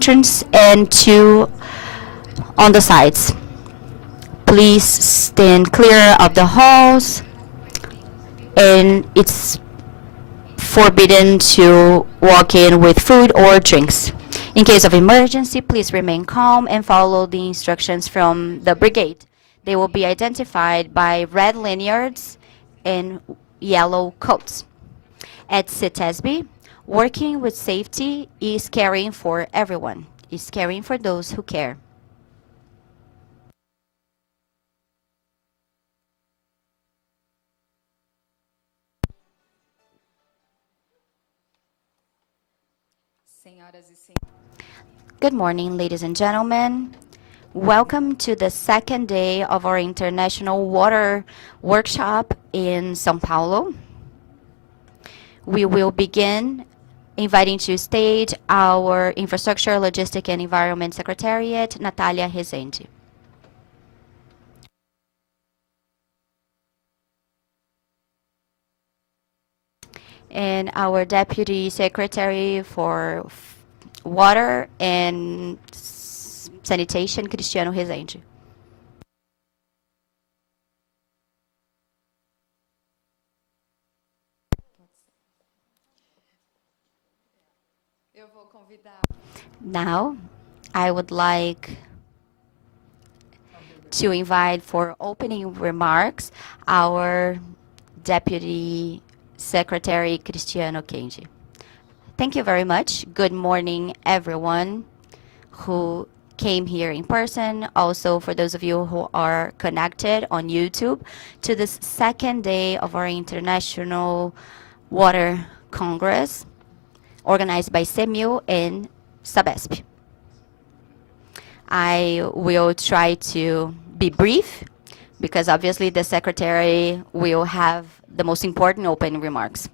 entrance and 2 on the sides. Please stand clear of the halls, and it's forbidden to walk in with food or drinks. In case of emergency, please remain calm and follow the instructions from the brigade. They will be identified by red lanyards and yellow coats. At CETESB, working with safety is caring for everyone, is caring for those who care. Good morning, ladies and gentlemen. Welcome to the second day of our International Water Workshop in São Paulo. We will begin inviting to stage our Infrastructure, Logistic and Environment Secretariat, Natalia Rezende. And our Deputy Secretary for Water and Sanitation, Cristiano Rezende. Now, I would like to invite for opening remarks our Deputy Secretary, Cristiano Kenji. Thank you very much. Good morning, everyone who came here in person. Also, for those of you who are connected on YouTube to this second day of our International Water Congress, organized by SEMIL and SABESP. I will try to be brief because obviously the Secretary will have the most important opening remarks.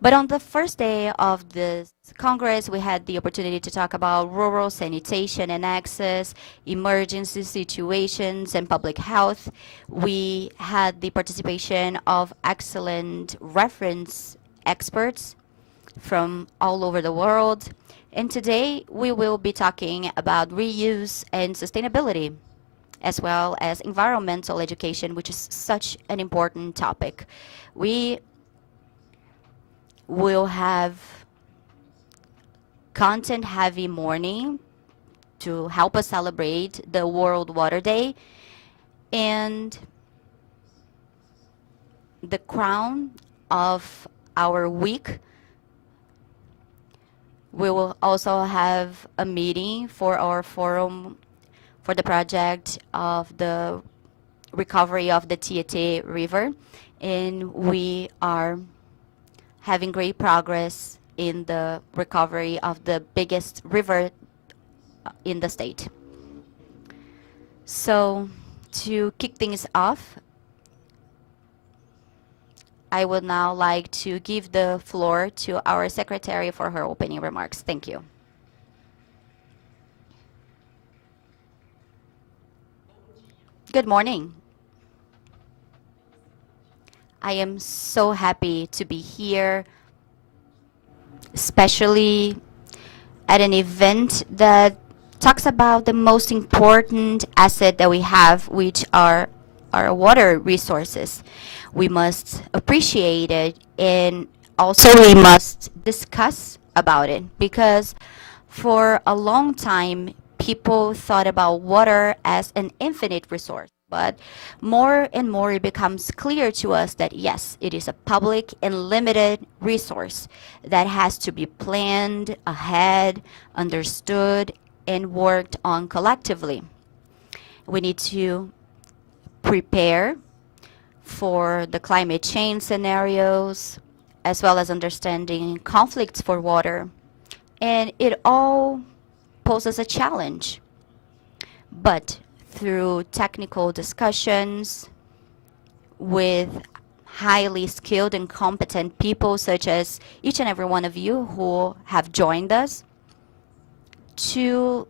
But on the first day of this Congress, we had the opportunity to talk about rural sanitation and access, emergency situations, and public health. We had the participation of excellent reference experts from all over the world. And today, we will be talking about reuse and sustainability, as well as environmental education, which is such an important topic. We will have content-heavy morning to help us celebrate the World Water Day. And the crown of our week, we will also have a meeting for our forum for the project of the recovery of the Tietê River. And we are having great progress in the recovery of the biggest river in the state. So to kick things off, I would now like to give the floor to our Secretary for her opening remarks. Thank you. Good morning. I am so happy to be here, especially at an event that talks about the most important asset that we have, which are our water resources. We must appreciate it, and also we must discuss about it, because for a long time, people thought about water as an infinite resource. But more and more it becomes clear to us that yes, it is a public and limited resource that has to be planned ahead, understood, and worked on collectively. We need to prepare for the climate change scenarios, as well as understanding conflicts for water. And it all poses a challenge. But through technical discussions with highly skilled and competent people, such as each and every one of you who have joined us, to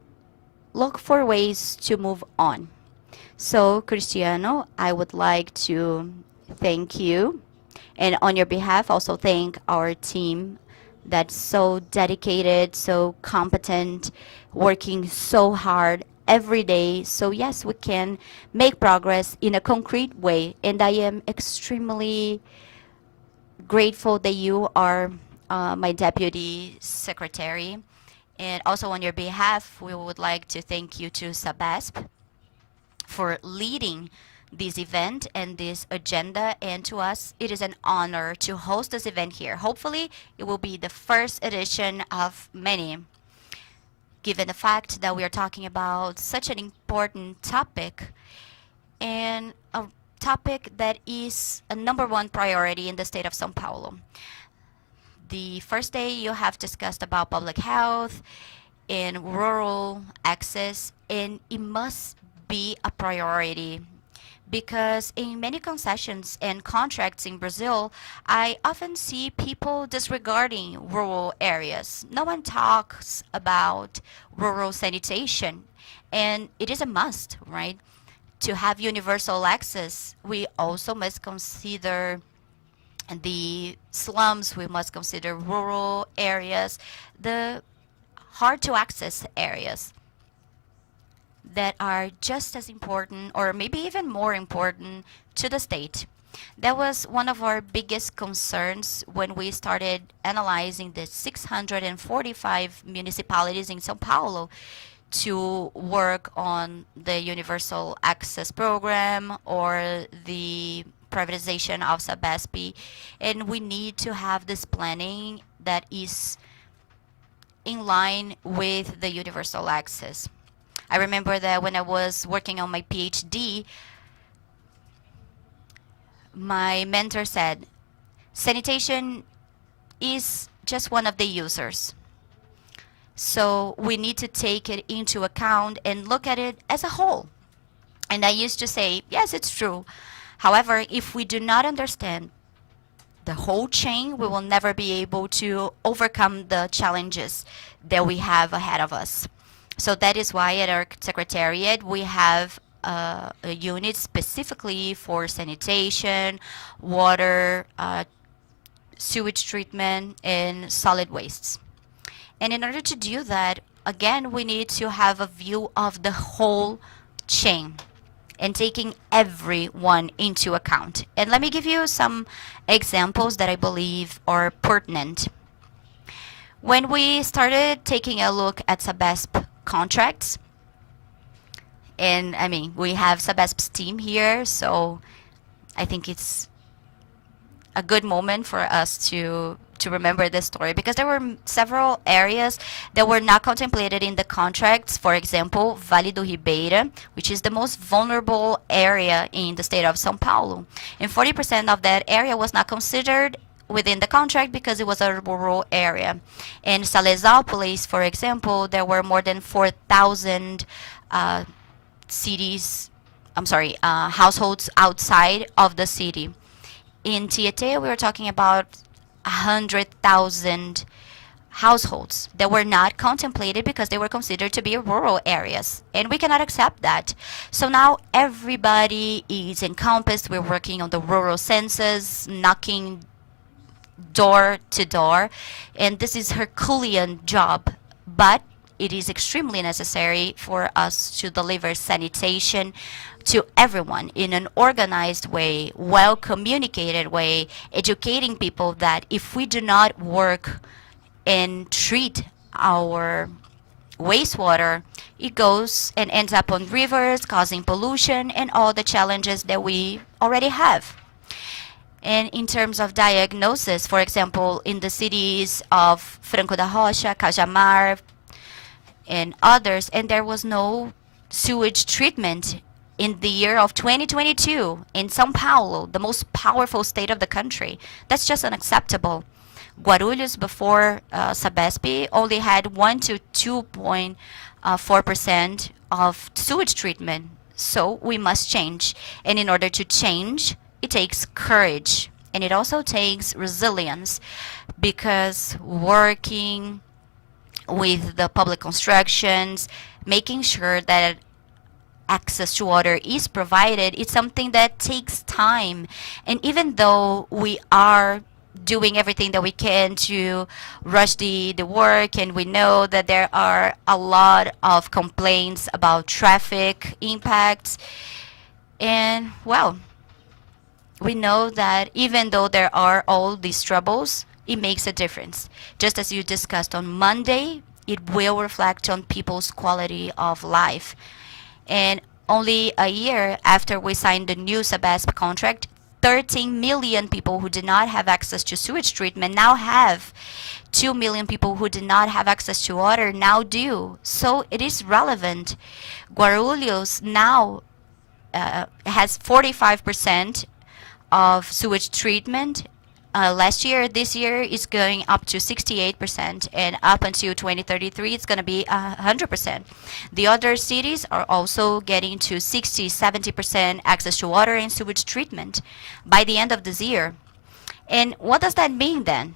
look for ways to move on. So, Cristiano, I would like to thank you, and on your behalf, also thank our team that's so dedicated, so competent, working so hard every day. So yes, we can make progress in a concrete way. And I am extremely grateful that you are my deputy secretary. And also on your behalf, we would like to thank you to SABESP for leading this event and this agenda. And to us, it is an honor to host this event here. Hopefully, it will be the first edition of many, given the fact that we are talking about such an important topic and a topic that is a #1 priority in the state of São Paulo. The first day you have discussed about public health and rural access, and it must be a priority because in many concessions and contracts in Brazil, I often see people disregarding rural areas. No one talks about rural sanitation, and it is a must, right? To have universal access, we also must consider the slums, we must consider rural areas, the hard to access areas that are just as important or maybe even more important to the state. That was one of our biggest concerns when we started analyzing the 645 municipalities in São Paulo to work on the universal access program or the privatization of SABESP. And we need to have this planning that is in line with the universal access. I remember that when I was working on my PhD, my mentor said, sanitation is just one of the users. So we need to take it into account and look at it as a whole. And I used to say, yes, it's true. However, if we do not understand the whole chain, we will never be able to overcome the challenges that we have ahead of us. So that is why at our secretariat we have a unit specifically for sanitation, water, sewage treatment, and solid wastes. And in order to do that, again, we need to have a view of the whole chain and taking everyone into account. And let me give you some examples that I believe are pertinent. When we started taking a look at SABESP contracts, and I mean, we have SABESP's team here, so I think it's a good moment for us to remember this story, because there were several areas that were not contemplated in the contracts. For example, Vale do Ribeira, which is the most vulnerable area in the state of São Paulo. And 40% of that area was not considered within the contract because it was a rural area. In Salesópolis, for example, there were more than 4,000 households outside of the city. In Tietê, we were talking about 100,000 households that were not contemplated because they were considered to be rural areas, and we cannot accept that. So now everybody is encompassed. We're working on the rural census, knocking door to door, and this is Herculean job, but it is extremely necessary for us to deliver sanitation to everyone in an organized way, well communicated way, educating people that if we do not work and treat our wastewater, it goes and ends up on rivers, causing pollution and all the challenges that we already have. And in terms of diagnosis, for example, in the cities of Franco da Rocha, Cajamar, and others, and there was no sewage treatment in the year of 2022 in São Paulo, the most powerful state of the country. That's just unacceptable. Guarulhos, before SABESP, only had 1 to 2.4% of sewage treatment. So we must change. And in order to change, it takes courage. And it also takes resilience, because working with the public constructions, making sure that access to water is provided, it's something that takes time. And even though we are doing everything that we can to rush the work, and we know that there are a lot of complaints about traffic impacts. And well, we know that even though there are all these troubles, it makes a difference. Just as you discussed on Monday, it will reflect on people's quality of life. And only a year after we signed the new SABESP contract, 13 million people who did not have access to sewage treatment now have. 2 million people who did not have access to water now do. So it is relevant. Guarulhos now has 45% of sewage treatment. Last year, this year is going up to 68%, and up until 2033, it's going to be 100%. The other cities are also getting to 60, 70% access to water and sewage treatment by the end of this year. And what does that mean then?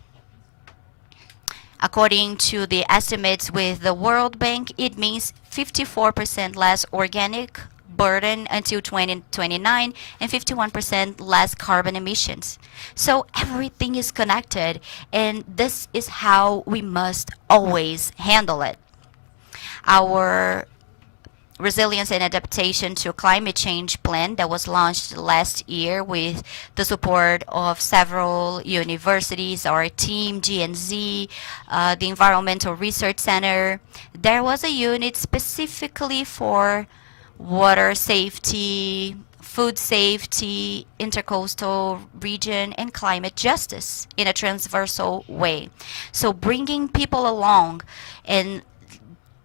According to the estimates with the World Bank, it means 54% less organic burden until 2029 and 51% less carbon emissions. So everything is connected, and this is how we must always handle it. Our resilience and adaptation to climate change plan that was launched last year with the support of several universities, our team, GNZ, the Environmental Research Center. There was a unit specifically for water safety, food safety, intercoastal region, and climate justice in a transversal way. So bringing people along and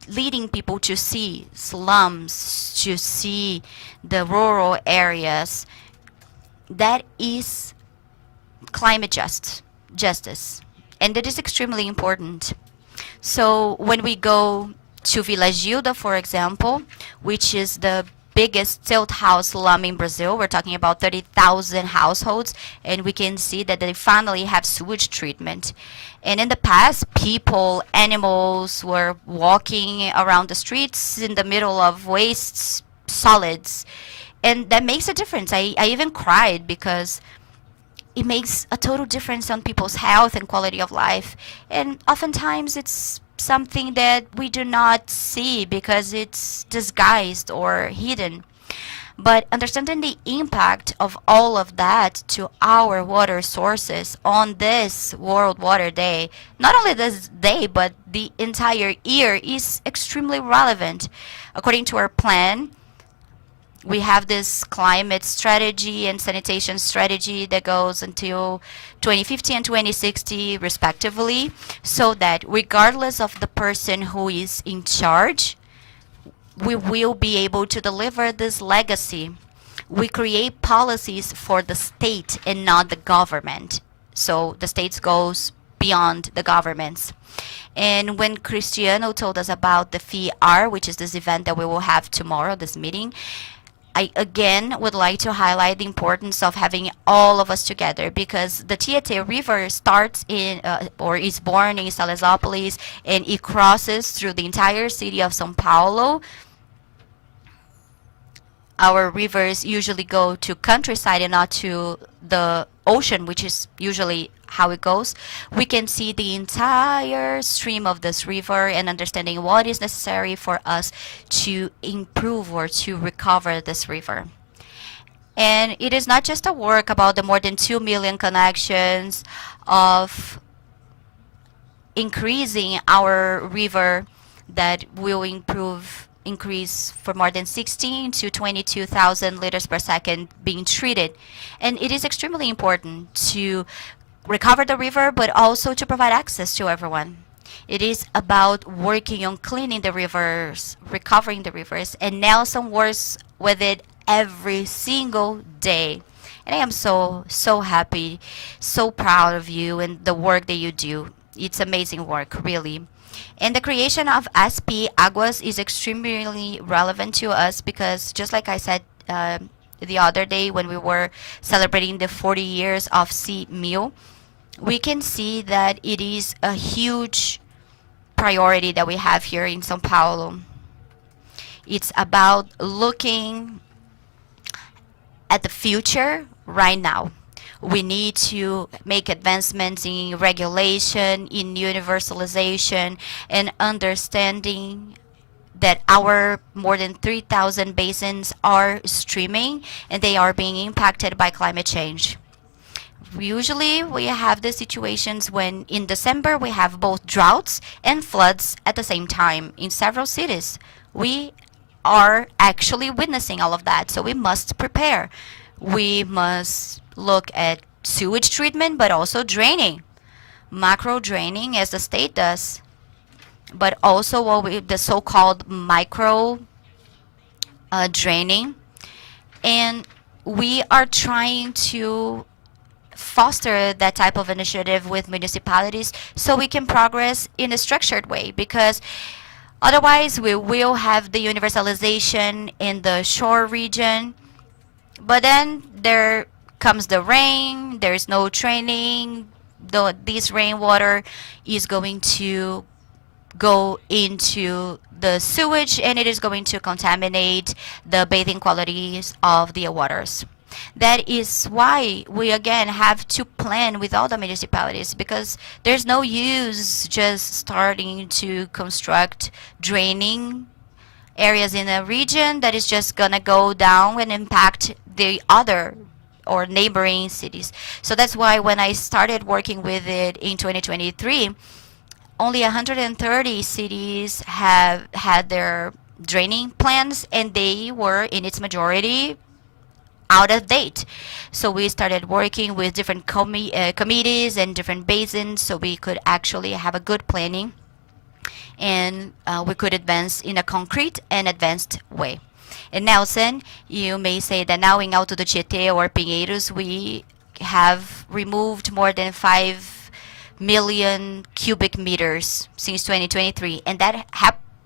leading people to see slums, to see the rural areas, that is climate justice. And it is extremely important. So when we go to Vila Gilda, for example, which is the biggest tilt house slum in Brazil. We're talking about 30,000 households, and we can see that they finally have sewage treatment. And in the past, people, animals were walking around the streets in the middle of waste solids. And that makes a difference. I even cried because it makes a total difference on people's health and quality of life. And oftentimes it's something that we do not see because it's disguised or hidden. But understanding the impact of all of that to our water sources on this World Water Day, not only this day, but the entire year, is extremely relevant. According to our plan, we have this climate strategy and sanitation strategy that goes until 2050 and 2060 respectively, so that regardless of the person who is in charge, we will be able to deliver this legacy. We create policies for the state and not the government. So the state goes beyond the governments. And when Cristiano told us about the FIAR, which is this event that we will have tomorrow, this meeting, I again would like to highlight the importance of having all of us together, because the Tietê River starts in or is born in Salesópolis, and it crosses through the entire city of São Paulo. Our rivers usually go to countryside and not to the ocean, which is usually how it goes. We can see the entire stream of this river and understanding what is necessary for us to improve or to recover this river. And it is not just a work about the more than 2 million connections of increasing our river that will increase for more than 16 to 22,000 liters per second being treated. And it is extremely important to recover the river, but also to provide access to everyone. It is about working on cleaning the rivers, recovering the rivers, and Nelson works with it every single day. And I am so happy, so proud of you and the work that you do. It's amazing work, really. And the creation of ESP Aguas is extremely relevant to us because, just like I said the other day when we were celebrating the 40 years of SEMIL, we can see that it is a huge priority that we have here in São Paulo. It's about looking at the future right now. We need to make advancements in regulation, in universalization, and understanding that our more than 3,000 basins are streaming and they are being impacted by climate change. Usually we have the situations when in December we have both droughts and floods at the same time in several cities. We are actually witnessing all of that, so we must prepare. We must look at sewage treatment, but also draining, macro draining as the state does, but also the so-called micro draining. And we are trying to foster that type of initiative with municipalities so we can progress in a structured way, because otherwise we will have the universalization in the shore region, but then there comes the rain, there's no training, this rainwater is going to go into the sewage and it is going to contaminate the bathing qualities of the waters. That is why we again have to plan with all the municipalities, because there's no use just starting to construct draining areas in a region that is just gonna go down and impact the other or neighboring cities. So that's why when I started working with it in 2023, only 130 cities have had their draining plans, and they were in its majority out of date. So we started working with different committees and different basins so we could actually have a good planning, and we could advance in a concrete and advanced way. And Nelson, you may say that now in Alto do Tietê or Pinheiros, we have removed more than 5 million cubic meters since 2023, and that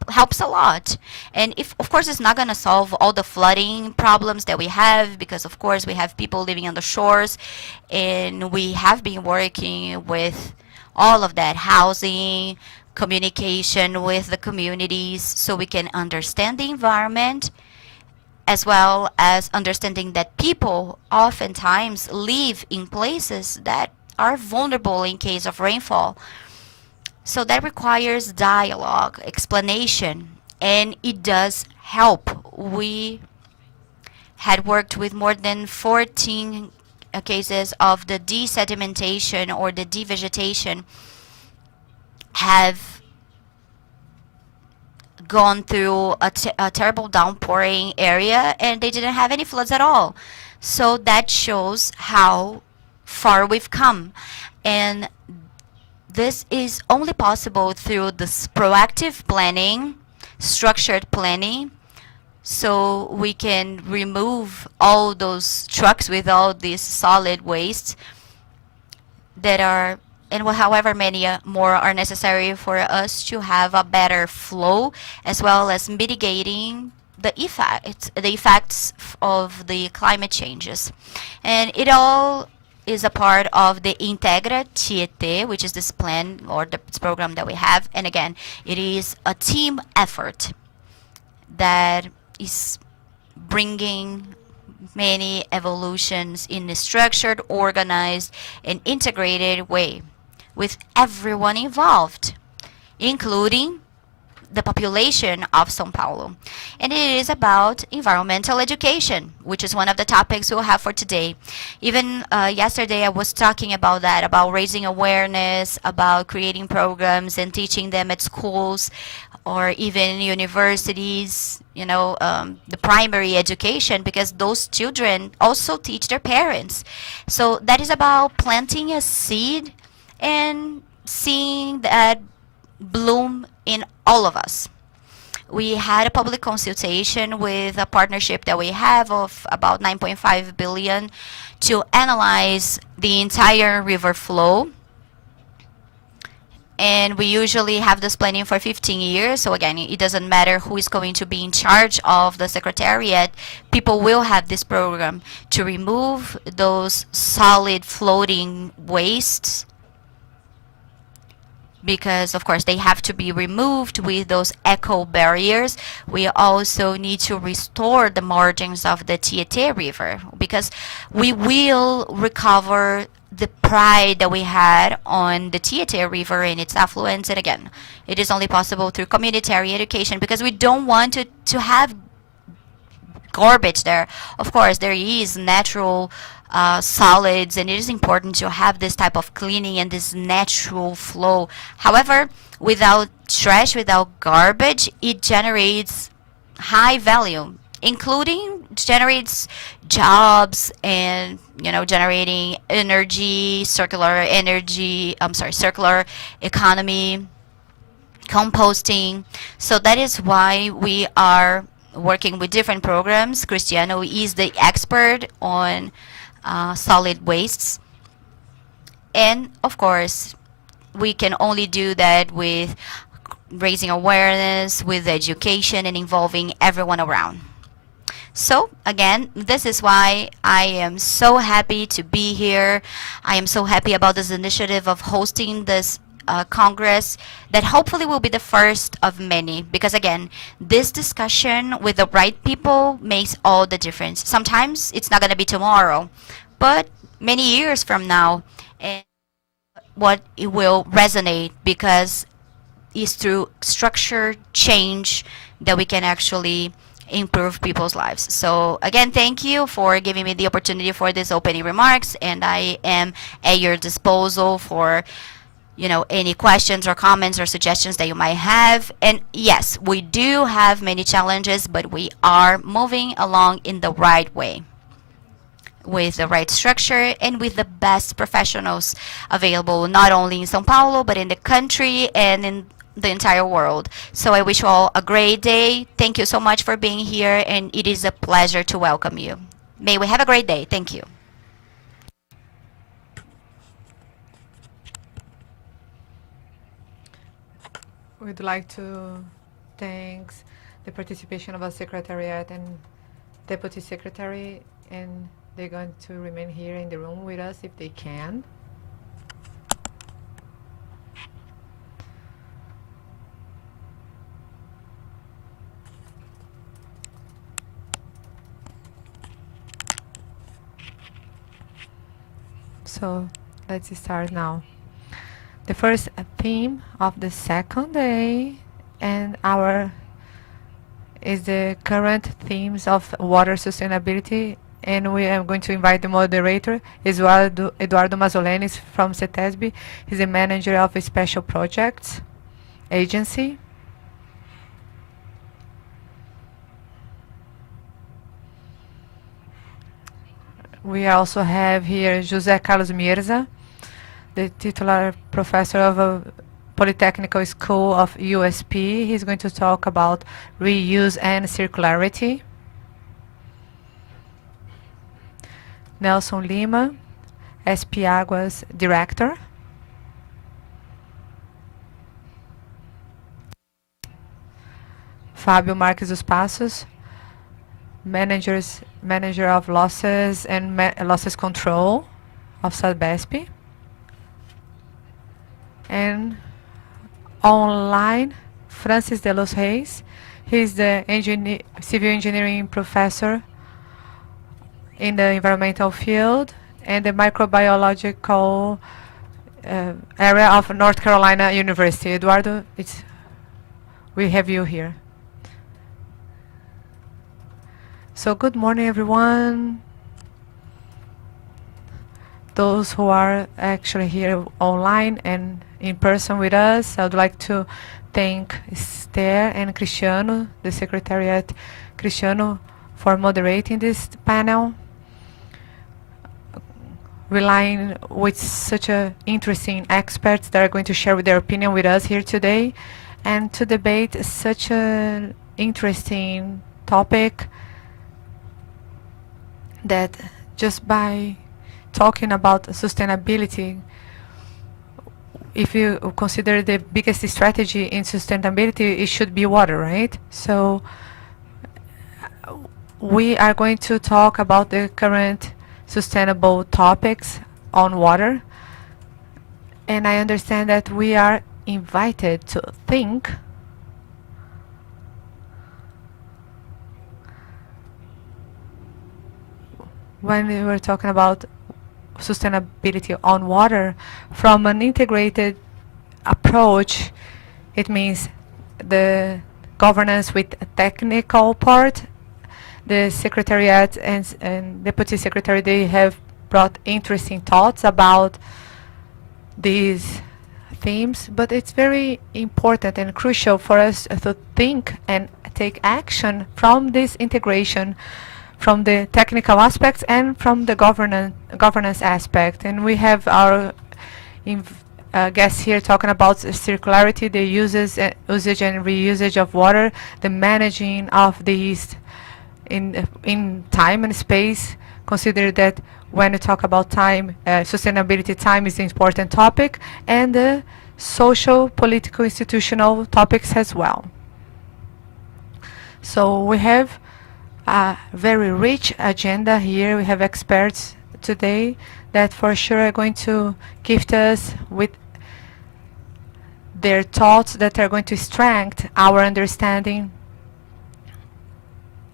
helps a lot. And if, of course, it's not going to solve all the flooding problems that we have, because of course we have people living on the shores, and we have been working with all of that, housing, communication with the communities, so we can understand the environment, as well as understanding that people oftentimes live in places that are vulnerable in case of rainfall. So that requires dialogue, explanation, and it does help. We had worked with more than 14 cases of the desedimentation or the devegetation have gone through a terrible downpouring area, and they didn't have any floods at all. So that shows how far we've come. And this is only possible through this proactive planning, structured planning, so we can remove all those trucks with all these solid wastes that are, and however many more are necessary for us to have a better flow, as well as mitigating the effects of the climate changes. And it all is a part of the Integra Tietê, which is this plan or this program that we have. And again, it is a team effort that is bringing many evolutions in a structured, organized, and integrated way with everyone involved, including the population of São Paulo. And it is about environmental education, which is one of the topics we'll have for today. Even yesterday I was talking about that, about raising awareness, about creating programs and teaching them at schools or even universities, you know, the primary education, because those children also teach their parents. So that is about planting a seed and seeing that bloom in all of us. We had a public consultation with a partnership that we have of about 9.5 billion to analyze the entire river flow. And we usually have this planning for 15 years. So again, it doesn't matter who is going to be in charge of the secretariat. People will have this program to remove those solid floating wastes because of course they have to be removed with those eco barriers. We also need to restore the margins of the Tietê River, because we will recover the pride that we had on the Tietê River and its affluents. And again, it is only possible through community education, because we don't want to have garbage there. Of course, there is natural solids, and it is important to have this type of cleaning and this natural flow. However, without trash, without garbage, it generates high value, including generates jobs and generating energy, circular economy, composting. So that is why we are working with different programs. Cristiano is the expert on solid wastes. And of course, we can only do that with raising awareness, with education, and involving everyone around. So again, this is why I am so happy to be here. I am so happy about this initiative of hosting this Congress that hopefully will be the first of many, because again, this discussion with the right people makes all the difference. Sometimes it's not going to be tomorrow, but many years from now, and what it will resonate, because it's through structure change that we can actually improve people's lives. So again, thank you for giving me the opportunity for this opening remarks, and I am at your disposal for any questions or comments or suggestions that you might have. And yes, we do have many challenges, but we are moving along in the right way, with the right structure and with the best professionals available, not only in São Paulo, but in the country and in the entire world. So I wish you all a great day. Thank you so much for being here, and it is a pleasure to welcome you. May we have a great day. Thank you. We'd like to thank the participation of our Secretariat and Deputy Secretary, and they're going to remain here in the room with us if they can. So let's start now. The first theme of the second day and is the current themes of water sustainability, and we are going to invite the moderator, Eduardo Mazzoleni from CETESB. He's the manager of a special projects agency. We also have here José Carlos Mirza, the titular professor of a Polytechnical School of USP. He's going to talk about reuse and circularity. Nelson Lima, SP Água's director. Fábio Marques dos Passos, manager of losses and losses control of Sabesp. And online, Francis de los Reis. He's the civil engineering professor in the environmental field and the microbiological area of North Carolina University. Eduardo, we have you here. So good morning, everyone. Those who are actually here online and in person with us, I would like to thank Esther and Cristiano, the Secretariat Cristiano, for moderating this panel, relying with such interesting experts that are going to share their opinion with us here today, and to debate such an interesting topic that just by talking about sustainability, if you consider the biggest strategy in sustainability, it should be water, right? So we are going to talk about the current sustainable topics on water. And I understand that we are invited to think when we were talking about sustainability on water from an integrated approach. It means the governance with a technical part. The Secretariat and Deputy Secretary, they have brought interesting thoughts about these themes, but it's very important and crucial for us to think and take action from this integration, from the technical aspects and from the governance aspect. And we have our guests here talking about circularity, the usage and reusage of water, the managing of these in time and space. Consider that when we talk about time, sustainability, time is an important topic, and the social, political, institutional topics as well. So we have a very rich agenda here. We have experts today that for sure are going to gift us with their thoughts that are going to strengthen our understanding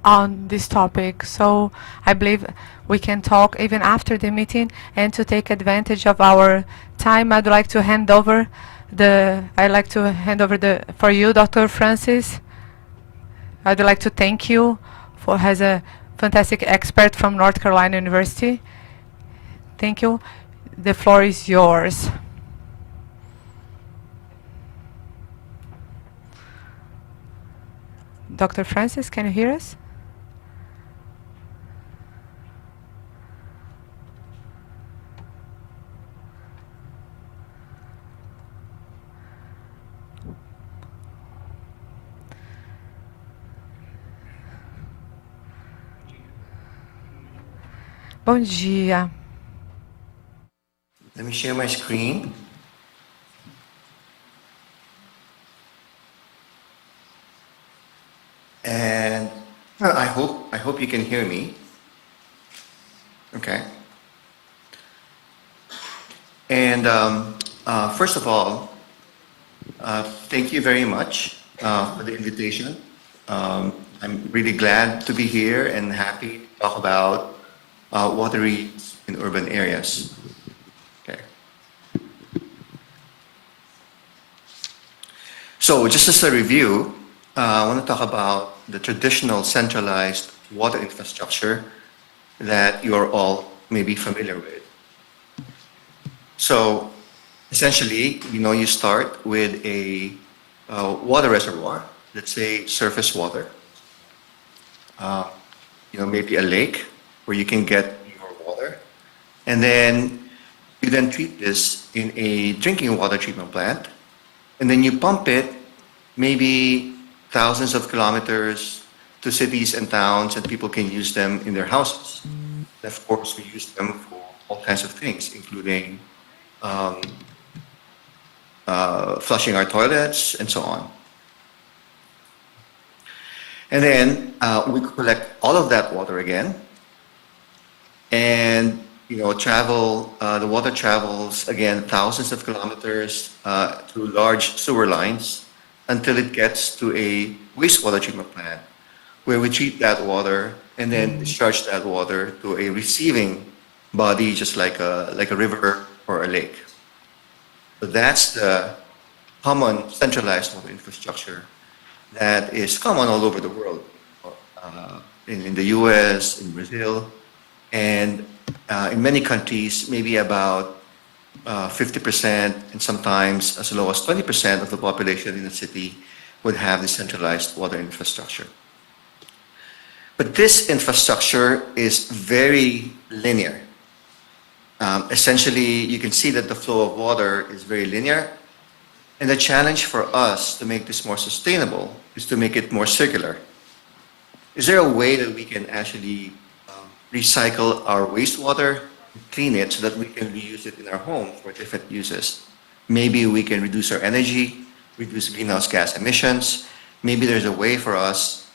on this topic. So I believe we can talk even after the meeting, and to take advantage of our time, I'd like to hand over for you, Dr. Francis. I'd like to thank you as a fantastic expert from North Carolina University. Thank you. The floor is yours. Dr. Francis, can you hear us? Bom dia. Let me share my screen. And I hope you can hear me. Okay. And first of all, thank you very much for the invitation. I'm really glad to be here and happy to talk about water reuse in urban areas. Okay. So just as a review, I want to talk about the traditional centralized water infrastructure that you're all maybe familiar with. So essentially, you start with a water reservoir, let's say surface water, maybe a lake where you can get your water. And then you then treat this in a drinking water treatment plant. And then you pump it maybe thousands of kilometers to cities and towns, and people can use them in their houses. And of course, we use them for all kinds of things, including flushing our toilets and so on. And then we collect all of that water again, and the water travels again thousands of kilometers through large sewer lines until it gets to a wastewater treatment plant, where we treat that water and then discharge that water to a receiving body, just like a river or a lake. So that's the common centralized water infrastructure that is common all over the world, in the US, in Brazil, and in many countries, maybe about 50% and sometimes as low as 20% of the population in a city would have this centralized water infrastructure. But this infrastructure is very linear. Essentially, you can see that the flow of water is very linear. And the challenge for us to make this more sustainable is to make it more circular. Is there a way that we can actually recycle our wastewater, clean it so that we can reuse it in our home for different uses? Maybe we can reduce our energy, reduce greenhouse gas emissions. Maybe there's a way for us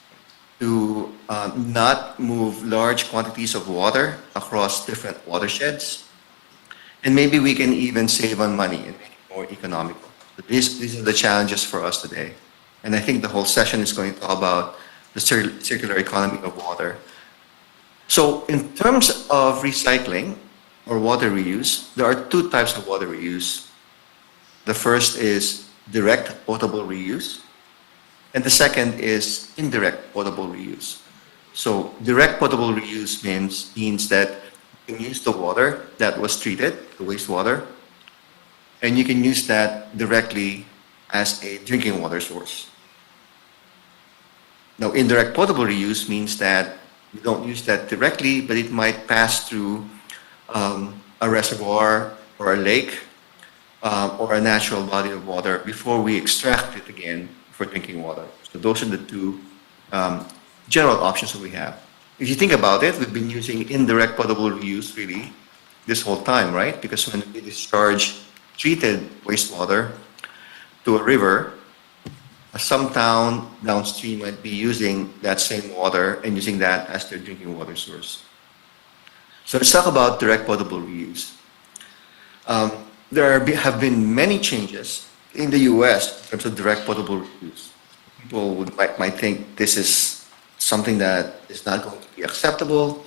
to not move large quantities of water across different watersheds. And maybe we can even save on money and make it more economical. These are the challenges for us today. And I think the whole session is going to talk about the circular economy of water. So in terms of recycling or water reuse, there are two types of water reuse. The first is direct potable reuse, and the second is indirect potable reuse. So direct potable reuse means that you can use the water that was treated, the wastewater, and you can use that directly as a drinking water source. Now, indirect potable reuse means that you don't use that directly, but it might pass through a reservoir or a lake or a natural body of water before we extract it again for drinking water. So those are the two general options that we have. If you think about it, we've been using indirect potable reuse really this whole time, right? Because when we discharge treated wastewater to a river, some town downstream might be using that same water and using that as their drinking water source. So let's talk about direct potable reuse. There have been many changes in the US in terms of direct potable reuse. People might think this is something that is not going to be acceptable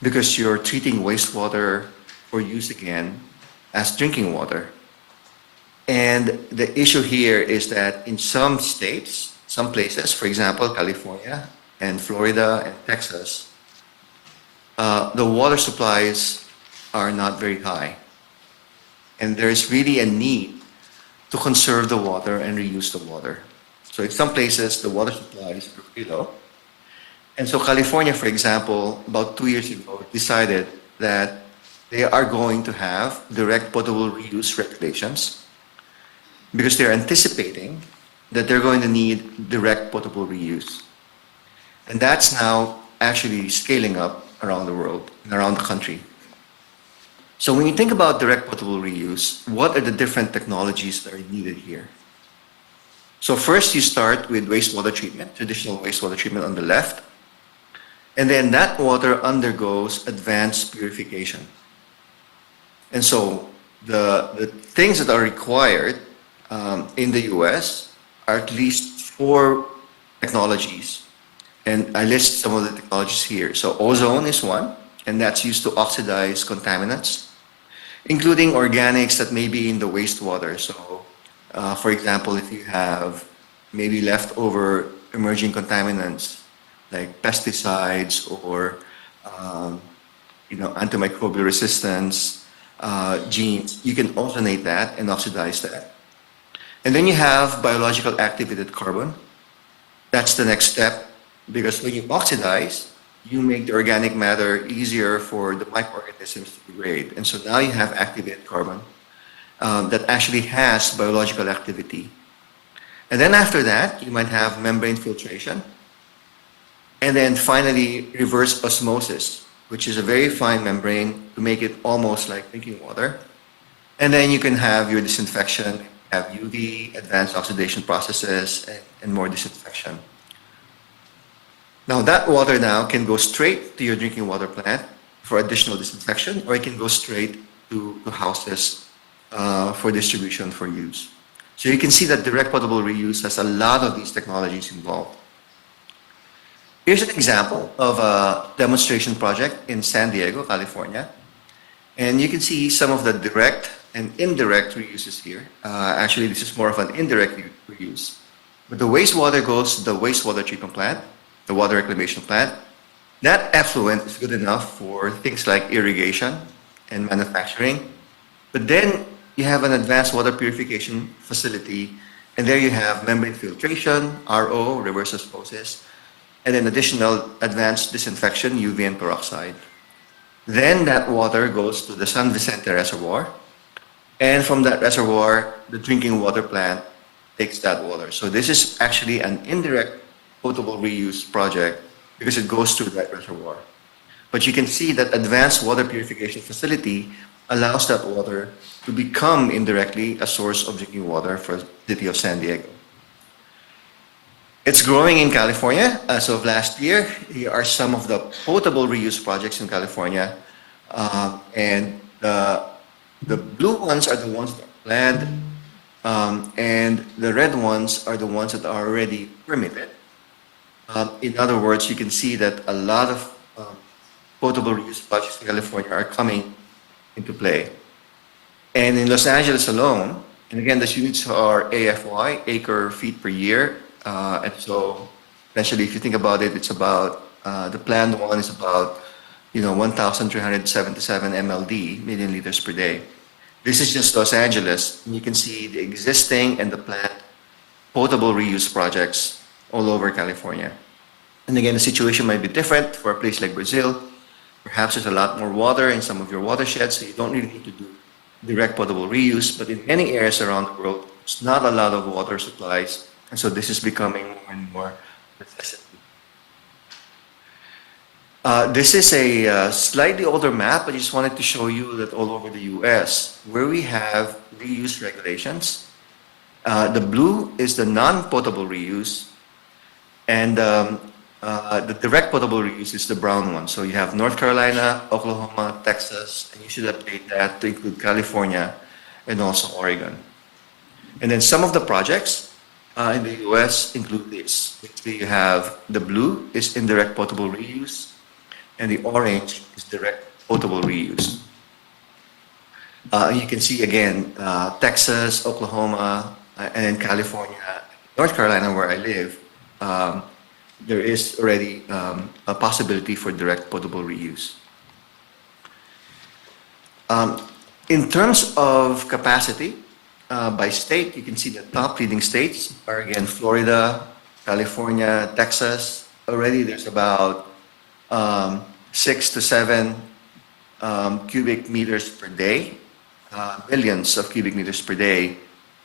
because you're treating wastewater for use again as drinking water. And the issue here is that in some states, some places, for example, California and Florida and Texas, the water supplies are not very high. And there is really a need to conserve the water and reuse the water. So in some places, the water supplies are pretty low. And so California, for example, about 2 years ago, decided that they are going to have direct potable reuse regulations because they're anticipating that they're going to need direct potable reuse. And that's now actually scaling up around the world and around the country. So when you think about direct potable reuse, what are the different technologies that are needed here? So first you start with wastewater treatment, traditional wastewater treatment on the left, and then that water undergoes advanced purification. And so the things that are required in the US are at least 4 technologies. And I list some of the technologies here. So ozone is one, and that's used to oxidize contaminants, including organics that may be in the wastewater. So for example, if you have maybe leftover emerging contaminants like pesticides or antimicrobial resistance genes, you can ozonate that and oxidize that. And then you have biological activated carbon. That's the next step, because when you oxidize, you make the organic matter easier for the microorganisms to degrade. And so now you have activated carbon that actually has biological activity. And then after that, you might have membrane filtration. And then finally, reverse osmosis, which is a very fine membrane to make it almost like drinking water. And then you can have your disinfection, have UV, advanced oxidation processes, and more disinfection. Now that water now can go straight to your drinking water plant for additional disinfection, or it can go straight to houses for distribution for use. So you can see that direct potable reuse has a lot of these technologies involved. Here's an example of a demonstration project in San Diego, California. And you can see some of the direct and indirect reuses here. Actually, this is more of an indirect reuse. But the wastewater goes to the wastewater treatment plant, the water reclamation plant. That effluent is good enough for things like irrigation and manufacturing. But then you have an advanced water purification facility, and there you have membrane filtration, RO, reverse osmosis, and then additional advanced disinfection, UV and peroxide. Then that water goes to the San Vicente Reservoir, and from that reservoir, the drinking water plant takes that water. So this is actually an indirect potable reuse project because it goes through that reservoir. But you can see that advanced water purification facility allows that water to become indirectly a source of drinking water for the city of San Diego. It's growing in California. As of last year, here are some of the potable reuse projects in California. And the blue ones are the ones that are planned And the red ones are the ones that are already permitted. In other words, you can see that a lot of potable reuse projects in California are coming into play. And in Los Angeles alone, and again, the units are AFY, acre feet per year. And so essentially, if you think about it, it's about, the planned one is about, 1,377 MLD, million liters per day. This is just Los Angeles. And you can see the existing and the planned potable reuse projects all over California. And again, the situation might be different for a place like Brazil. Perhaps there's a lot more water in some of your watersheds, so you don't really need to do direct potable reuse. But in many areas around the world, there's not a lot of water supplies. And so this is becoming more and more necessity. This is a slightly older map. I just wanted to show you that all over the US, where we have reuse regulations, the blue is the non-potable reuse, and the direct potable reuse is the brown one. So you have North Carolina, Oklahoma, Texas, and you should update that to include California and also Oregon. And then some of the projects in the US include this. Basically, you have the blue is indirect potable reuse, and the orange is direct potable reuse. You can see again, Texas, Oklahoma, and then California, North Carolina, where I live, there is already a possibility for direct potable reuse. In terms of capacity, by state, you can see the top leading states are again Florida, California, Texas. Already there's about 6 to 7 cubic meters per day, millions of cubic meters per day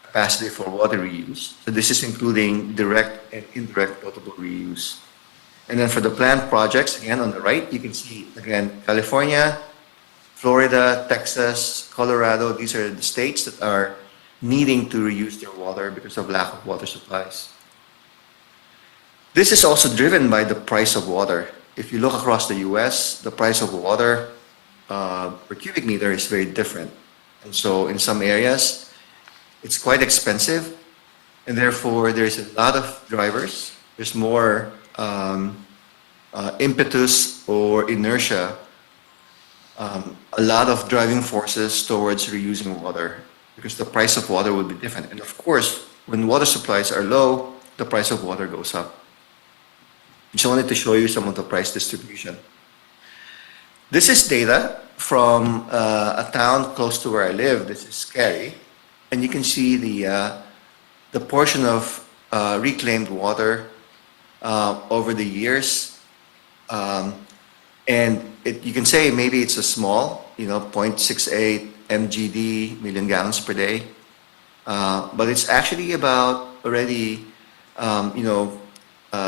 capacity for water reuse. So this is including direct and indirect potable reuse. And then for the planned projects, again on the right, you can see again California, Florida, Texas, Colorado. These are the states that are needing to reuse their water because of lack of water supplies. This is also driven by the price of water. If you look across the US, the price of water per cubic meter is very different. And so in some areas, it's quite expensive, and therefore there's a lot of drivers. There's more impetus or inertia, a lot of driving forces towards reusing water because the price of water will be different. And of course, when water supplies are low, the price of water goes up. Just wanted to show you some of the price distribution. This is data from a town close to where I live. This is Cary. And you can see the portion of reclaimed water over the years. And you can say maybe it's a small, 0.68 MGD, million gallons per day. But it's actually about already,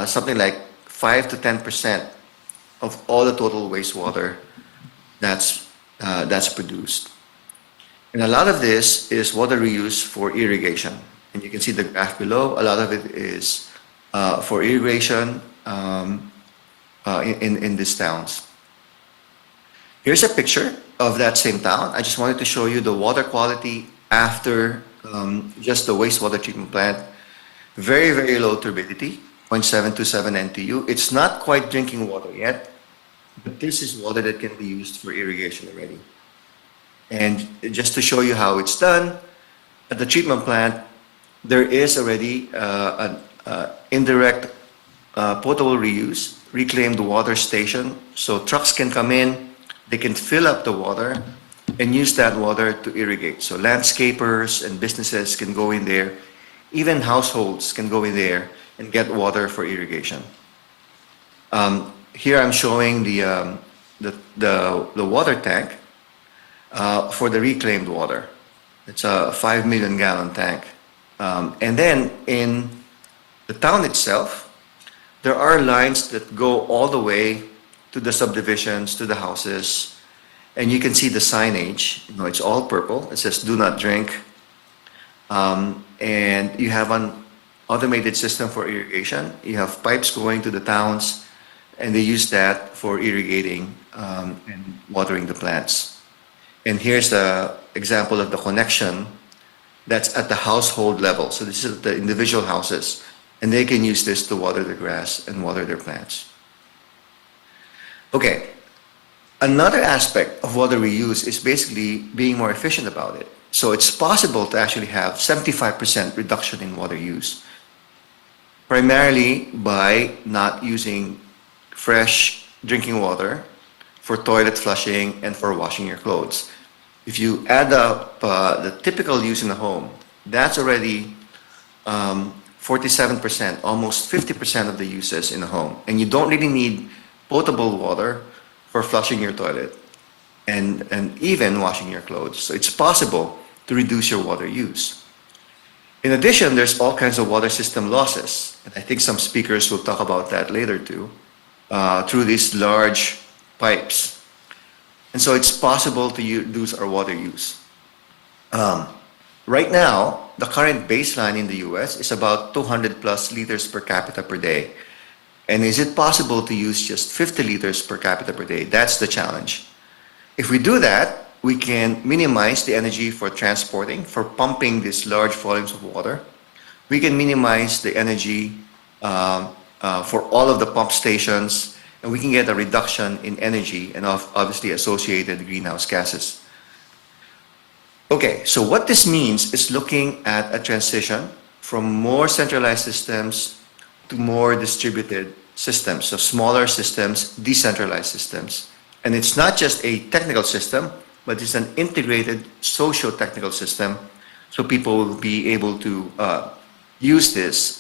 something like 5 to 10% of all the total wastewater that's produced. And a lot of this is water reuse for irrigation. And you can see the graph below, a lot of it is for irrigation in these towns. Here's a picture of that same town. I just wanted to show you the water quality after just the wastewater treatment plant. Very, very low turbidity, 0.727 NTU. It's not quite drinking water yet, but this is water that can be used for irrigation already. And just to show you how it's done, at the treatment plant, there is already an indirect potable reuse, reclaimed water station. So trucks can come in, they can fill up the water and use that water to irrigate. So landscapers and businesses can go in there, even households can go in there and get water for irrigation. Here I'm showing the water tank for the reclaimed water. It's a 5 million gallon tank. And then in the town itself, there are lines that go all the way to the subdivisions, to the houses. And you can see the signage, it's all purple. It says do not drink. And you have an automated system for irrigation. You have pipes going to the towns, and they use that for irrigating and watering the plants. And here's the example of the connection That's at the household level. So this is at the individual houses, and they can use this to water their grass and water their plants. Okay, another aspect of water reuse is basically being more efficient about it. So it's possible to actually have 75% reduction in water use, primarily by not using fresh drinking water for toilet flushing and for washing your clothes. If you add up the typical use in the home, that's already 47%, almost 50% of the uses in the home. And you don't really need potable water for flushing your toilet and even washing your clothes. So it's possible to reduce your water use. In addition, there's all kinds of water system losses. And I think some speakers will talk about that later too, through these large pipes. And so it's possible to reduce our water use. Right now, the current baseline in the US is about 200 plus liters per capita per day. And is it possible to use just 50 liters per capita per day? That's the challenge. If we do that, we can minimize the energy for transporting, for pumping these large volumes of water. We can minimize the energy for all of the pump stations, and we can get a reduction in energy and obviously associated greenhouse gases. Okay, so what this means is looking at a transition from more centralized systems to more distributed systems, so smaller systems, decentralized systems. And it's not just a technical system, but it's an integrated socio-technical system, so people will be able to use this.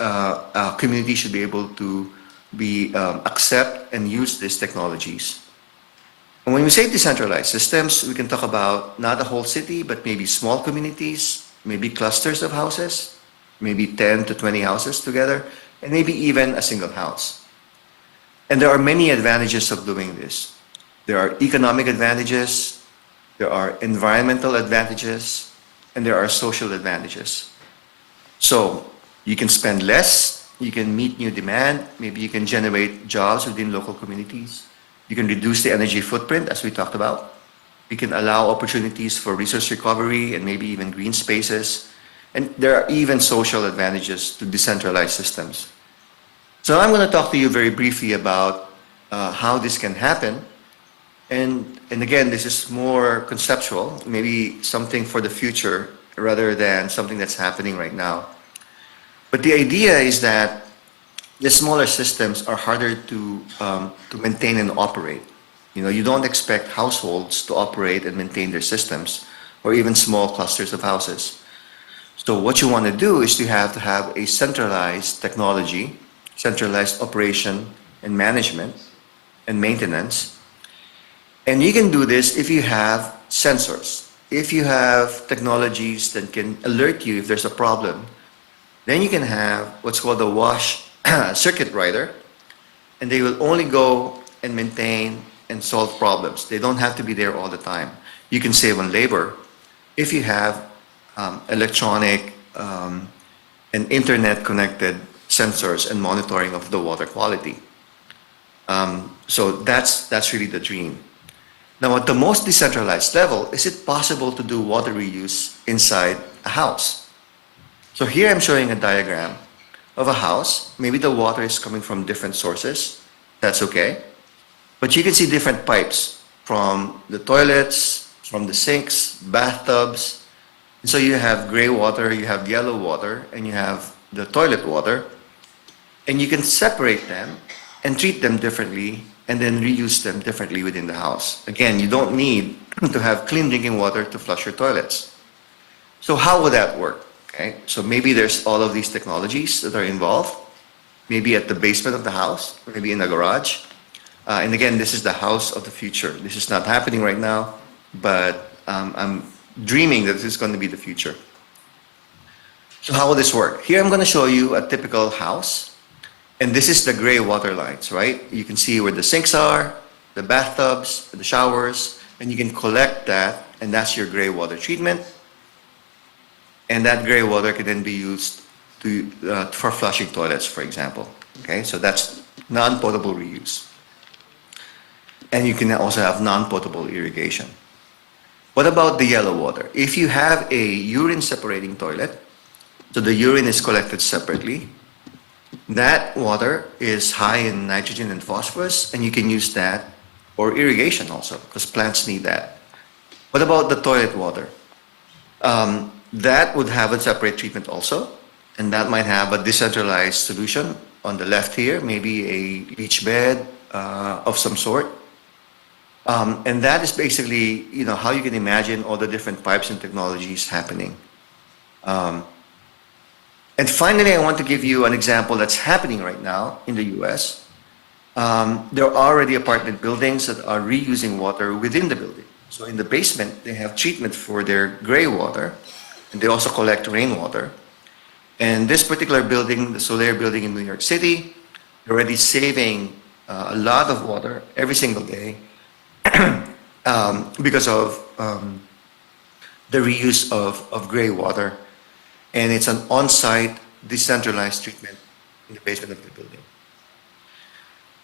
Community should be able to accept and use these technologies. And when we say decentralized systems, we can talk about not a whole city, but maybe small communities, maybe clusters of houses, maybe 10 to 20 houses together, and maybe even a single house. And there are many advantages of doing this. There are economic advantages, there are environmental advantages, and there are social advantages. So you can spend less, you can meet new demand, maybe you can generate jobs within local communities. You can reduce the energy footprint, as we talked about. You can allow opportunities for resource recovery and maybe even green spaces. And there are even social advantages to decentralized systems. So I'm going to talk to you very briefly about how this can happen. And again, this is more conceptual, maybe something for the future rather than something that's happening right now. But the idea is that the smaller systems are harder to maintain and operate. You know, you don't expect households to operate and maintain their systems, or even small clusters of houses. So what you want to do is to have a centralized technology, centralized operation and management and maintenance. And you can do this if you have sensors. If you have technologies that can alert you if there's a problem, then you can have what's called a wash circuit rider, and they will only go and maintain and solve problems. They don't have to be there all the time. You can save on labor if you have electronic and internet connected sensors and monitoring of the water quality. So that's really the dream. Now, at the most decentralized level, is it possible to do water reuse inside a house? So here I'm showing a diagram of a house. Maybe the water is coming from different sources. That's okay. But you can see different pipes from the toilets, from the sinks, bathtubs. And so you have gray water, you have yellow water, and you have the toilet water. And you can separate them and treat them differently and then reuse them differently within the house. Again, you don't need to have clean drinking water to flush your toilets. So how would that work? Okay, so maybe there's all of these technologies that are involved, maybe at the basement of the house, or maybe in a garage. And again, this is the house of the future. This is not happening right now, but I'm dreaming that this is going to be the future. So how will this work? Here I'm going to show you a typical house. And this is the gray water lines, right? You can see where the sinks are, the bathtubs, the showers, and you can collect that, and that's your gray water treatment. And that gray water can then be used for flushing toilets, for example. Okay, so that's non-potable reuse. And you can also have non-potable irrigation. What about the yellow water? If you have a urine separating toilet, so the urine is collected separately, that water is high in nitrogen and phosphorus, and you can use that for irrigation also, because plants need that. What about the toilet water? That would have a separate treatment also, and that might have a decentralized solution. On the left here, maybe a leach bed of some sort. And that is basically, how you can imagine all the different pipes and technologies happening. And finally, I want to give you an example that's happening right now in the US. There are already apartment buildings that are reusing water within the building. So in the basement, they have treatment for their gray water, and they also collect rainwater. And this particular building, the Soler building in New York City, they're already saving a lot of water every single day because of the reuse of gray water. And it's an on-site, decentralized treatment in the basement of the building.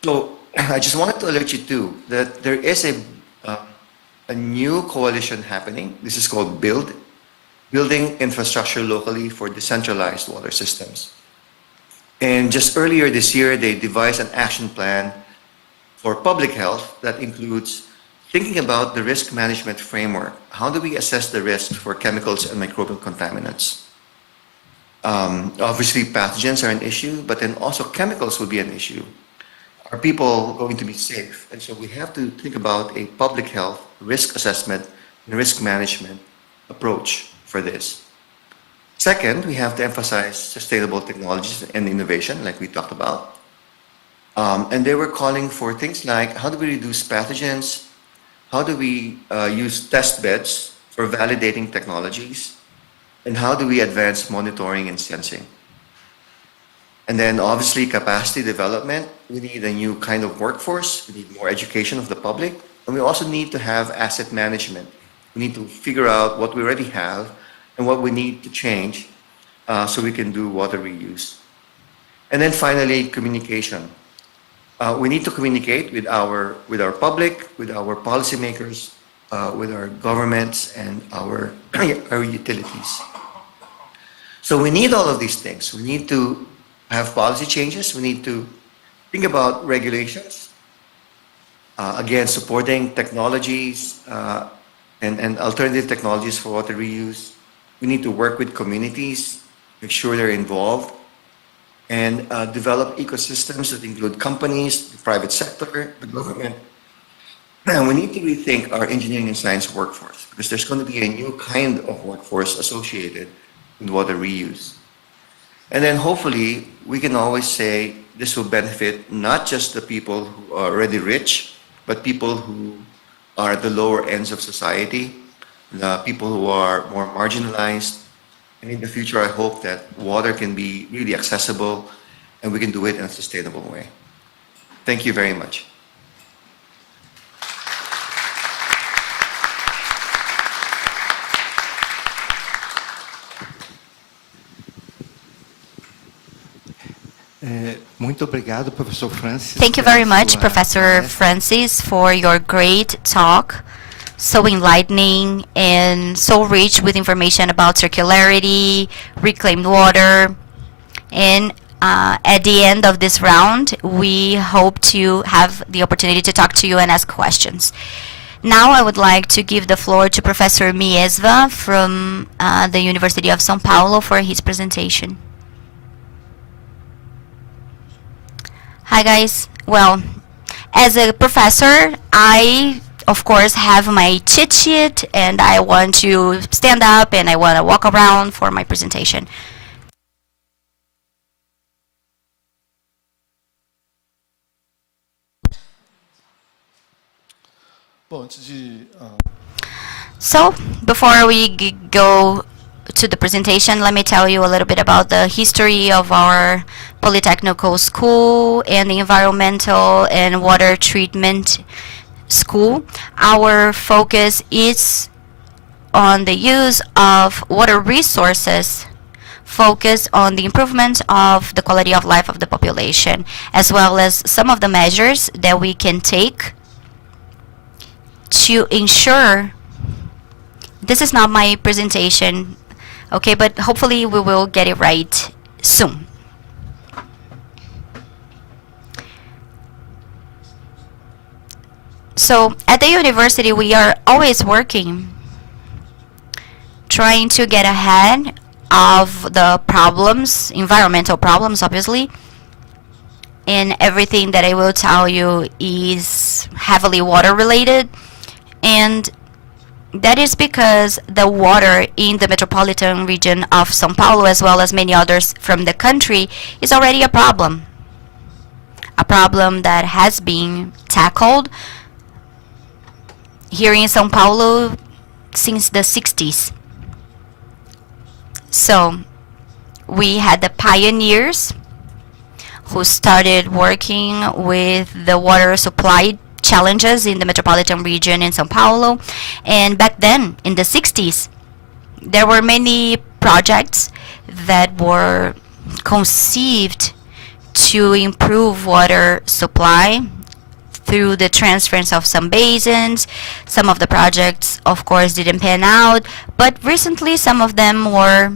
So I just wanted to alert you too that there is a new coalition happening. This is called BUILD, Building Infrastructure Locally for Decentralized Water Systems. And just earlier this year, they devised an action plan for public health that includes thinking about the risk management framework. How do we assess the risk for chemicals and microbial contaminants? Obviously, pathogens are an issue, but then also chemicals will be an issue. Are people going to be safe? And so we have to think about a public health risk assessment and risk management approach for this. Second, we have to emphasize sustainable technologies and innovation, like we talked about. And they were calling for things like, how do we reduce pathogens? How do we use test beds for validating technologies? And how do we advance monitoring and sensing? And then obviously capacity development. We need a new kind of workforce. We need more education of the public. And we also need to have asset management. We need to figure out what we already have and what we need to change so we can do water reuse. And then finally, communication. We need to communicate with our public, with our policymakers, with our governments, and our utilities. So we need all of these things. We need to have policy changes. We need to think about regulations. Again, supporting technologies and alternative technologies for water reuse. We need to work with communities, make sure they're involved, and develop ecosystems that include companies, the private sector, the government. And we need to rethink our engineering and science workforce because there's going to be a new kind of workforce associated with water reuse. And then hopefully we can always say this will benefit not just the people who are already rich, but people who are at the lower ends of society, the people who are more marginalized. And in the future, I hope that water can be really accessible and we can do it in a sustainable way. Thank you very much. Muito obrigado, Professor Francis. Thank you very much, Professor Francis, for your great talk. So enlightening and so rich with information about circularity, reclaimed water. And at the end of this round, we hope to have the opportunity to talk to you and ask questions. Now I would like to give the floor to Professor Miesva from the University of São Paulo for his presentation. Hi guys. Well, as a professor, I of course have my cheat sheet and I want to stand up and I want to walk around for my presentation. So, before we go to the presentation, let me tell you a little bit about the history of our Polytechnical School and the Environmental and Water Treatment School. Our focus is on the use of water resources, focus on the improvement of the quality of life of the population, as well as some of the measures that we can take to ensure this is not my presentation, okay, but hopefully we will get it right soon. So at the university, we are always working, trying to get ahead of the problems, environmental problems, obviously. And everything that I will tell you is heavily water related. And that is because the water in the metropolitan region of São Paulo, as well as many others from the country, is already a problem. A problem that has been tackled here in São Paulo since the 60s. So we had the pioneers who started working with the water supply challenges in the metropolitan region in São Paulo. And back then, in the 60s, there were many projects that were conceived to improve water supply through the transference of some basins. Some of the projects, of course, didn't pan out, but recently some of them were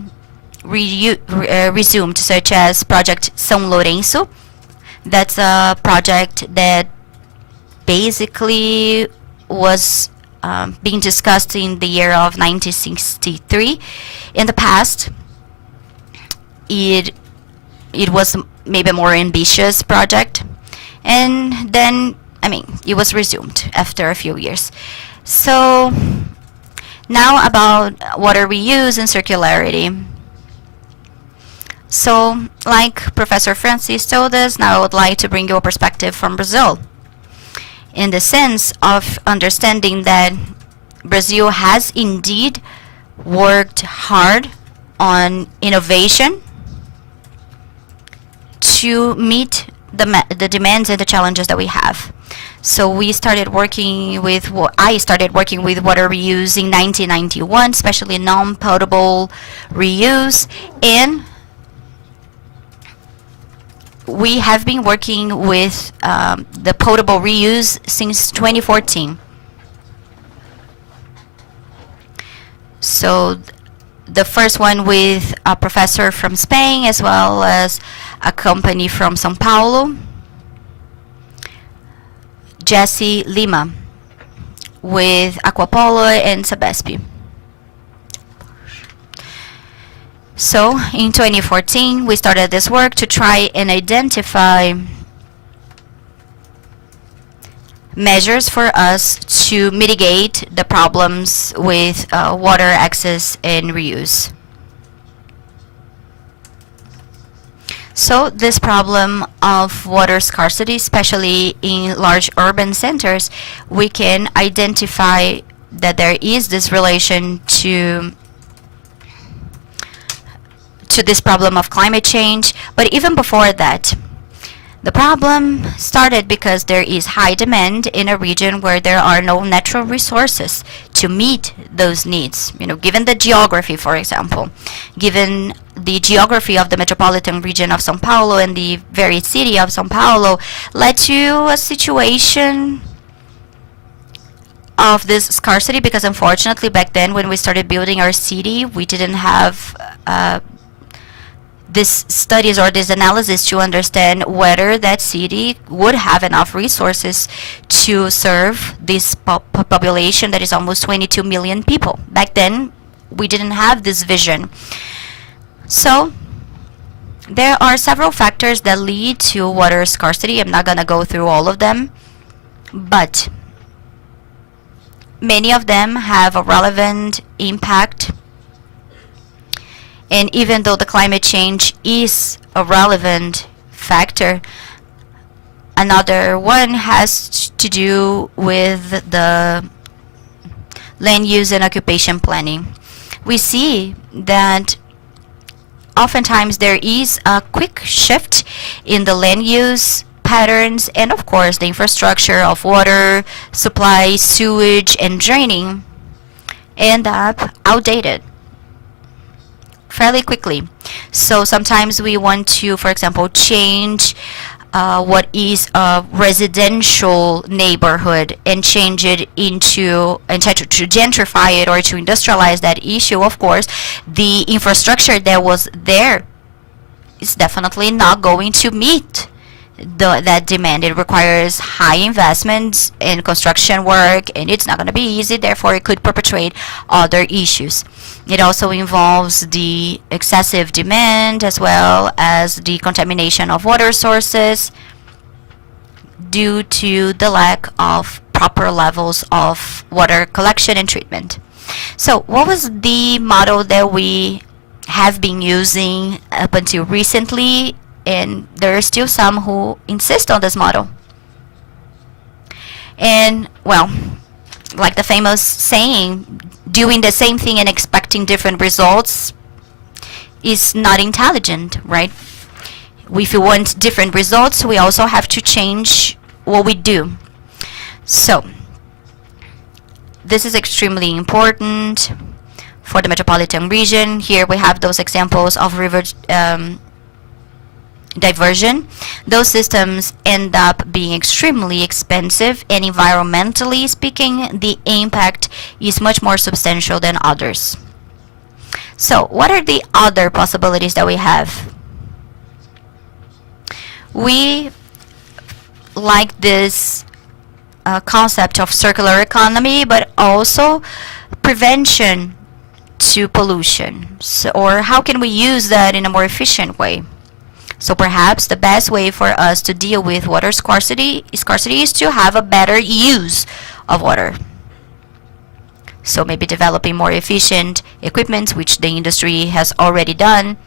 resumed, such as Project São Lourenço. That's a project that basically was being discussed in the year of 1963. In the past, it was maybe a more ambitious project, and then, it was resumed after a few years. So now about water reuse and circularity. So, like Professor Francis told us, now I would like to bring you a perspective from Brazil, in the sense of understanding that Brazil has indeed worked hard on innovation to meet the demands and the challenges that we have. So we started working with, I started working with water reuse in 1991, especially non-potable reuse, and we have been working with the potable reuse since 2014. So the first one with a professor from Spain, as well as a company from São Paulo, Jesse Lima, with Aquapolo and Sabesp. So in 2014, we started this work to try and identify measures for us to mitigate the problems with water access and reuse. So this problem of water scarcity, especially in large urban centers, we can identify that there is this relation to this problem of climate change. But even before that, the problem started because there is high demand in a region where there are no natural resources to meet those needs. Given the geography, for example, given the geography of the metropolitan region of São Paulo and the very city of São Paulo, led to a situation of this scarcity, because unfortunately back then when we started building our city, we didn't have this studies or this analysis to understand whether that city would have enough resources to serve this population that is almost 22 million people. Back then, we didn't have this vision. So there are several factors that lead to water scarcity. I'm not going to go through all of them, but many of them have a relevant impact. And even though the climate change is a relevant factor, another one has to do with the land use and occupation planning. We see that oftentimes there is a quick shift in the land use patterns, and of course the infrastructure of water supply, sewage, and draining end up outdated fairly quickly. So sometimes we want to, for example, change what is a residential neighborhood and change it into, and try to gentrify it or to industrialize that issue, of course, the infrastructure that was there is definitely not going to meet that demand. It requires high investments in construction work, and it's not going to be easy. Therefore, it could perpetuate other issues. It also involves the excessive demand as well as the contamination of water sources due to the lack of proper levels of water collection and treatment. So what was the model that we have been using up until recently? And there are still some who insist on this model. And, well, like the famous saying, doing the same thing and expecting different results is not intelligent, right? If we want different results, we also have to change what we do. So, this is extremely important for the metropolitan region. Here we have those examples of river diversion. Those systems end up being extremely expensive, and environmentally speaking, the impact is much more substantial than others. So, what are the other possibilities that we have? We like this concept of circular economy, but also prevention to pollution. So, or how can we use that in a more efficient way? So perhaps the best way for us to deal with water scarcity is to have a better use of water. So maybe developing more efficient equipment, which the industry has already done,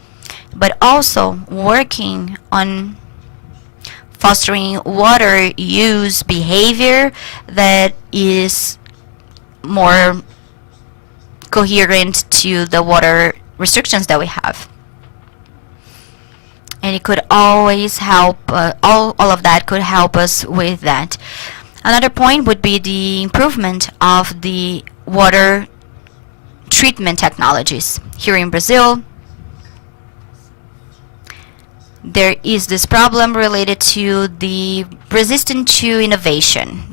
but also working on fostering water use behavior that is more coherent to the water restrictions that we have. And it could always help, all of that could help us with that. Another point would be the improvement of the water treatment technologies. Here in Brazil, there is this problem related to the resistance to innovation.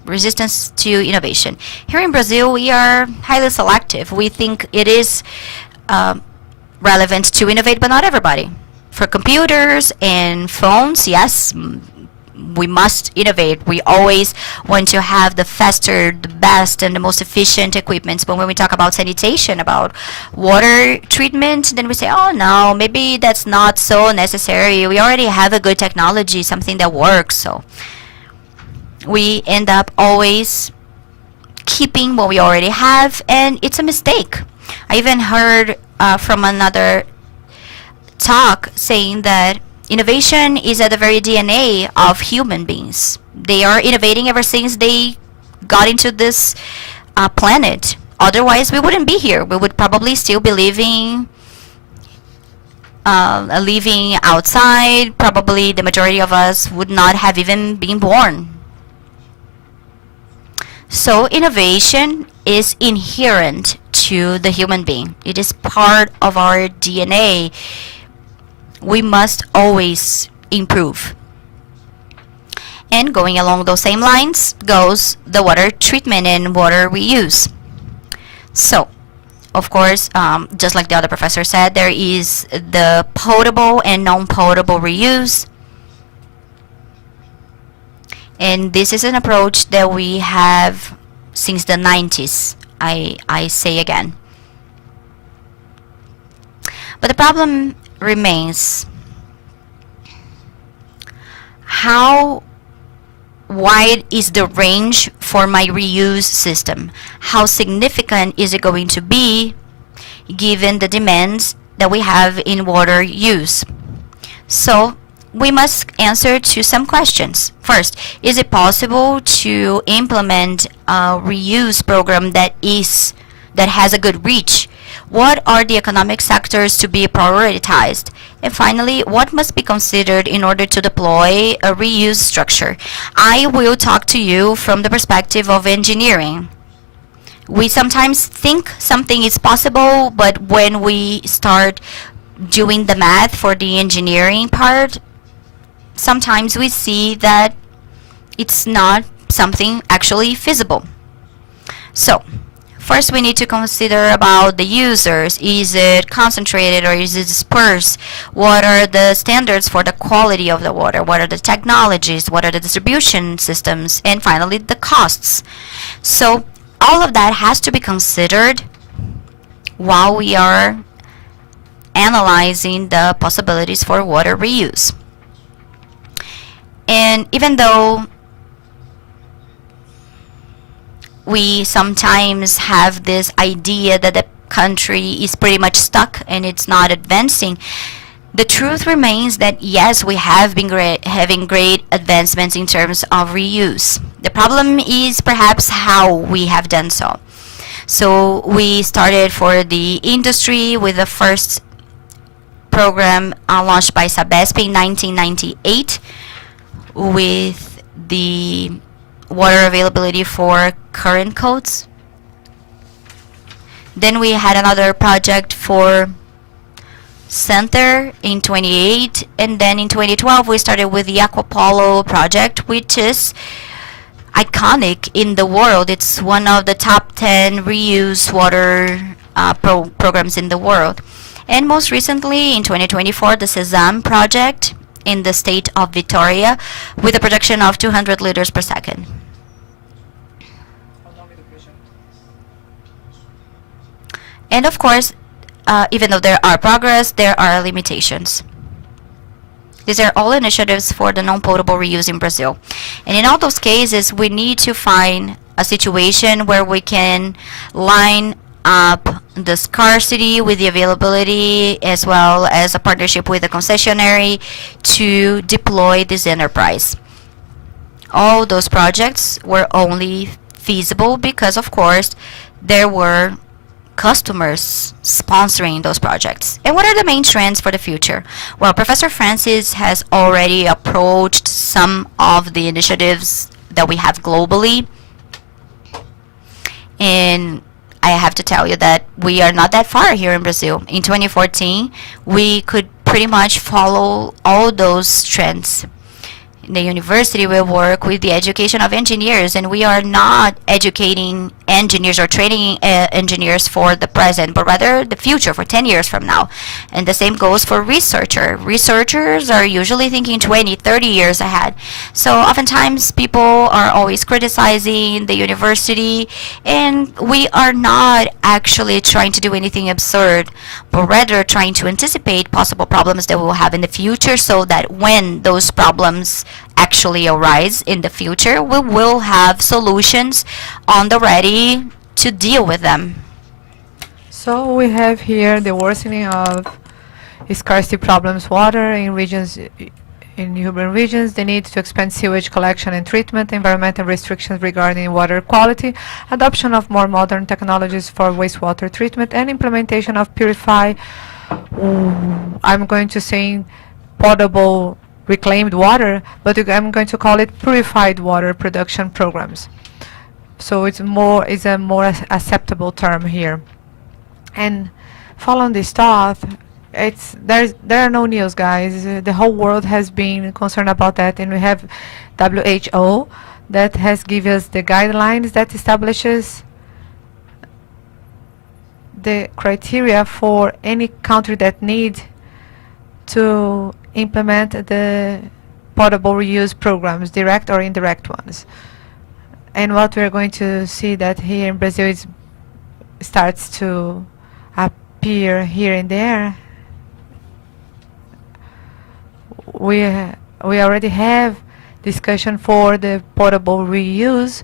Here in Brazil, we are highly selective. We think it is relevant to innovate, but not everybody. For computers and phones, yes, we must innovate. We always want to have the faster, the best, and the most efficient equipment. But when we talk about sanitation, about water treatment, then we say, oh no, maybe that's not so necessary. We already have a good technology, something that works. So we end up always keeping what we already have, and it's a mistake. I even heard from another talk saying that innovation is at the very DNA of human beings. They are innovating ever since they got into this planet. Otherwise, we wouldn't be here. We would probably still be living outside. Probably the majority of us would not have even been born. So innovation is inherent to the human being. It is part of our DNA. We must always improve. And going along those same lines goes the water treatment and water reuse. So, of course, just like the other professor said, there is the potable and non-potable reuse. And this is an approach that we have since the 90s, I say again. But the problem remains, how wide is the range for my reuse system? How significant is it going to be given the demands that we have in water use? So we must answer to some questions. First, is it possible to implement a reuse program that has a good reach? What are the economic sectors to be prioritized? And finally, what must be considered in order to deploy a reuse structure? I will talk to you from the perspective of engineering. We sometimes think something is possible, but when we start doing the math for the engineering part, sometimes we see that it's not something actually feasible. So, first we need to consider about the users. Is it concentrated or is it dispersed? What are the standards for the quality of the water? What are the technologies? What are the distribution systems? And finally, the costs. So, all of that has to be considered while we are analyzing the possibilities for water reuse. And even though we sometimes have this idea that the country is pretty much stuck and it's not advancing, the truth remains that yes, we have been having great advancements in terms of reuse. The problem is perhaps how we have done so. So we started for the industry with the first program launched by Sabesp in 1998 with the water availability for current codes. Then we had another project for Center in 28, and then in 2012 we started with the Aquapolo project, which is iconic in the world. It's one of the top 10 reuse water programs in the world. And most recently in 2024, the Sesam project in the state of Vitória with a production of 200 liters per second. And of course, even though there are progress, there are limitations. These are all initiatives for the non-potable reuse in Brazil. And in all those cases, we need to find a situation where we can line up the scarcity with the availability, as well as a partnership with the concessionary to deploy this enterprise. All those projects were only feasible because, of course, there were customers sponsoring those projects. And what are the main trends for the future? Well, Professor Francis has already approached some of the initiatives that we have globally. And I have to tell you that we are not that far here in Brazil. In 2014, we could pretty much follow all those trends. In the university, we work with the education of engineers, and we are not educating engineers or training engineers for the present, but rather the future, for 10 years from now. And the same goes for researchers. Researchers are usually thinking 20, 30 years ahead. So oftentimes people are always criticizing the university, and we are not actually trying to do anything absurd, but rather trying to anticipate possible problems that we will have in the future, so that when those problems actually arise in the future, we will have solutions on the ready to deal with them. So we have here the worsening of scarcity problems, water in regions, in urban regions, the need to expand sewage collection and treatment, environmental restrictions regarding water quality, adoption of more modern technologies for wastewater treatment, and implementation of I'm going to say potable reclaimed water, but I'm going to call it purified water production programs. So it's a more acceptable term here. And following this thought, there are no news, guys. The whole world has been concerned about that, and we have WHO that has given us the guidelines that establishes the criteria for any country that needs to implement the potable reuse programs, direct or indirect ones. And what we're going to see that here in Brazil starts to appear here and there. We already have discussion for the potable reuse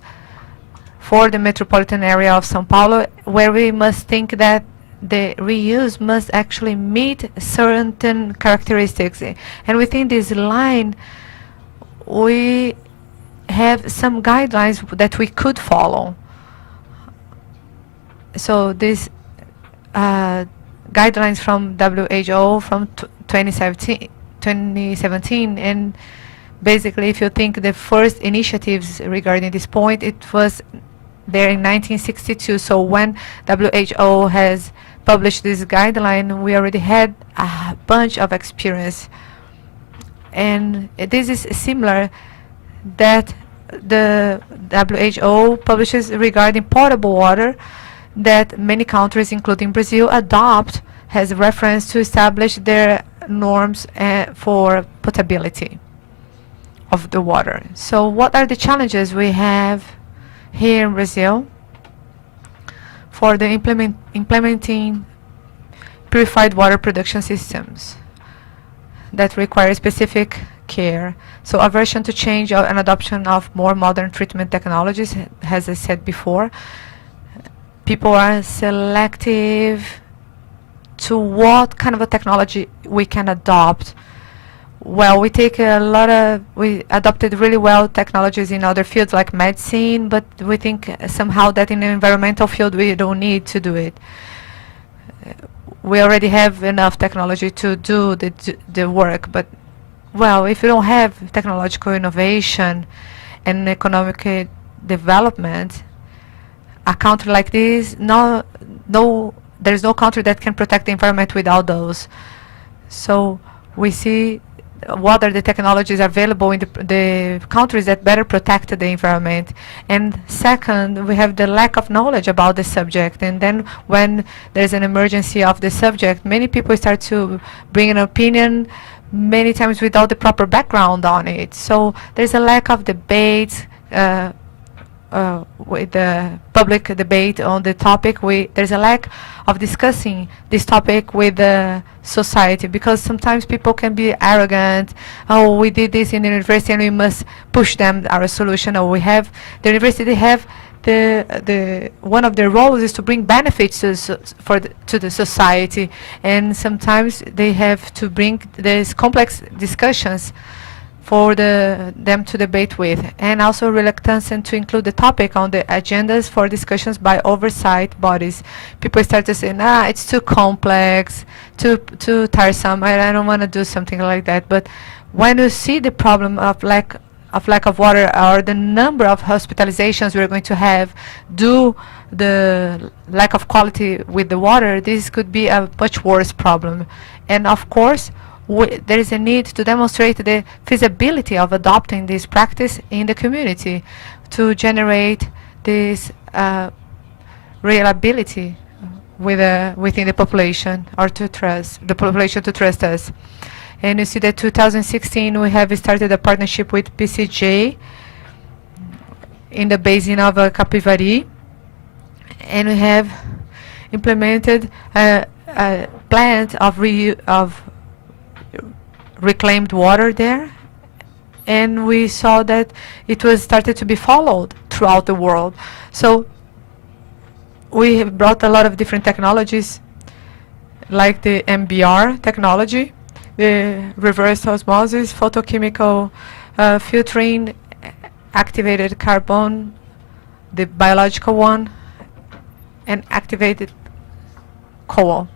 for the metropolitan area of São Paulo, where we must think that the reuse must actually meet certain characteristics. And within this line, we have some guidelines that we could follow. So these guidelines from WHO from 2017, and basically if you think the first initiatives regarding this point, it was there in 1962. So when WHO has published this guideline, we already had a bunch of experience. And this is similar that the WHO publishes regarding potable water that many countries, including Brazil, adopt as reference to establish their norms for potability of the water. So what are the challenges we have here in Brazil for the implementing purified water production systems that require specific care? So aversion to change and adoption of more modern treatment technologies, as I said before. People are selective to what kind of a technology we can adopt. Well, we adopted really well technologies in other fields like medicine, but we think somehow that in the environmental field we don't need to do it. We already have enough technology to do the work, but well, if you don't have technological innovation and economic development, a country like this, there's no country that can protect the environment without those. So we see what are the technologies available in the countries that better protect the environment. And second, we have the lack of knowledge about the subject. And then when there's an emergency of the subject, many people start to bring an opinion many times without the proper background on it. So there's a lack of debate with the public debate on the topic. There's a lack of discussing this topic with the society, because sometimes people can be arrogant. Oh, we did this in the university and we must push them our solution. Or the university have the one of their roles is to bring benefits to the society, and sometimes they have to bring these complex discussions for them to debate with, and also reluctance to include the topic on the agendas for discussions by oversight bodies. People start to say, nah, it's too complex, too tiresome, I don't want to do something like that. But when you see the problem of lack of water, or the number of hospitalizations we're going to have due the lack of quality with the water, this could be a much worse problem. And of course, there is a need to demonstrate the feasibility of adopting this practice in the community to generate this reliability within the population, or to trust the population to trust us. And you see that 2016 we have started a partnership with PCJ in the basin of Capivari, and we have implemented a plant of reclaimed water there, and we saw that it was started to be followed throughout the world. So we have brought a lot of different technologies, like the MBR technology, the reverse osmosis, photochemical filtering, activated carbon, the biological one, and activated coal.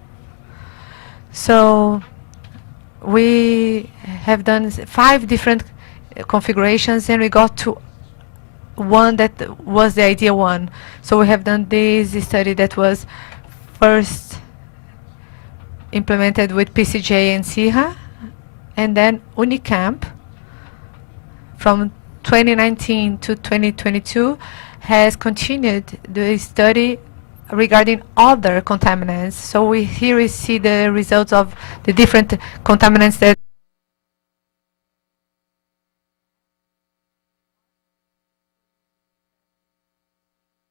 So we have done 5 different configurations, and we got to one that was the ideal one. So we have done this study that was first implemented with PCJ and SIHA, and then Unicamp from 2019 to 2022 has continued the study regarding other contaminants. So here we see the results of the different contaminants that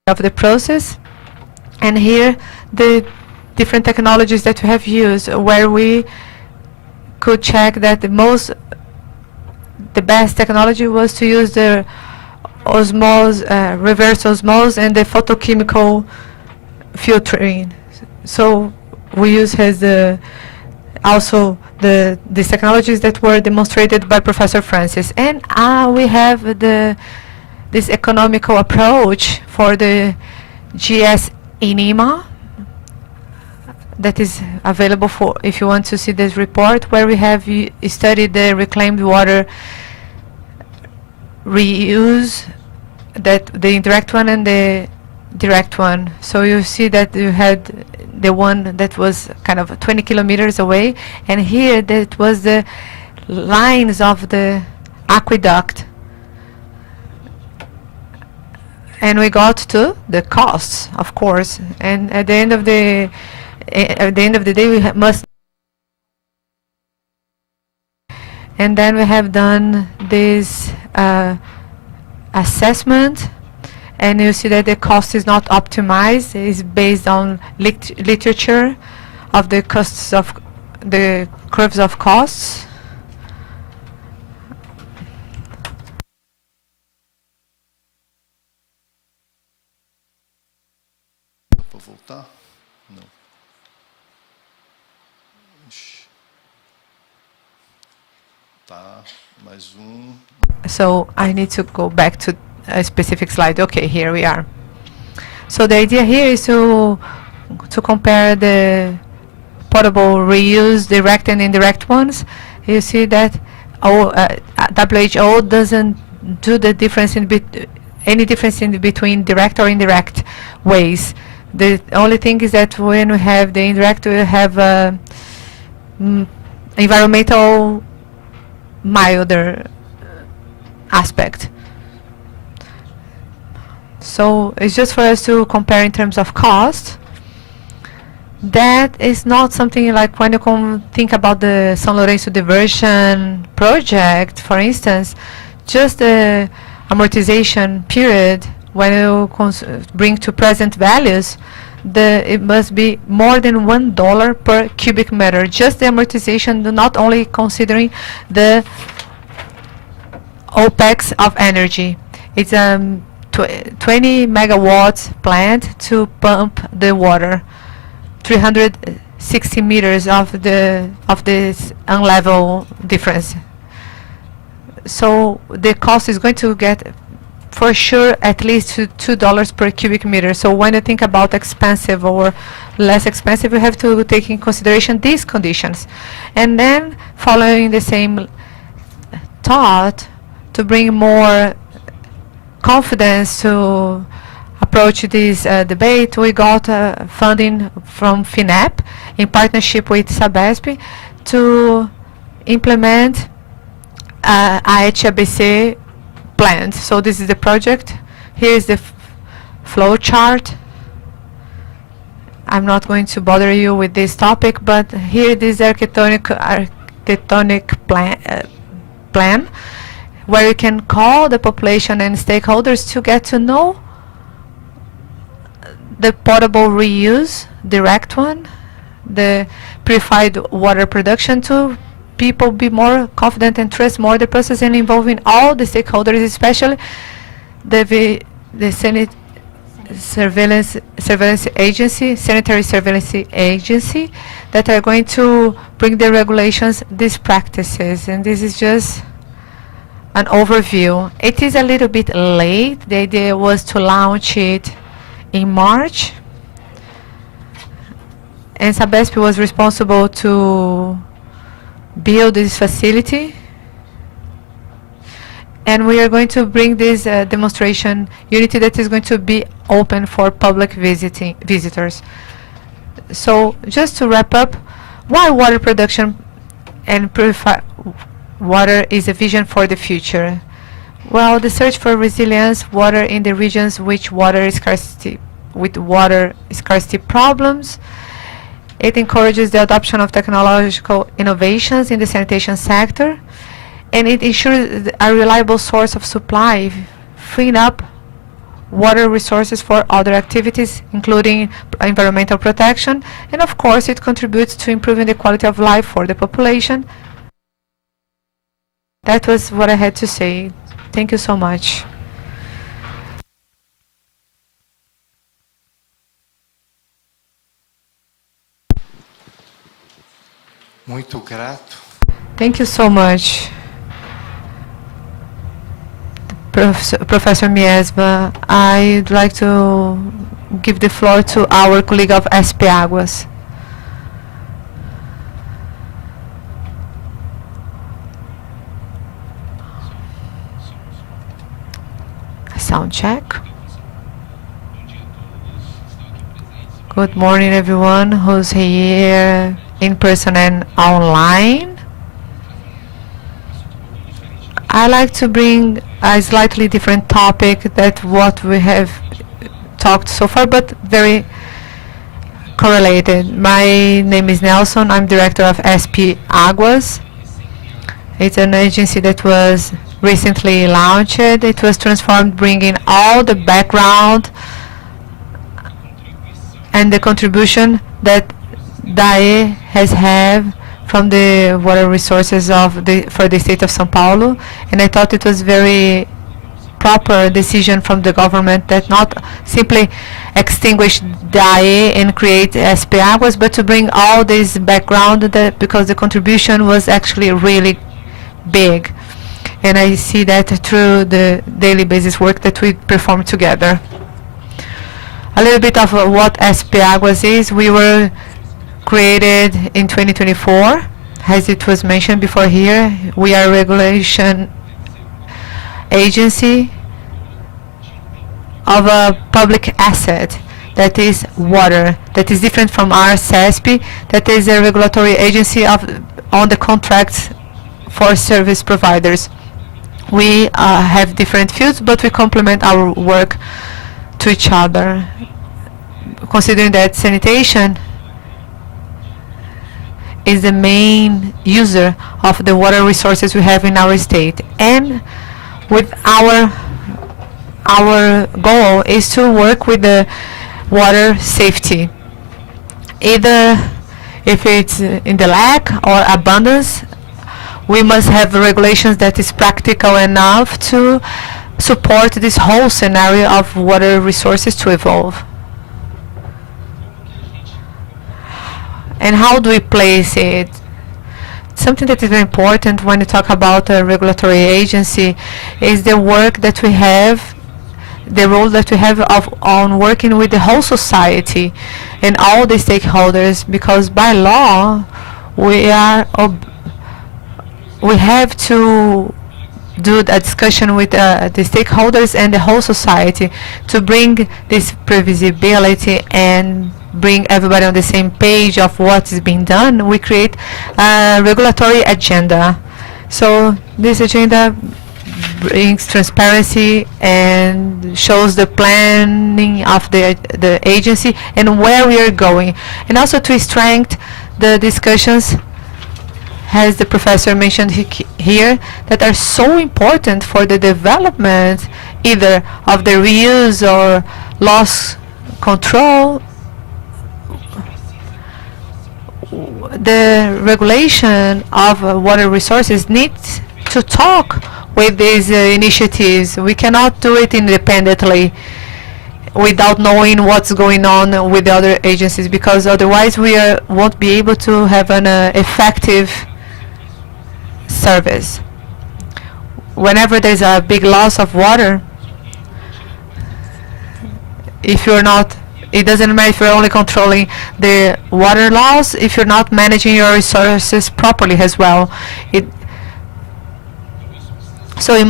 of the process, and here the different technologies that we have used, where we could check that the best technology was to use the reverse osmosis and the photochemical filtering. So we use also these technologies that were demonstrated by Professor Francis, and we have this economical approach for the GS Enema that is available for if you want to see this report, where we have studied the reclaimed water reuse, that the indirect one and the direct one. So you see that you had the one that was kind of 20 kilometers away, and here that was the lines of the aqueduct. And we got to the costs, of course. And at the end of the day, we must. And then we have done this assessment, and you see that the cost is not optimized. It's based on literature of the costs of the curves of costs. Vou voltar? Não. Tá, mais So I need to go back to a specific slide. Okay, here we are. So the idea here is to compare the potable reuse, direct and indirect ones. You see that WHO doesn't do the difference any difference in between direct or indirect ways. The only thing is that when we have the indirect, we have environmental milder aspect. So it's just for us to compare in terms of cost. That is not something like when you think about the São Lourenço diversion project, for instance, just the amortization period, when you bring to present values, it must be more than $1 per cubic meter. Just the amortization, not only considering the OPEX of energy. It's a 20 megawatts plant to pump the water, 360 meters of this unlevel difference. So the cost is going to get, for sure, at least $2 per cubic meter. So when you think about expensive or less expensive, you have to take in consideration these conditions. And then, following the same thought, to bring more confidence to approach this debate, we got funding from FINEP in partnership with Sabesp to implement AET-ABC plant. So this is the project. Here is the flow chart. I'm not going to bother you with this topic, but here this architectonic plan where you can call the population and stakeholders to get to know the potable reuse, direct one, the purified water production, to people be more confident and trust more the process, and involving all the stakeholders, especially the surveillance agency, sanitary surveillance agency, that are going to bring the regulations, these practices. And this is just an overview. It is a little bit late. The idea was to launch it in March, and Sabesp was responsible to build this facility, and we are going to bring this demonstration unit that is going to be open for public visitors. So just to wrap up, why water production and purified water is a vision for the future? Well, the search for resilience, water in the regions with water scarcity problems. It encourages the adoption of technological innovations in the sanitation sector, and it ensures a reliable source of supply, freeing up water resources for other activities, including environmental protection, and of course it contributes to improving the quality of life for the population. That was what I had to say. Thank you so much. Muito grato. Thank you so much, Professor Miesma. I'd like to give the floor to our colleague of ESP Águas. Sound check. Good morning, everyone who's here in person and online. I like to bring a slightly different topic that what we have talked so far, but very correlated. My name is Nelson. I'm director of ESP Águas. It's an agency that was recently launched. It was transformed, bringing all the background and the contribution that DAE has had from the water resources for the state of São Paulo. And I thought it was very proper decision from the government that not simply extinguish DAE and create ESP Águas, but to bring all this background because the contribution was actually really big. And I see that through the daily basis work that we perform together. A little bit of what ESP Águas is. We were created in 2024, as it was mentioned before here. We are a regulation agency of a public asset that is water, that is different from our CESP, that is a regulatory agency on the contracts for service providers. We have different fields, but we complement our work to each other, considering that sanitation is the main user of the water resources we have in our state. And with our goal is to work with the water safety, either if it's in the lack or abundance. We must have regulations that is practical enough to support this whole scenario of water resources to evolve. And how do we place it? Something that is very important when you talk about a regulatory agency is the work that we have, the role that we have on working with the whole society and all the stakeholders, because by law we have to do a discussion with the stakeholders and the whole society to bring this previsibility and bring everybody on the same page of what is being done. We create a regulatory agenda. So this agenda brings transparency and shows the planning of the agency and where we are going. And also to strengthen the discussions, as the professor mentioned here, that are so important for the development either of the reuse or loss control. The regulation of water resources needs to talk with these initiatives. We cannot do it independently without knowing what's going on with the other agencies, because otherwise we won't be able to have an effective service. Whenever there's a big loss of water, if you're not, it doesn't matter if you're only controlling the water loss, if you're not managing your resources properly as well. So we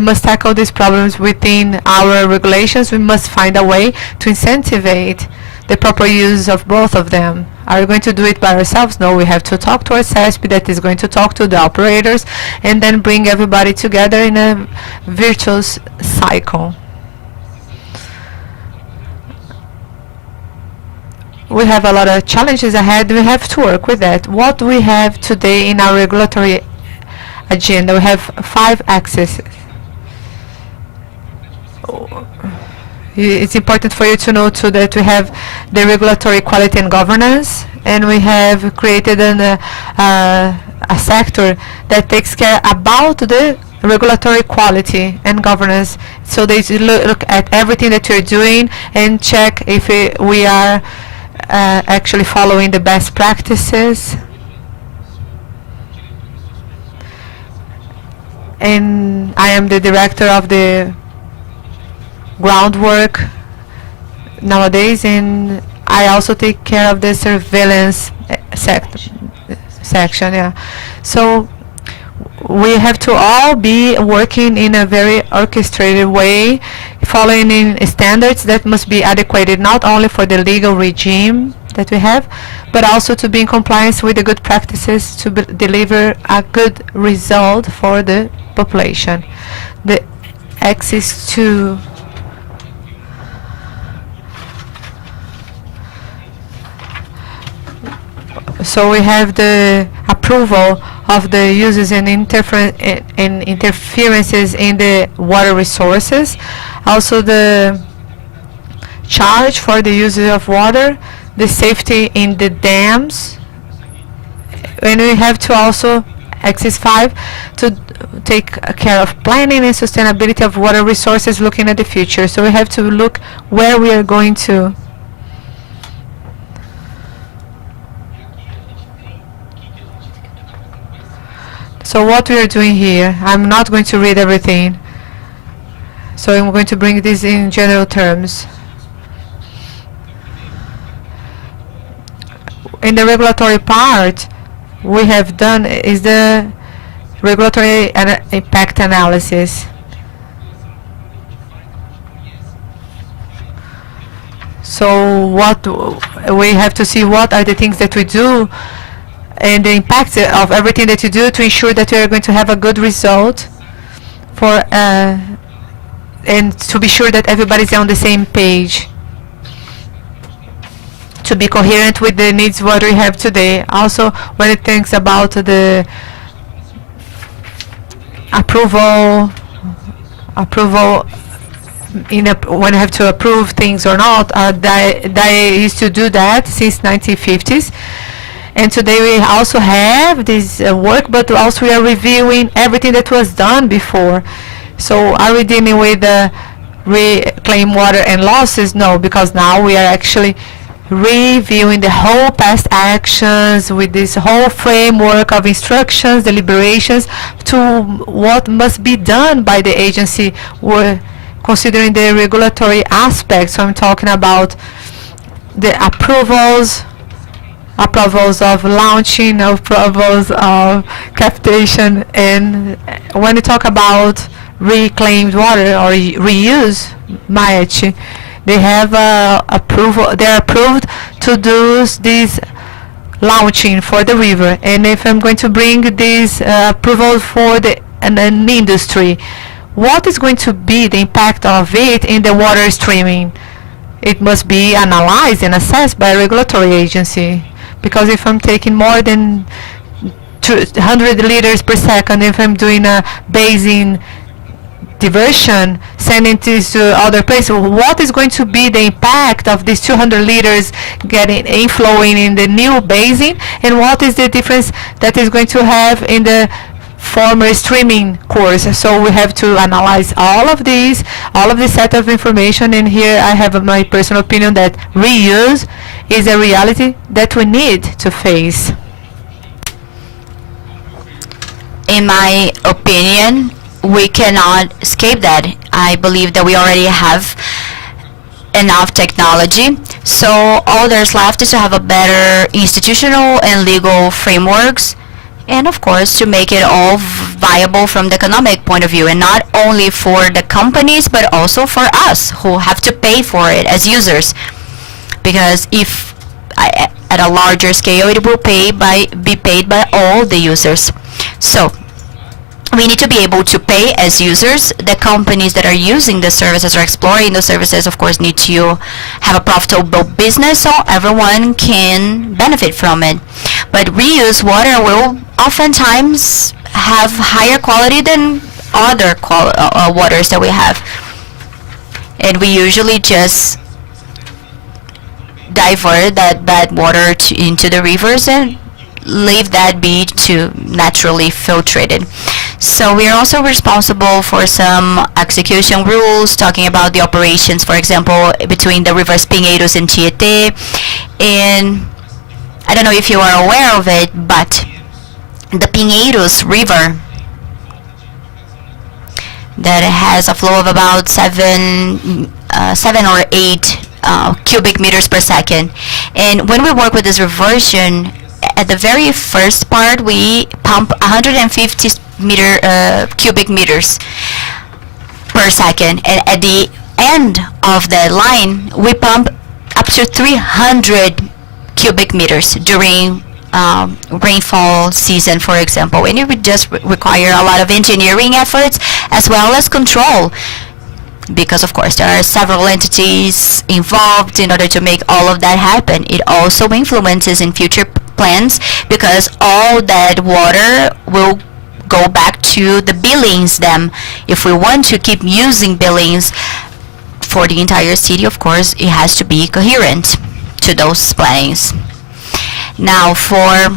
must tackle these problems within our regulations. We must find a way to incentivize the proper use of both of them. Are we going to do it by ourselves? No, we have to talk to our CESP that is going to talk to the operators and then bring everybody together in a virtuous cycle. We have a lot of challenges ahead. We have to work with that. What we have today in our regulatory agenda, we have 5 axes. It's important for you to know too that we have the regulatory quality and governance, and we have created a sector that takes care about the regulatory quality and governance. So they look at everything that you're doing and check if we are actually following the best practices. And I am the director of the groundwork nowadays, and I also take care of the surveillance section. Yeah. So we have to all be working in a very orchestrated way, following in standards that must be adequate not only for the legal regime that we have, but also to be in compliance with the good practices to deliver a good result for the population. The access to so we have the approval of the uses and interferences in the water resources, also the charge for the usage of water, the safety in the dams, and we have to also Axis 5 to take care of planning and sustainability of water resources looking at the future. So we have to look where we are going to. So what we are doing here, I'm not going to read everything. So I'm going to bring this in general terms. In the regulatory part, we have done is the regulatory impact analysis. So what we have to see what are the things that we do and the impact of everything that you do to ensure that you are going to have a good result for and to be sure that everybody's on the same page, to be coherent with the needs what we have today. Also, when it thinks about the approval when you have to approve things or not, they used to do that since 1950s. And today we also have this work, but also we are reviewing everything that was done before. So are we dealing with the reclaim water and losses? No, because now we are actually reviewing the whole past actions with this whole framework of instructions, deliberations to what must be done by the agency. We're considering the regulatory aspects. So I'm talking about the approvals of launching, approvals of captation, and when you talk about reclaimed water or reuse, MAET, they have approval. They're approved to do this launching for the river. And if I'm going to bring this approval for an industry, what is going to be the impact of it in the water streaming? It must be analyzed and assessed by a regulatory agency. Because if I'm taking more than 200 liters per second, if I'm doing a basin diversion, sending this to other places, what is going to be the impact of these 200 liters getting inflowing in the new basin, and what is the difference that is going to have in the former streaming course? So we have to analyze all of this set of information, and here I have my personal opinion that reuse is a reality that we need to face. In my opinion, we cannot escape that. I believe that we already have enough technology, so all there's left is to have a better institutional and legal frameworks, and of course to make it all viable from the economic point of view, and not only for the companies but also for us who have to pay for it as users. Because if at a larger scale, it will be paid by all the users. So we need to be able to pay as users. The companies that are using the services or exploring the services, of course, need to have a profitable business so everyone can benefit from it. But reused water will oftentimes have higher quality than other waters that we have. And we usually just divert that bad water into the rivers and leave that be to naturally filtrated. So we are also responsible for some execution rules, talking about the operations, for example, between the rivers Pinheiros and Tietê. And I don't know if you are aware of it, but the Pinheiros River that has a flow of about 7 or 8 cubic meters per second. And when we work with this reversion, at the very first part we pump 150 cubic meters per second, and at the end of the line we pump up to 300 cubic meters during rainfall season, for example. And it would just require a lot of engineering efforts as well as control, because of course there are several entities involved in order to make all of that happen. It also influences in future plans, because all that water will go back to the Billings Dam. If we want to keep using Billings for the entire city, of course it has to be coherent to those plannings. Now, for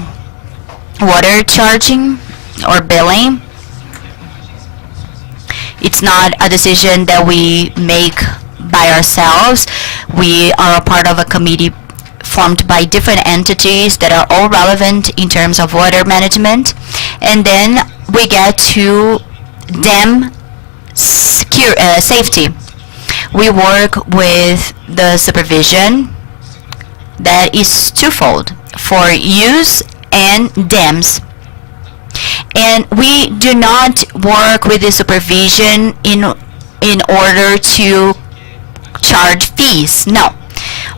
water charging or billing, it's not a decision that we make by ourselves. We are a part of a committee formed by different entities that are all relevant in terms of water management. And then we get to dam safety. We work with the supervision that is twofold, for use and dams. And we do not work with the supervision in order to charge fees. No.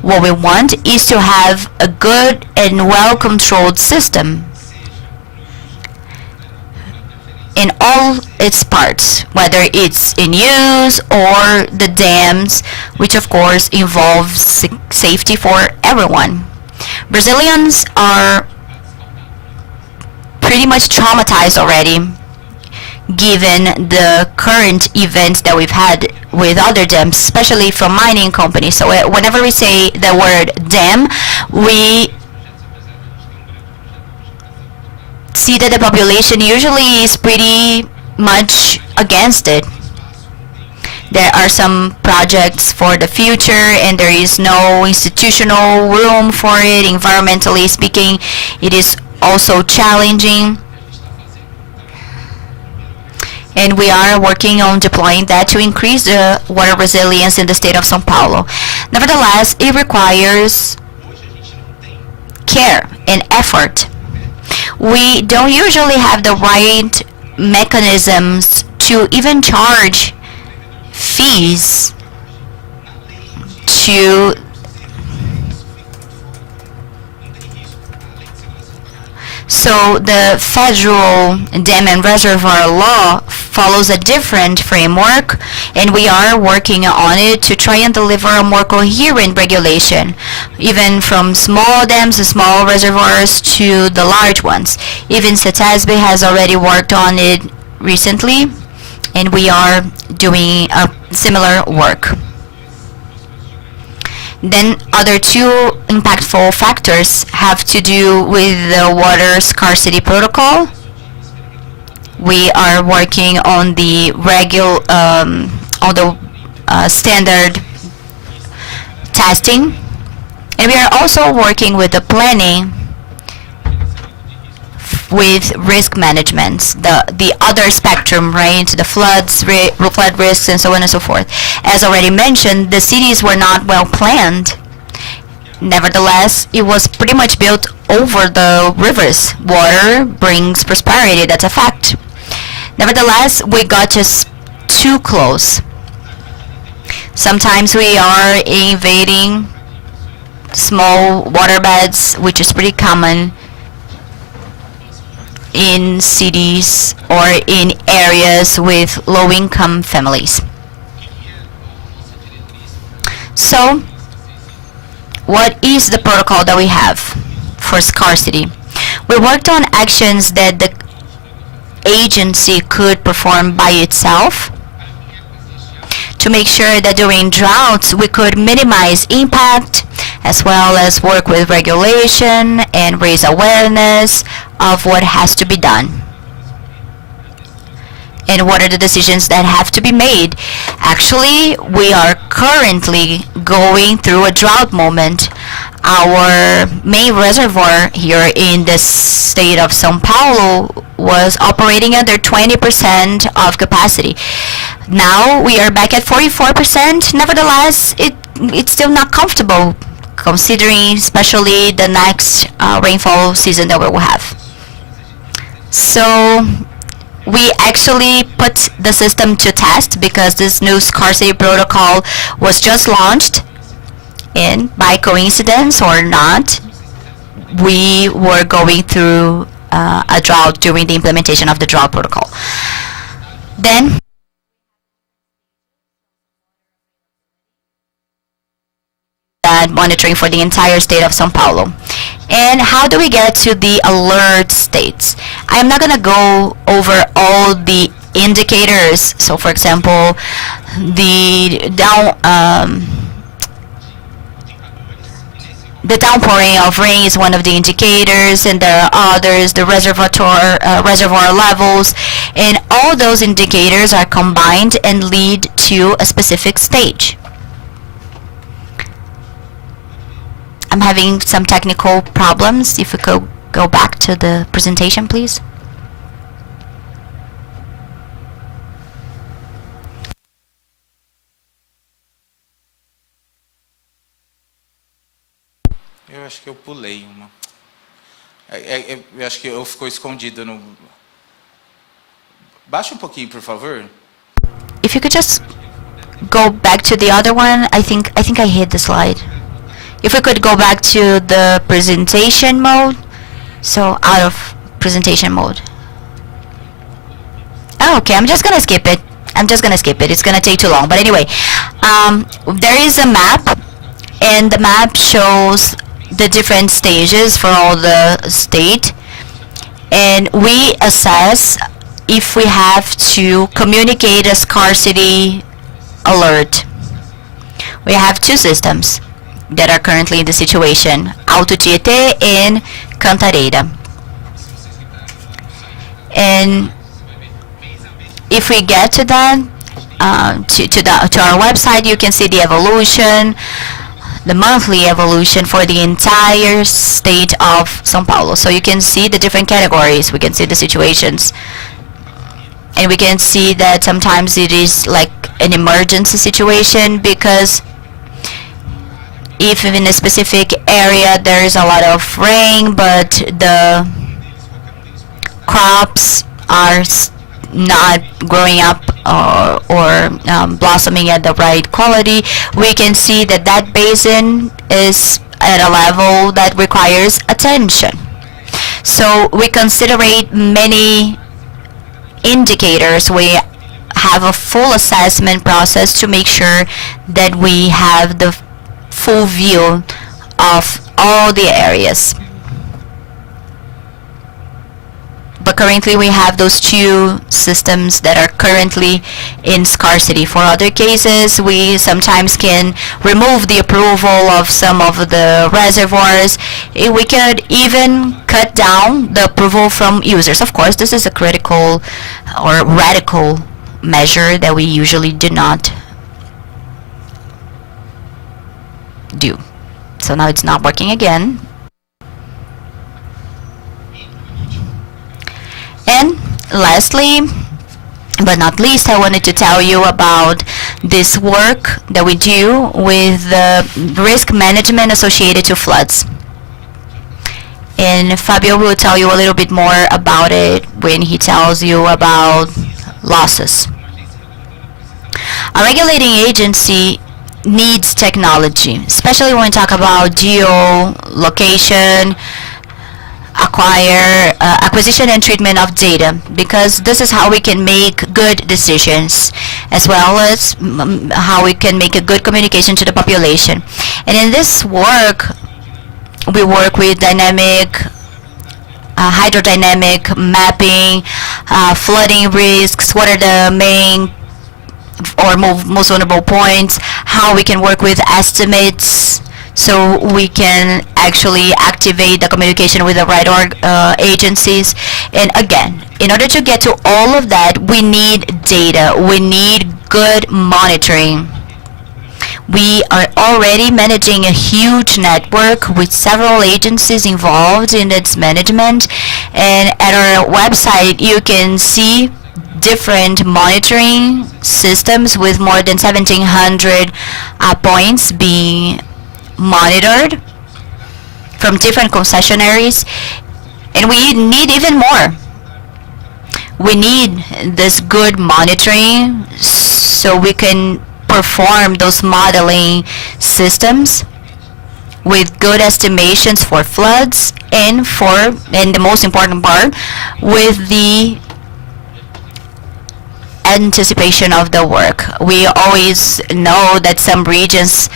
What we want is to have a good and well-controlled system in all its parts, whether it's in use or the dams, which of course involves safety for everyone. Brazilians are pretty much traumatized already, given the current events that we've had with other dams, especially from mining companies. So whenever we say the word dam, we see that the population usually is pretty much against it. There are some projects for the future, and there is no institutional room for it. Environmentally speaking, it is also challenging. And we are working on deploying that to increase the water resilience in the state of São Paulo. Nevertheless, it requires care and effort. We don't usually have the right mechanisms to even charge fees to so the federal dam and reservoir law follows a different framework, and we are working on it to try and deliver a more coherent regulation, even from small dams, small reservoirs, to the large ones. Even CETESB has already worked on it recently, and we are doing a similar work. Then other two impactful factors have to do with the water scarcity protocol. We are working on the standard testing, and we are also working with the planning with risk management, the other spectrum, right? The flood risks, and so on and so forth. As already mentioned, the cities were not well planned. Nevertheless, it was pretty much built over the rivers. Water brings prosperity, that's a fact. Nevertheless, we got just too close. Sometimes we are invading small waterbeds, which is pretty common in cities or in areas with low-income families. So, what is the protocol that we have for scarcity? We worked on actions that the agency could perform by itself to make sure that during droughts we could minimize impact, as well as work with regulation and raise awareness of what has to be done and what are the decisions that have to be made. Actually, we are currently going through a drought moment. Our main reservoir here in the state of São Paulo was operating under 20% of capacity. Now we are back at 44%. Nevertheless, it's still not comfortable, considering especially the next rainfall season that we will have. So we actually put the system to test because this new scarcity protocol was just launched, and by coincidence or not, we were going through a drought during the implementation of the drought protocol. Then that monitoring for the entire state of São Paulo. And how do we get to the alert states? I'm not going to go over all the indicators. So for example, the downpouring of rain is one of the indicators, and there are others, the reservoir levels, and all those indicators are combined and lead to a specific stage. I'm having some technical problems. If we could go back to the presentation, please. Eu acho que eu pulei uma. Eu acho que eu ficou escondido no. Baixa pouquinho, por favor. If you could just go back to the other one, I think I hit the slide. If we could go back to the presentation mode, so out of presentation mode. Oh, okay, I'm just gonna skip it. It's gonna take too long. But anyway, there is a map, and the map shows the different stages for all the state, and we assess if we have to communicate a scarcity alert. We have two systems that are currently in the situation, Alto Tietê and Cantareira. And if we get to that, to our website, you can see the evolution, the monthly evolution for the entire state of São Paulo. So you can see the different categories, we can see the situations, and we can see that sometimes it is like an emergency situation, because if in a specific area there is a lot of rain, but the crops are not growing up or blossoming at the right quality, we can see that that basin is at a level that requires attention. So we considerate many indicators. We have a full assessment process to make sure that we have the full view of all the areas. But currently we have those two systems that are currently in scarcity. For other cases, we sometimes can remove the approval of some of the reservoirs. We could even cut down the approval from users. Of course, this is a critical or radical measure that we usually do not do. So now it's not working again. And lastly, but not least, I wanted to tell you about this work that we do with the risk management associated to floods. And Fabio will tell you a little bit more about it when he tells you about losses. A regulating agency needs technology, especially when we talk about geolocation, acquisition and treatment of data, because this is how we can make good decisions, as well as how we can make a good communication to the population. And in this work, we work with dynamic, hydrodynamic mapping, flooding risks, what are the main or most vulnerable points, how we can work with estimates, so we can actually activate the communication with the right agencies. And again, in order to get to all of that, we need data. We need good monitoring. We are already managing a huge network with several agencies involved in its management. And at our website, you can see different monitoring systems with more than 1,700 points being monitored from different concessionaries, and we need even more. We need this good monitoring so we can perform those modeling systems with good estimations for floods, and the most important part, with the anticipation of the work. We always know that some regions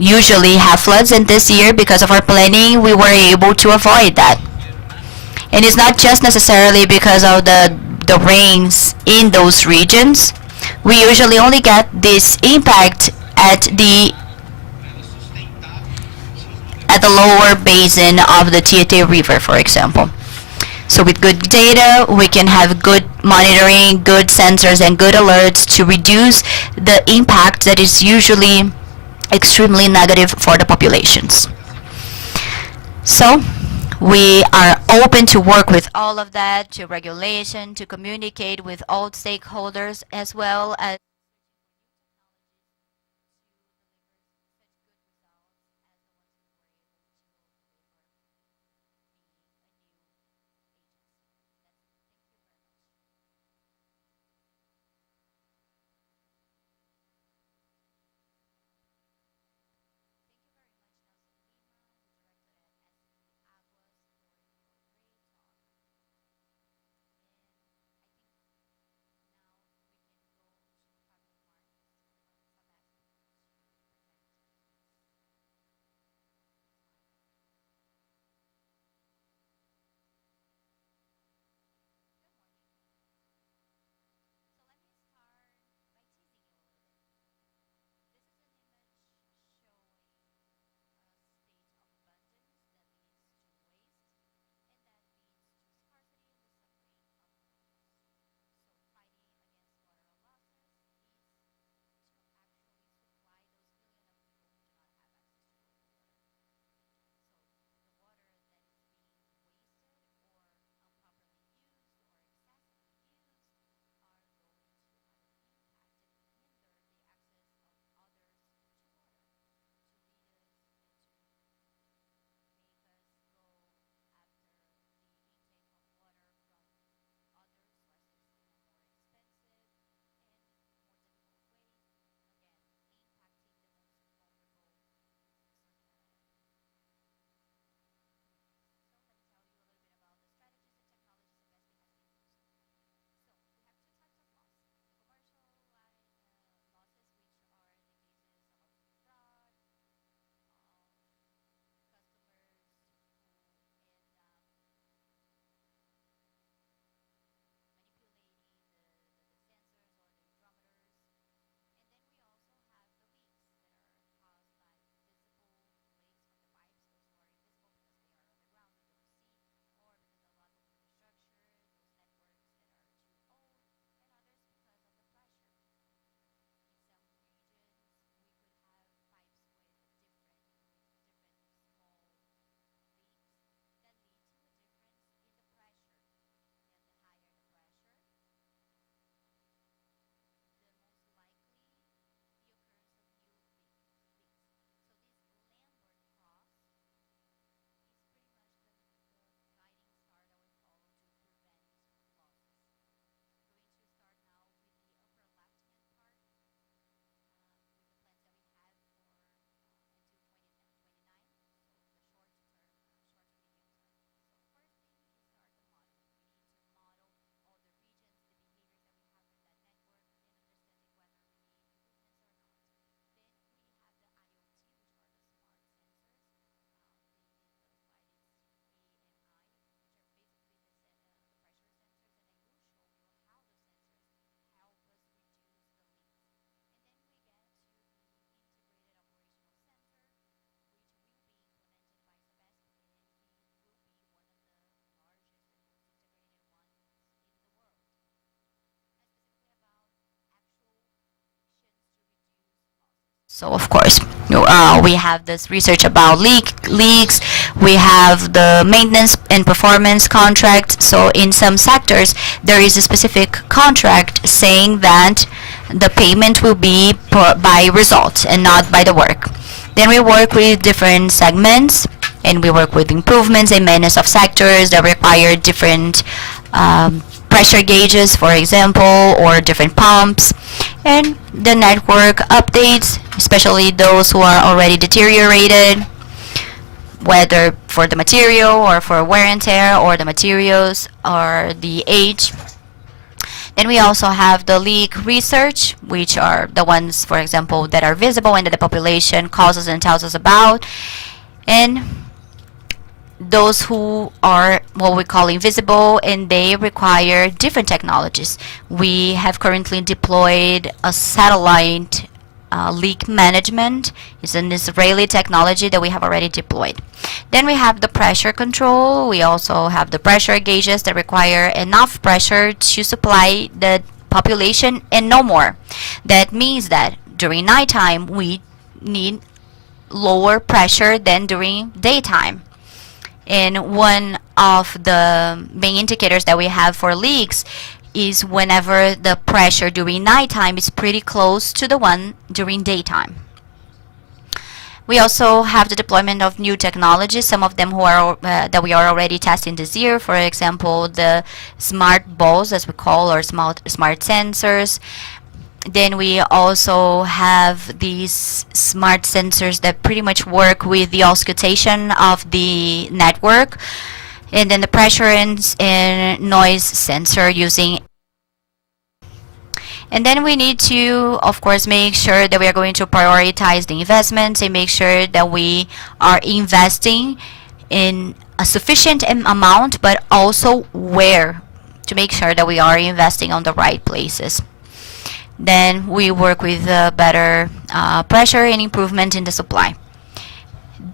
usually have floods, and this year, because of our planning, we were able to avoid that. And it's not just necessarily because of the rains in those regions. We usually only get this impact at the lower basin of the Tietê River, for example. So with good data, we can have good monitoring, good sensors, and good alerts to reduce the impact that is usually extremely negative for the populations. So we are open to work with all of that, to regulation, to communicate with all stakeholders, as well as so of course, we have this research about leaks, we have the maintenance and performance contract. So in some sectors, there is a specific contract saying that the payment will be by results and not by the work. Then we work with different segments, and we work with improvements and maintenance of sectors that require different pressure gauges, for example, or different pumps, and the network updates, especially those who are already deteriorated, whether for the material or for wear and tear or the materials or the age. Then we also have the leak research, which are the ones, for example, that are visible and that the population causes and tells us about. And those who are what we call invisible, and they require different technologies. We have currently deployed a satellite leak management. It's an Israeli technology that we have already deployed. Then we have the pressure control. We also have the pressure gauges that require enough pressure to supply the population and no more. That means that during nighttime we need lower pressure than during daytime. And one of the main indicators that we have for leaks is whenever the pressure during nighttime is pretty close to the one during daytime. We also have the deployment of new technologies, some of them that we are already testing this year. For example, the smart balls, as we call, or smart sensors. Then we also have these smart sensors that pretty much work with the auscultation of the network. And then the pressure and noise sensor using. And then we need to, of course, make sure that we are going to prioritize the investments and make sure that we are investing in a sufficient amount, but also where, to make sure that we are investing on the right places. Then we work with better pressure and improvement in the supply.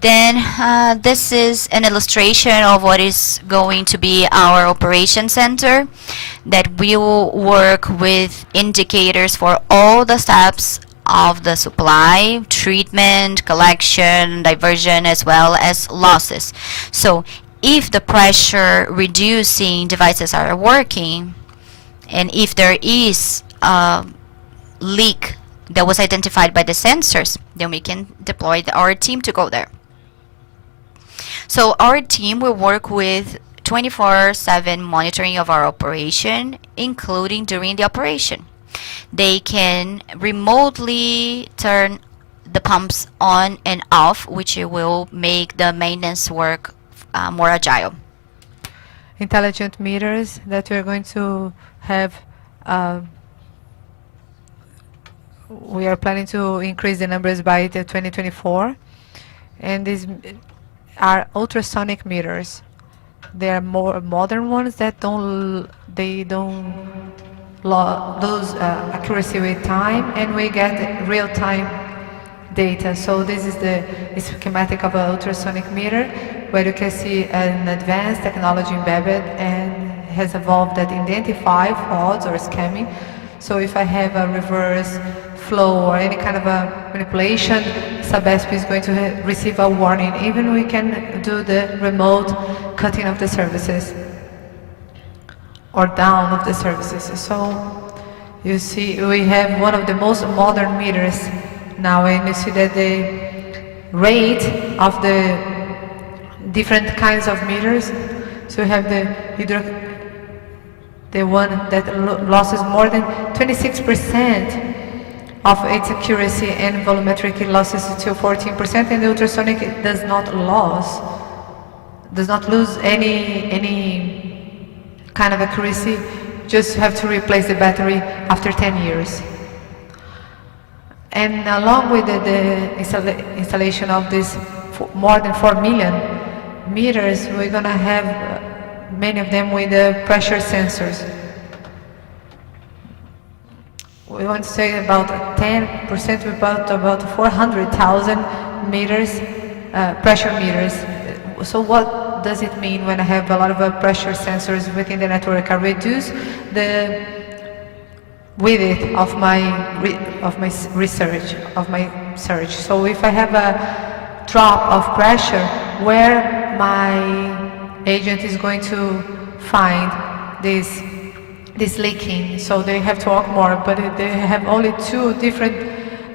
Then this is an illustration of what is going to be our operation center, that we will work with indicators for all the steps of the supply, treatment, collection, diversion, as well as losses. So if the pressure reducing devices are working, and if there is a leak that was identified by the sensors, then we can deploy our team to go there. So our team will work with 24/7 monitoring of our operation, including during the operation. They can remotely turn the pumps on and off, which will make the maintenance work more agile. Intelligent meters that we're going to have. We are planning to increase the numbers by 2024, and these are ultrasonic meters. They are more modern ones that don't lose accuracy with time, and we get real-time data. So this is the schematic of an ultrasonic meter, where you can see an advanced technology embedded and has evolved that identify faults or scamming. So if I have a reverse flow or any kind of a manipulation, sub-ESP is going to receive a warning. Even we can do the remote cutting of the services or down of the services. So you see we have one of the most modern meters now, and you see that the rate of the different kinds of meters. So you have the one that losses more than 26% of its accuracy, and volumetric losses to 14%, and the ultrasonic does not lose any kind of accuracy. Just have to replace the battery after 10 years. And along with the installation of this more than 4 million meters, we're going to have many of them with the pressure sensors. We want to say about 10%, about 400,000 meters, pressure meters. So what does it mean when I have a lot of pressure sensors within the network? I reduce the width of my search. So if I have a drop of pressure, where my agent is going to find this leaking, so they have to walk more, but they have only 2 different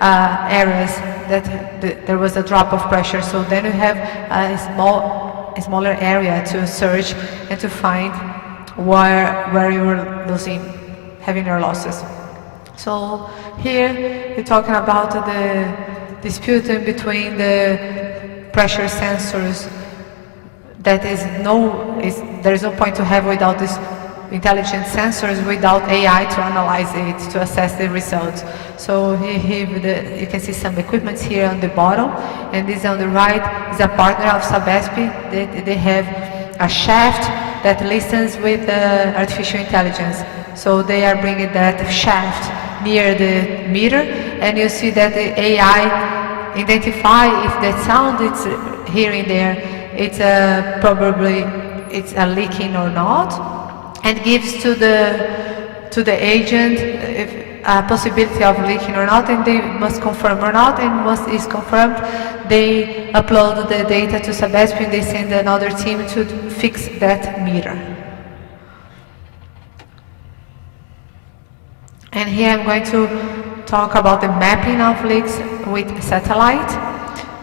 areas that there was a drop of pressure. So then you have a smaller area to search and to find where you were having your losses. So here you're talking about the dispute in between the pressure sensors that there is no point to have without these intelligent sensors, without AI to analyze it, to assess the results. So you can see some equipment here on the bottom, and this on the right is a partner of Sabesp. They have a shaft that listens with artificial intelligence. So they are bringing that shaft near the meter, and you see that the AI identify if that sound it's hearing there, it's probably it's a leaking or not, and gives to the agent if a possibility of leaking or not, and they must confirm or not, and once it's confirmed, they upload the data to Sabesp and they send another team to fix that meter. And here I'm going to talk about the mapping of leaks with satellite.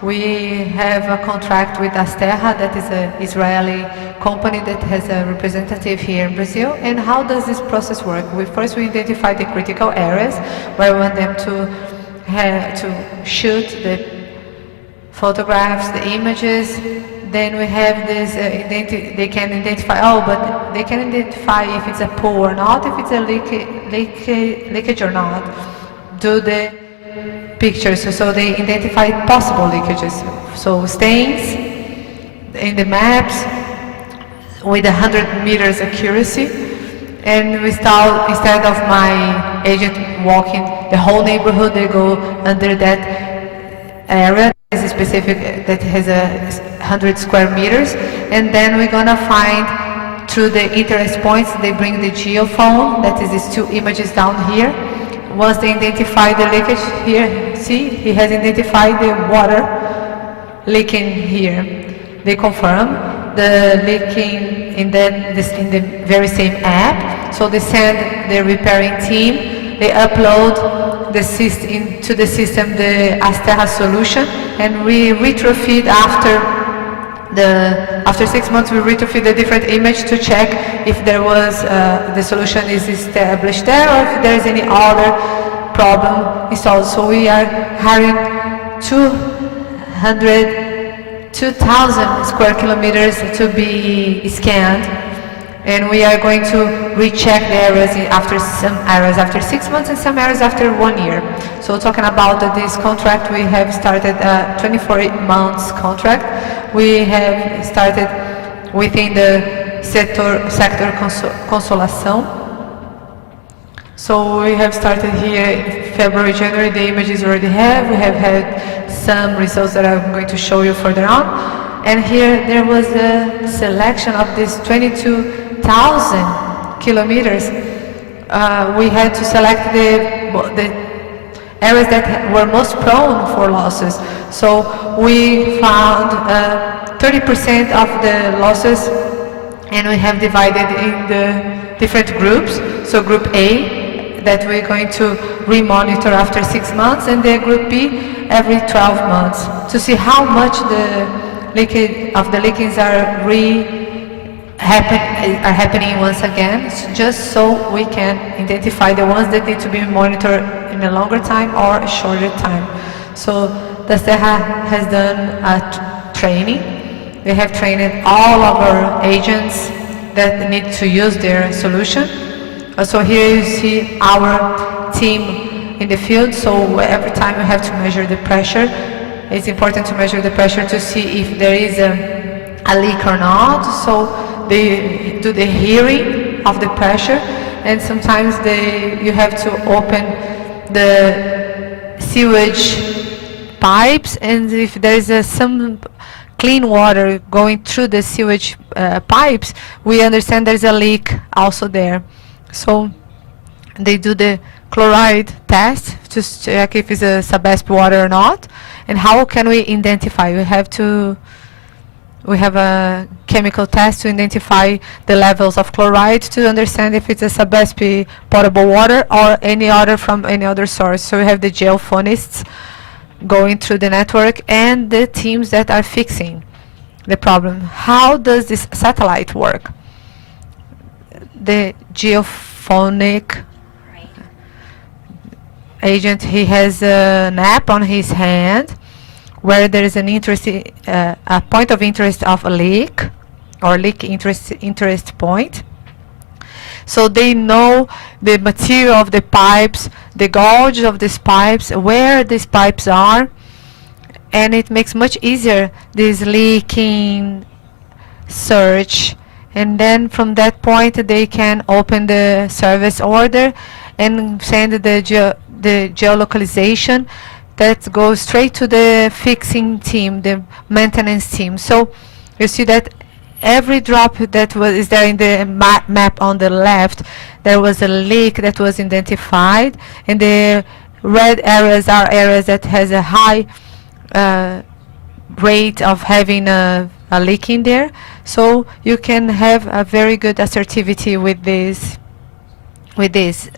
We have a contract with Asterra, that is an Israeli company that has a representative here in Brazil. And how does this process work? First we identify the critical areas where we want them to shoot the photographs, the images. Then we have this, they can identify, but they can identify if it's a pool or not, if it's a leakage or not. Do the pictures, so they identify possible leakages. So stains in the maps with 100 meters accuracy. And we start, instead of my agent walking the whole neighborhood, they go under that area. Is specific that has 100 square meters, and then we're gonna find through the interest points. They bring the geophone, that is these two images down here. Once they identify the leakage here, see, he has identified the water leaking here. They confirm the leaking in the very same app. So they send the repairing team. They upload into the system the Asterra solution, and we retrofit after 6 months. We retrofit the different image to check if there was the solution is established there, or if there is any other problem installed. So we are hiring 2,000 square kilometers to be scanned. And we are going to recheck the areas some areas after 6 months and some areas after 1 year. So talking about this contract, we have started a 24 months contract. We have started within the sector consolação. So we have started here in February, January, the images we already have. We have had some results that I'm going to show you further on. And here there was a selection of these 22,000 kilometers. We had to select the areas that were most prone for losses. So we found 30% of the losses, and we have divided in the different groups. So group A, that we're going to re-monitor after 6 months, and the group B every 12 months, to see how much the leakings are happening once again, just so we can identify the ones that need to be monitored in a longer time or a shorter time. So the Asterra has done a training. We have trained all of our agents that need to use their solution. So here you see our team in the field. So every time we have to measure the pressure, it's important to measure the pressure to see if there is a leak or not. So they do the hearing of the pressure, and sometimes you have to open the sewage pipes, and if there is some clean water going through the sewage pipes, we understand there's a leak also there. So they do the chloride test to check if it's a Sabesp water or not. And how can we identify? We have a chemical test to identify the levels of chloride to understand if it's a Sabesp potable water or any other from any other source. So we have the geophonists going through the network and the teams that are fixing the problem. How does this satellite work? the geophonic agent. He has an app on his hand where there is an a point of interest of a leak or leak interest point. So they know the material of the pipes, the gauge of these pipes, where these pipes are, and it makes much easier this leaking search. And then from that point they can open the service order and send the geolocalization that goes straight to the fixing team, the maintenance team. So you see that every drop that is there in the map on the left, there was a leak that was identified, and the red areas are areas that has a high rate of having a leak in there. So you can have a very good assertivity with this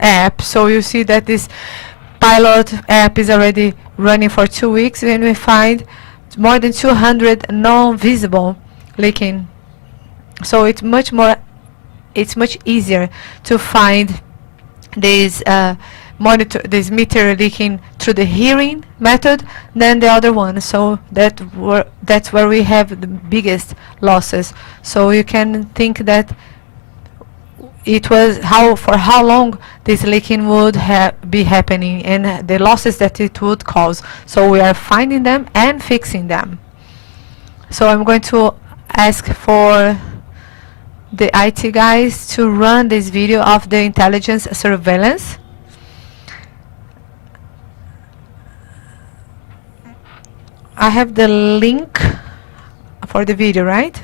app. So you see that this pilot app is already running for 2 weeks, and we find more than 200 non-visible leaking. So it's much easier to find this this meter leaking through the hearing method than the other one. So that's where we have the biggest losses. So you can think that it was for how long this leaking would be happening and the losses that it would cause. So we are finding them and fixing them. So I'm going to ask for the IT guys to run this video of the intelligence surveillance. I have the link for the video, right?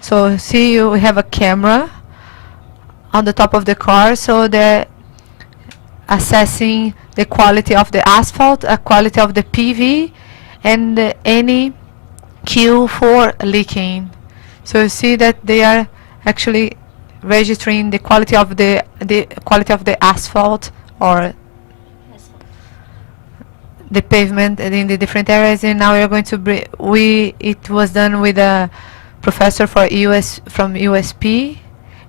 So see, we have a camera on the top of the car, so they're assessing the quality of the asphalt, quality of the PV, and any cue for leaking. So you see that they are actually registering the quality of the quality of the asphalt or the pavement in the different areas. And now we are going to it was done with a professor from USP,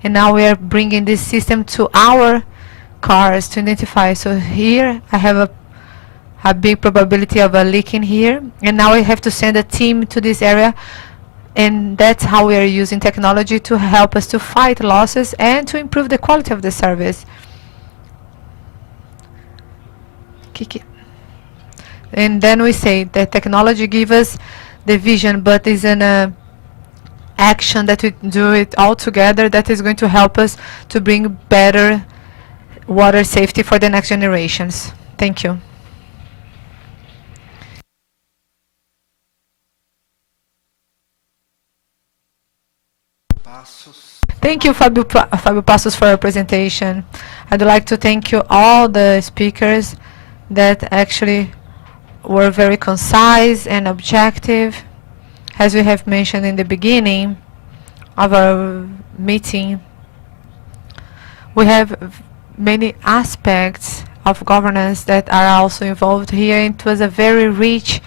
and now we are bringing this system to our cars to identify. So here I have a big probability of a leak in here, and now we have to send a team to this area, and that's how we are using technology to help us to fight losses and to improve the quality of the service. Kiki. And then we say that technology gives us the vision, but is an action that we do it all together that is going to help us to bring better water safety for the next generations. Thank you. Thank you, Fabio Passos, for your presentation. I'd like to thank you all the speakers that actually were very concise and objective. As we have mentioned in the beginning of our meeting, we have many aspects of governance that are also involved here. It was a very rich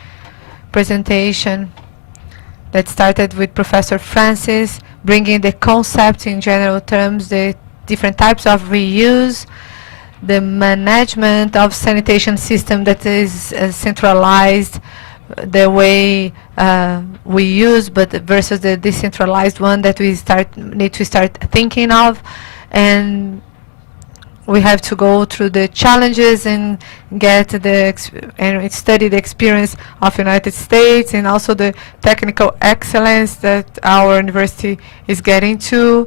presentation that started with Professor Francis, bringing the concept in general terms, the different types of reuse, the management of sanitation system that is centralized, the way we use, but versus the decentralized one that we need to start thinking of. And we have to go through the challenges and get and study the experience of United States and also the technical excellence that our university is getting to,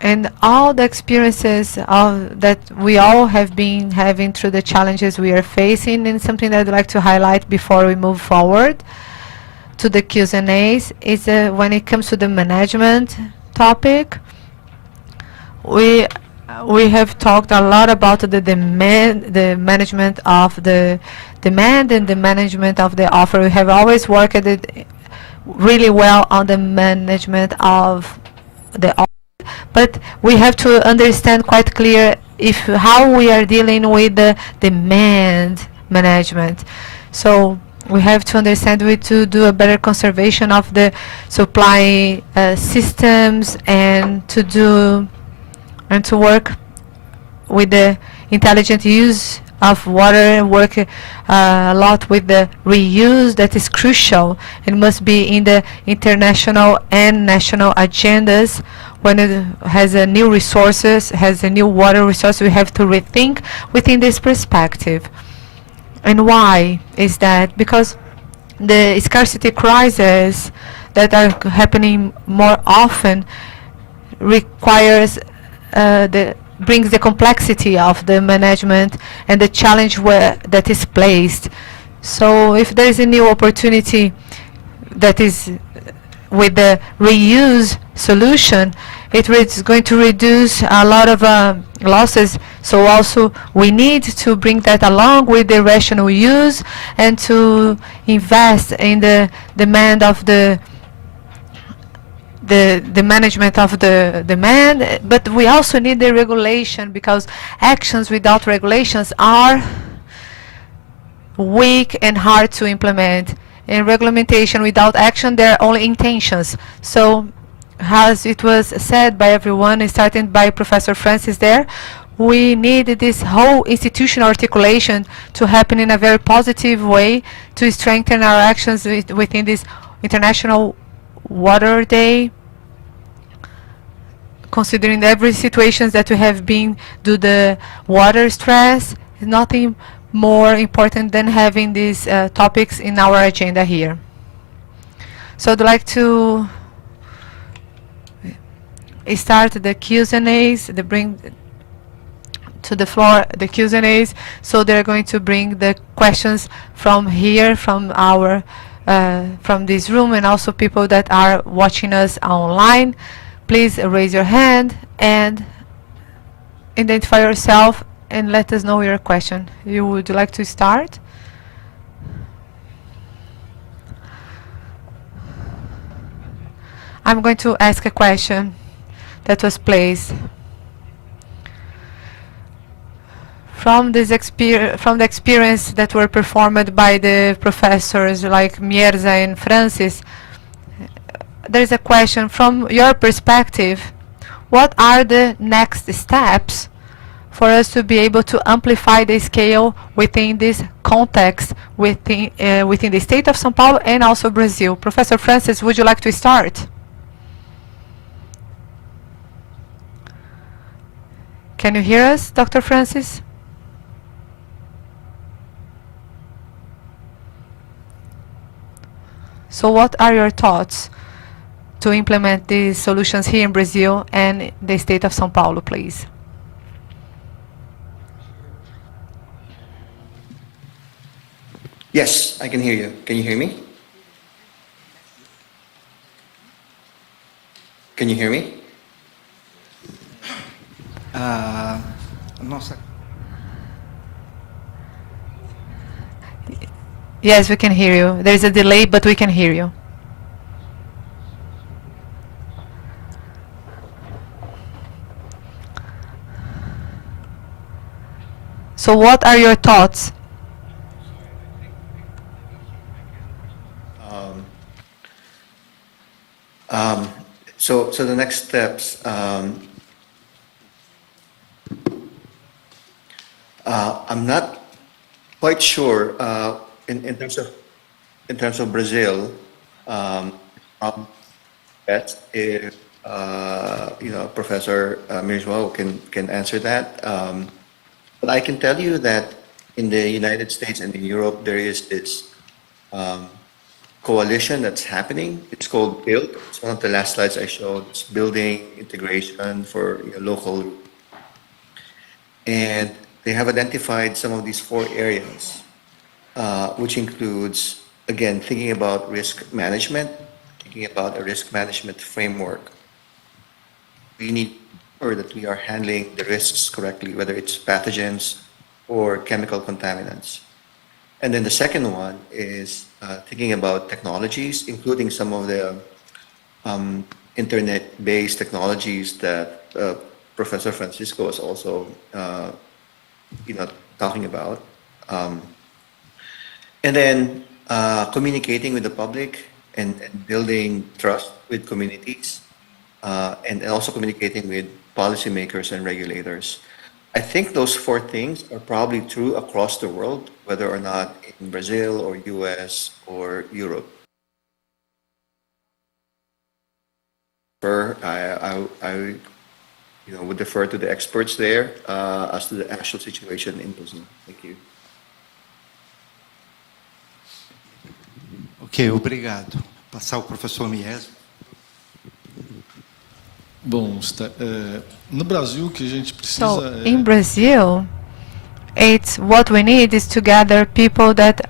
and all the experiences that we all have been having through the challenges we are facing. And something that I'd like to highlight before we move forward to the Q&As is when it comes to the management topic, we have talked a lot about the management of the demand and the management of the offer. We have always worked really well on the management of the offer, but we have to understand quite clear how we are dealing with the demand management. So we have to understand to do a better conservation of the supply systems and to work with the intelligent use of water, work a lot with the reuse that is crucial and must be in the international and national agendas. When it has a new resources, has a new water resource, we have to rethink within this perspective. And why is that? Because the scarcity crises that are happening more often requires brings the complexity of the management and the challenge that is placed. So if there is a new opportunity that is with the reuse solution, it is going to reduce a lot of losses. So also we need to bring that along with the rational use and to invest in the demand of the management of the demand, but we also need the regulation, because actions without regulations are weak and hard to implement. In regulation without action, there are only intentions. So as it was said by everyone, starting by Professor Francis there, we need this whole institutional articulation to happen in a very positive way to strengthen our actions within this International Water Day, considering every situations that we have been due the water stress. Nothing more important than having these topics in our agenda here. So I'd like to start the Q&As, bring to the floor the Q&As. So they're going to bring the questions from here, from our from this room, and also people that are watching us online. Please raise your hand and identify yourself and let us know your question. You would like to start? I'm going to ask a question that was placed. From the experience that were performed by the professors like Mierza and Francis, there is a question from your perspective. What are the next steps for us to be able to amplify the scale within this context, within the state of São Paulo and also Brazil? Professor Francis, would you like to start? Can you hear us, Dr. Francis? So what are your thoughts to implement these solutions here in Brazil and the state of São Paulo, please? Yes, I can hear you. Can you hear me? Can you hear me? Nossa. Yes, we can hear you. There is a delay, but we can hear you. So what are your thoughts? So the next steps, I'm not quite sure in terms of Brazil. Best if Professor Mirzwa can answer that. But I can tell you that in the United States and in Europe there is this coalition that's happening. It's called BUILD. It's one of the last slides I showed. It's building integration for local. And they have identified some of these 4 areas, which includes, again, thinking about risk management, thinking about a risk management framework. We need to ensure that we are handling the risks correctly, whether it's pathogens or chemical contaminants. And then the second one is thinking about technologies, including some of the internet-based technologies that Professor Francisco is also, talking about. And then communicating with the public and building trust with communities, and also communicating with policymakers and regulators. I think those four things are probably true across the world, whether or not in Brazil or US or Europe. I would defer to the experts there as to the actual situation in Brazil. Thank you. Ok, obrigado. Passar ao professor Mies. Bom, no Brasil o que a gente precisa So in Brazil, it's what we need is to gather people that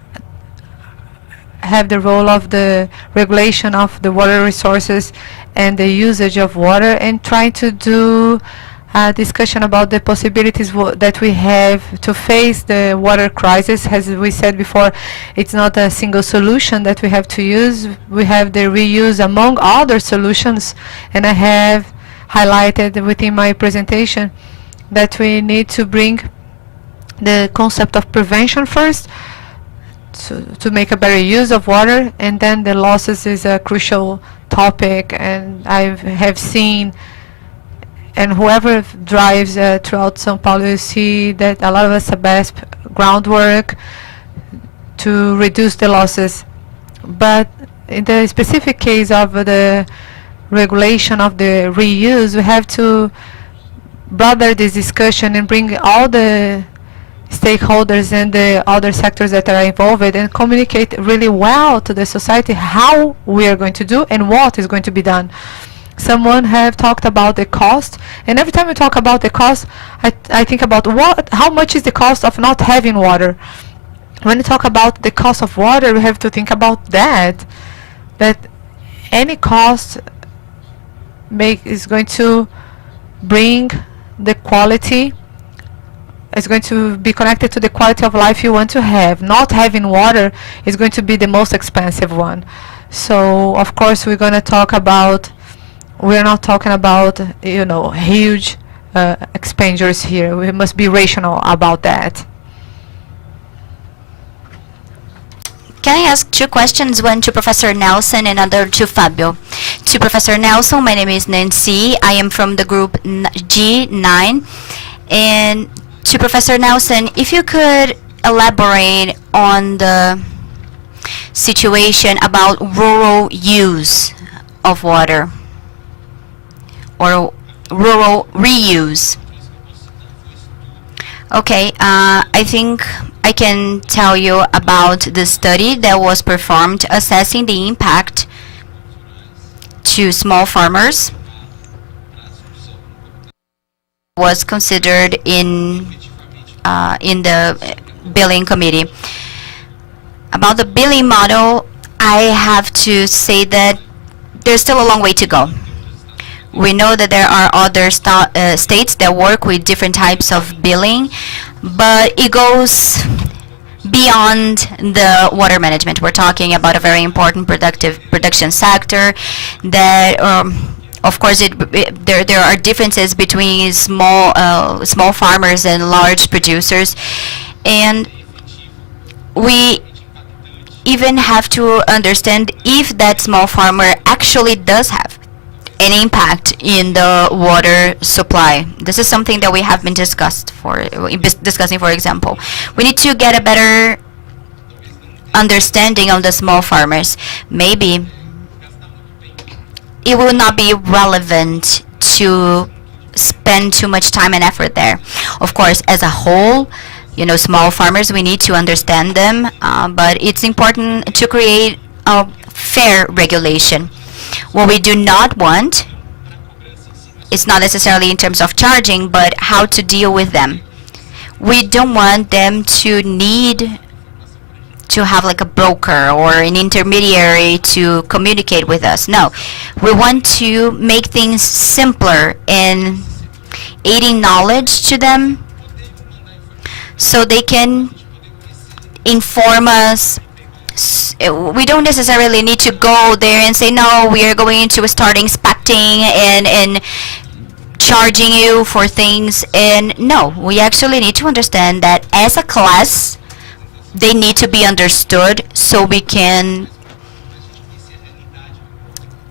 have the role of the regulation of the water resources and the usage of water, and try to do a discussion about the possibilities that we have to face the water crisis. As we said before, it's not a single solution that we have to use. We have the reuse among other solutions, and I have highlighted within my presentation that we need to bring the concept of prevention first, to make a better use of water, and then the losses is a crucial topic. And I have seen, and whoever drives throughout São Paulo, you see that a lot of SABESP groundwork to reduce the losses. But in the specific case of the regulation of the reuse, we have to broaden this discussion and bring all the stakeholders and the other sectors that are involved and communicate really well to the society how we are going to do and what is going to be done. Someone have talked about the cost, and every time we talk about the cost, I think about how much is the cost of not having water. When we talk about the cost of water, we have to think about that any cost is going to bring the quality, is going to be connected to the quality of life you want to have. Not having water is going to be the most expensive one. So of course we're going to talk about, we're not talking about huge expenditures here. We must be rational about that. Can I ask two questions, one to Professor Nelson and another to Fabio? To Professor Nelson, my name is Nancy. I am from the group G9. And to Professor Nelson, if you could elaborate on the situation about rural use of water or rural reuse. Okay, I think I can tell you about the study that was performed assessing the impact to small farmers. Was considered in the billing committee. About the billing model, I have to say that there's still a long way to go. We know that there are other states that work with different types of billing, but it goes beyond the water management. We're talking about a very important production sector that, of course, there are differences between small farmers and large producers, and we even have to understand if that small farmer actually does have an impact in the water supply. This is something that we have been discussing, for example. We need to get a better understanding of the small farmers. Maybe it will not be relevant to spend too much time and effort there. Of course, as a whole, small farmers, we need to understand them, but it's important to create a fair regulation. What we do not want is not necessarily in terms of charging, but how to deal with them. We don't want them to need to have like a broker or an intermediary to communicate with us. No, we want to make things simpler and aiding knowledge to them so they can inform us. We don't necessarily need to go there and say, no, we are going to start inspecting and charging you for things. And no, we actually need to understand that as a class, they need to be understood so we can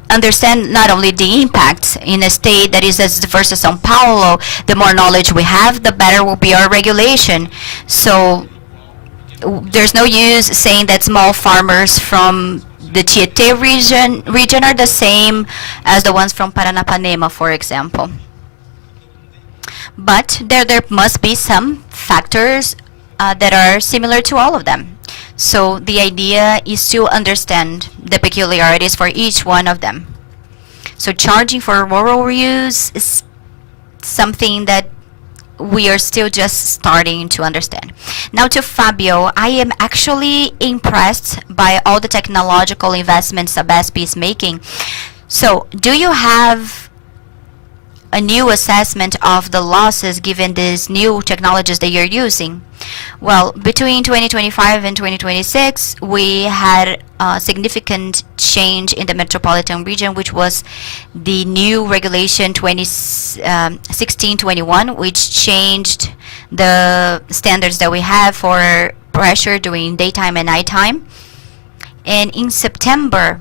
understand not only the impacts in a state that is as diverse as São Paulo. The more knowledge we have, the better will be our regulation. So there's no use saying that small farmers from the Tietê region are the same as the ones from Paranapanema, for example. But there must be some factors that are similar to all of them. So the idea is to understand the peculiarities for each one of them. So charging for rural reuse is something that we are still just starting to understand. Now to Fabio, I am actually impressed by all the technological investments Sabesp is making. So do you have a new assessment of the losses given these new technologies that you're using? Well, between 2025 and 2026, we had a significant change in the metropolitan region, which was the new regulation 1621, which changed the standards that we have for pressure during daytime and nighttime. And in September,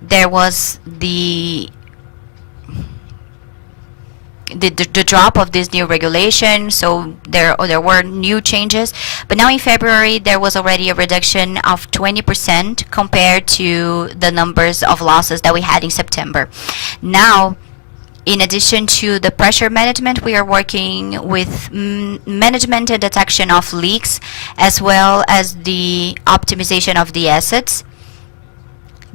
there was the drop of this new regulation, so there were new changes. But now in February, there was already a reduction of 20% compared to the numbers of losses that we had in September. Now, in addition to the pressure management, we are working with management and detection of leaks, as well as the optimization of the assets,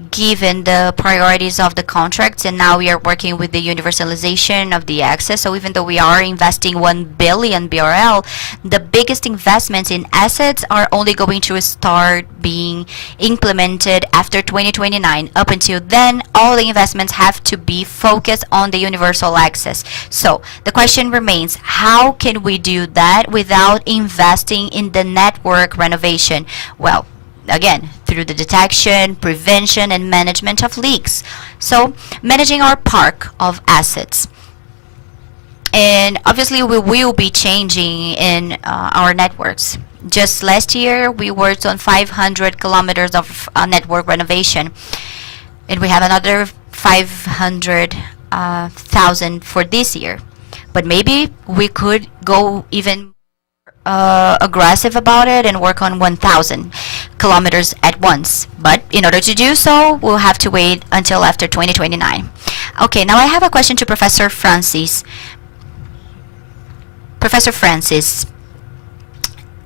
given the priorities of the contracts. And now we are working with the universalization of the access. So even though we are investing 1 billion BRL, the biggest investments in assets are only going to start being implemented after 2029. Up until then, all the investments have to be focused on the universal access. So the question remains, how can we do that without investing in the network renovation? Well, again, through the detection, prevention, and management of leaks. So, managing our park of assets. And obviously, we will be changing in our networks. Just last year, we worked on 500 kilometers of network renovation. And we have another 500,000 for this year. But maybe we could go even aggressive about it and work on 1,000 kilometers at once. But in order to do so, we'll have to wait until after 2029. Okay, now I have a question to Professor Francis. Professor Francis,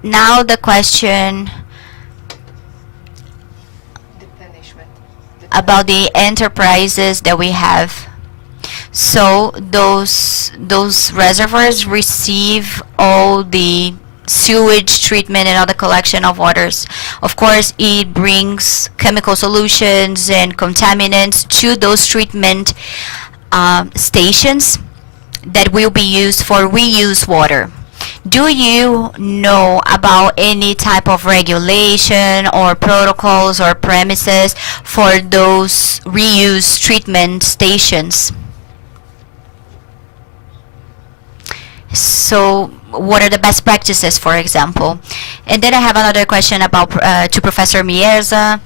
now the question about the enterprises that we have. So those reservoirs receive all the sewage treatment and all the collection of waters. Of course, it brings chemical solutions and contaminants to those treatment stations that will be used for reuse water. Do you know about any type of regulation or protocols or premises for those reuse treatment stations? So what are the best practices, for example? And then I have another question about to Professor Mierza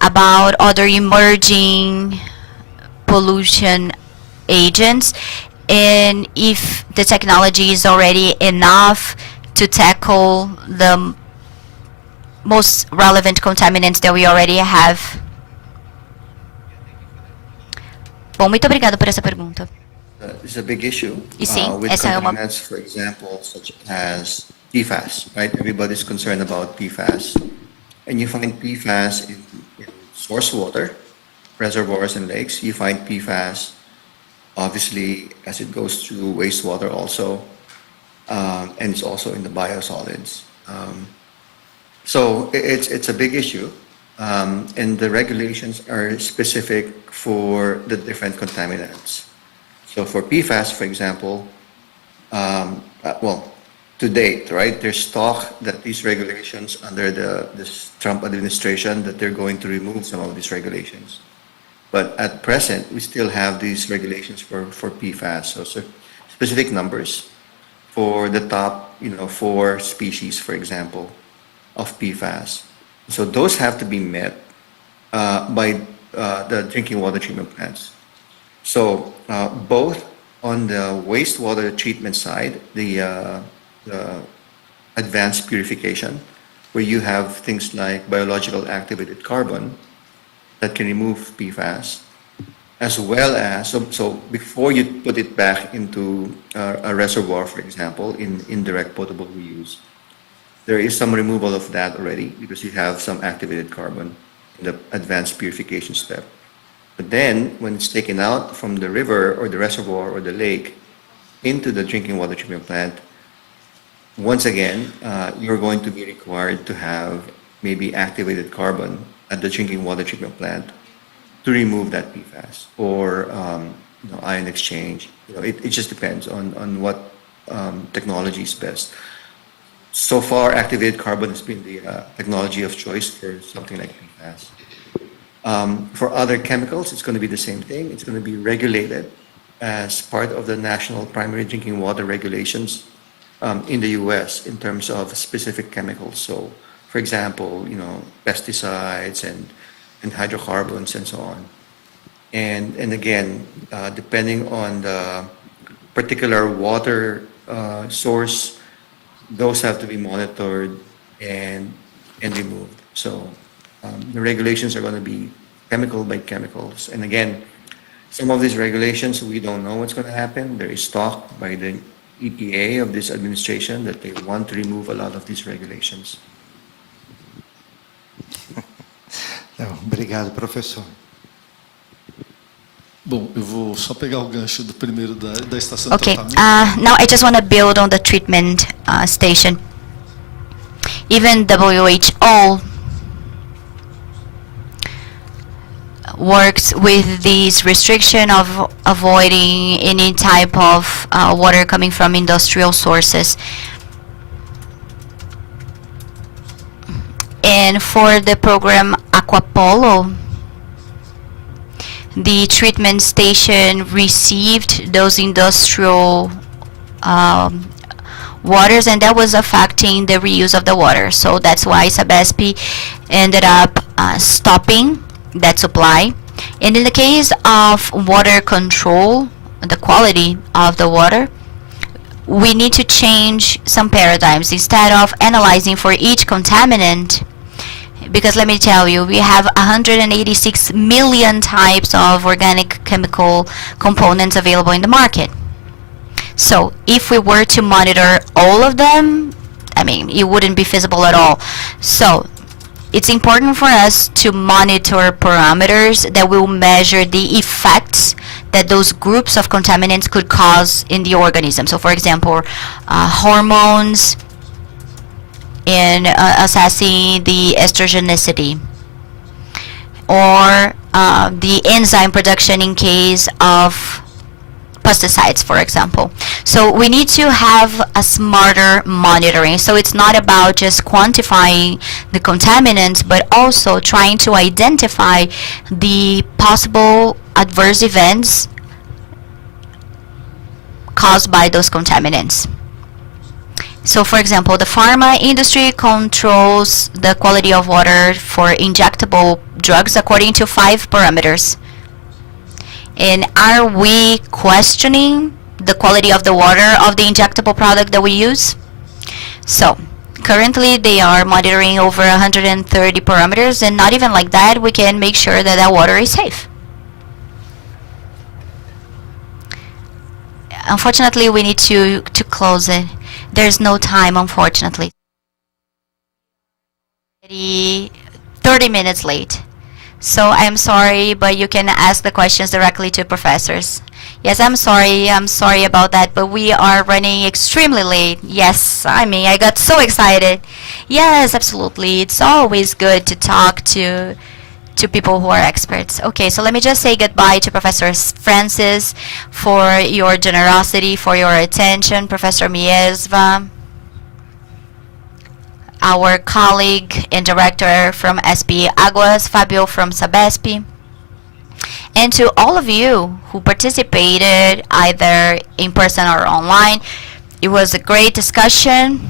about other emerging pollution agents, and if the technology is already enough to tackle the most relevant contaminants that we already have. Bom, muito obrigado por essa pergunta. It's a big issue E sim, with essa é uma contaminants, for example, such as PFAS, right? Everybody's concerned about PFAS. And you find PFAS in source water, reservoirs and lakes. You find PFAS, obviously, as it goes through wastewater also, and it's also in the biosolids. So it's a big issue, and the regulations are specific for the different contaminants. So for PFAS, for example, well, to date, right, there's talk that these regulations under this Trump administration, that they're going to remove some of these regulations. But at present, we still have these regulations for PFAS, so specific numbers for the top, 4 species, for example, of PFAS. So those have to be met by the drinking water treatment plants. So both on the wastewater treatment side, the advanced purification, where you have things like biological activated carbon that can remove PFAS, as well as, so before you put it back into a reservoir, for example, in indirect potable reuse, there is some removal of that already because you have some activated carbon in the advanced purification step. But then when it's taken out from the river or the reservoir or the lake into the drinking water treatment plant, once again, you're going to be required to have maybe activated carbon at the drinking water treatment plant to remove that PFAS or ion exchange. It just depends on what technology is best. So far, activated carbon has been the technology of choice for something like PFAS. For other chemicals, it's going to be the same thing. It's going to be regulated as part of the national primary drinking water regulations in the U.S. in terms of specific chemicals. So, for example, pesticides and hydrocarbons and so on. And again, depending on the particular water source, those have to be monitored and removed. So the regulations are going to be chemical by chemicals. And again, some of these regulations, we don't know what's going to happen. There is talk by the EPA of this administration that they want to remove a lot of these regulations. Não, obrigado, professor. Bom, eu vou só pegar o gancho do primeiro da estação Okay, de tratamento. now I just want to build on the treatment station. Even WHO works with this restriction of avoiding any type of water coming from industrial sources. And for the program Aquapolo, the treatment station received those industrial waters, and that was affecting the reuse of the water. So that's why Sabesp ended up stopping that supply. And in the case of water control, the quality of the water, we need to change some paradigms. Instead of analyzing for each contaminant, because let me tell you, we have 186 million types of organic chemical components available in the market. So if we were to monitor all of them, it wouldn't be feasible at all. So it's important for us to monitor parameters that will measure the effects that those groups of contaminants could cause in the organism. So for example, hormones, in assessing the estrogenicity, or the enzyme production in case of pesticides, for example. So we need to have a smarter monitoring. So it's not about just quantifying the contaminants, but also trying to identify the possible adverse events caused by those contaminants. So for example, the pharma industry controls the quality of water for injectable drugs according to 5 parameters. And are we questioning the quality of the water of the injectable product that we use? So currently they are monitoring over 130 parameters, and not even like that we can make sure that that water is safe. Unfortunately, we need to close it. There's no time, unfortunately. 30 minutes late. So I'm sorry, but you can ask the questions directly to professors. Yes, I'm sorry about that, but we are running extremely late. Yes, I got so excited. Yes, absolutely. It's always good to talk to people who are experts. Okay, so let me just say goodbye to Professor Francis for your generosity, for your attention, Professor Miesva, our colleague and director from SP Aguas, Fabio from Sabesp, and to all of you who participated either in person or online. It was a great discussion,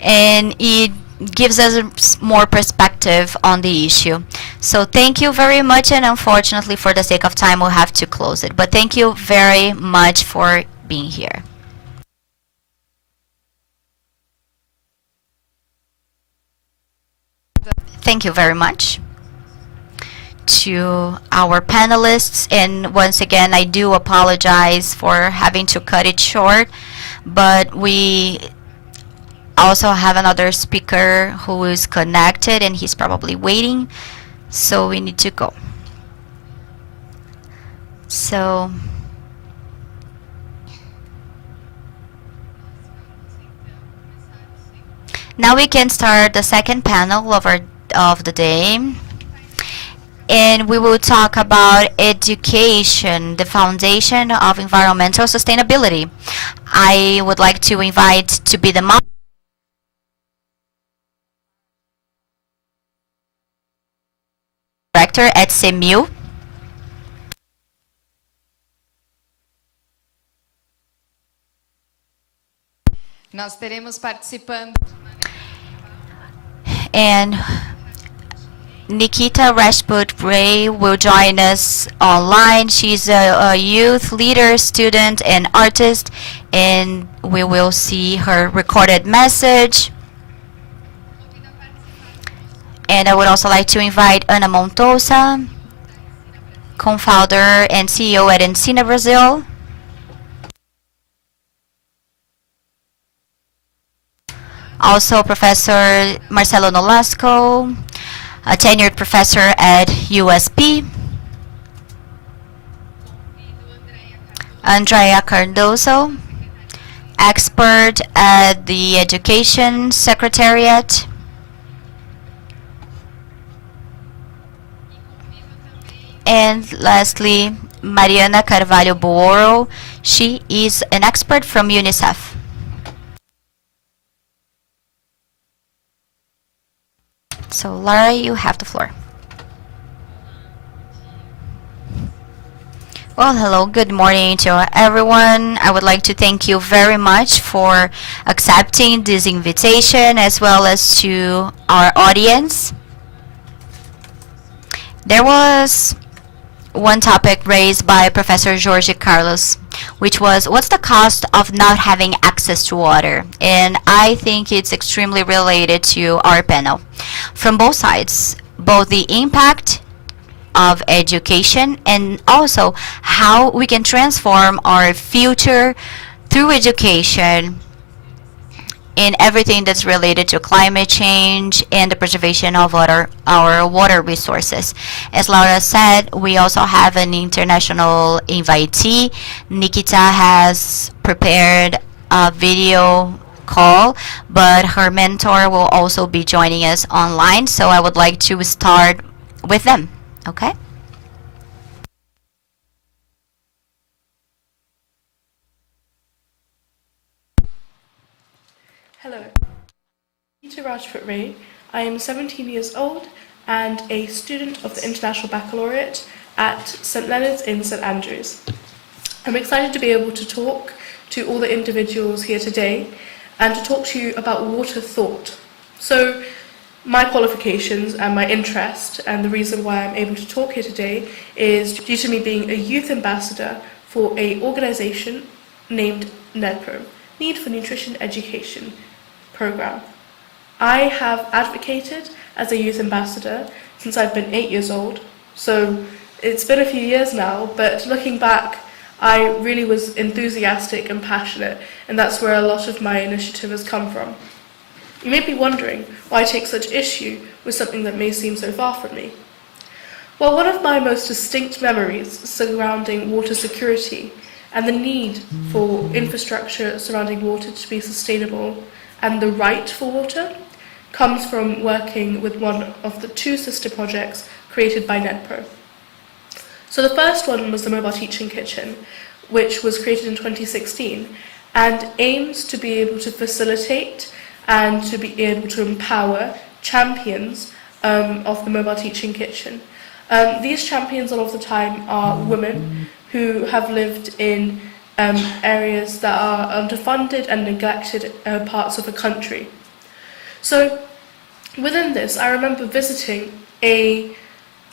and it gives us more perspective on the issue. So thank you very much, and unfortunately for the sake of time we'll have to close it. But thank you very much for being here. Thank you very much to our panelists, and once again I do apologize for having to cut it short, but we also have another speaker who is connected and he's probably waiting, so we need to go. So now we can start the second panel of the day, and we will talk about education, the foundation of environmental sustainability. I would like to invite to be the director at SEMIL, Nós teremos participando. and Nikita Rashput Ray will join us online. She's a youth leader, student, and artist, and we will see her recorded message. And I would also like to invite Ana Montosa, co-founder and CEO at Ensina Brazil. Also Professor Marcelo Nolasco, a tenured professor at USP. Andrea Cardoso, expert at the Education Secretariat. And lastly, Mariana Carvalho Buoro. She is an expert from UNICEF. So Lara, you have the floor. Well, hello, good morning to everyone. I would like to thank you very much for accepting this invitation, as well as to our audience. There was one topic raised by Professor Jorge Carlos, which was, what's the cost of not having access to water? And I think it's extremely related to our panel. From both sides, both the impact of education and also how we can transform our future through education in everything that's related to climate change and the preservation of our water resources. As Laura said, we also have an international invitee. Nikita has prepared a video call, but her mentor will also be joining us online, so I would like to start with them, okay? Hello, Peter Rajput Ray. I am 17 years old and a student of the International Baccalaureate at St Leonard's in St Andrews. I'm excited to be able to talk to all the individuals here today and to talk to you about water thought. So my qualifications and my interest and the reason why I'm able to talk here today is due to me being a youth ambassador for an organisation named NEDPRO, Need for Nutrition Education program. I have advocated as a youth ambassador since I've been 8 years old, so it's been a few years now, but looking back, I really was enthusiastic and passionate, and that's where a lot of my initiative has come from. You may be wondering why I take such issue with something that may seem so far from me. Well, one of my most distinct memories surrounding water security and the need for infrastructure surrounding water to be sustainable and the right for water comes from working with one of the two sister projects created by NEDPRO. So the first one was the Mobile Teaching Kitchen, which was created in 2016 and aims to be able to facilitate and to be able to empower champions of the Mobile Teaching Kitchen. These champions a lot of the time are women who have lived in areas that are underfunded and neglected parts of the country. So within this, I remember visiting a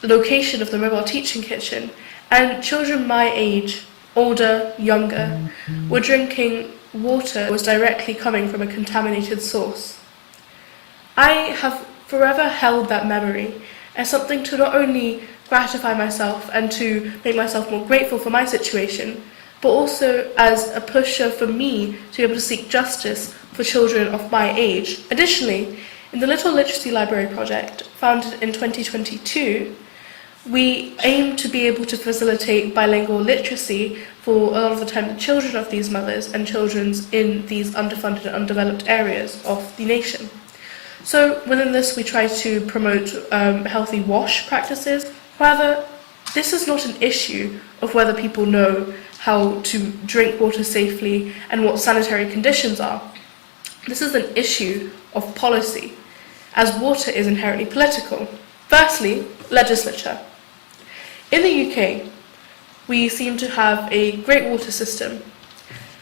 location of the mobile teaching kitchen, and children my age, older, younger, were drinking water that was directly coming from a contaminated source. I have forever held that memory as something to not only gratify myself and to make myself more grateful for my situation, but also as a pusher for me to be able to seek justice for children of my age. Additionally, in the Little Literacy Library project, founded in 2022, we aim to be able to facilitate bilingual literacy for a lot of the time the children of these mothers and children in these underfunded and undeveloped areas of the nation. So within this, we try to promote healthy wash practices. However, this is not an issue of whether people know how to drink water safely and what sanitary conditions are. This is an issue of policy, as water is inherently political. Firstly, legislature. In the UK, we seem to have a great water system.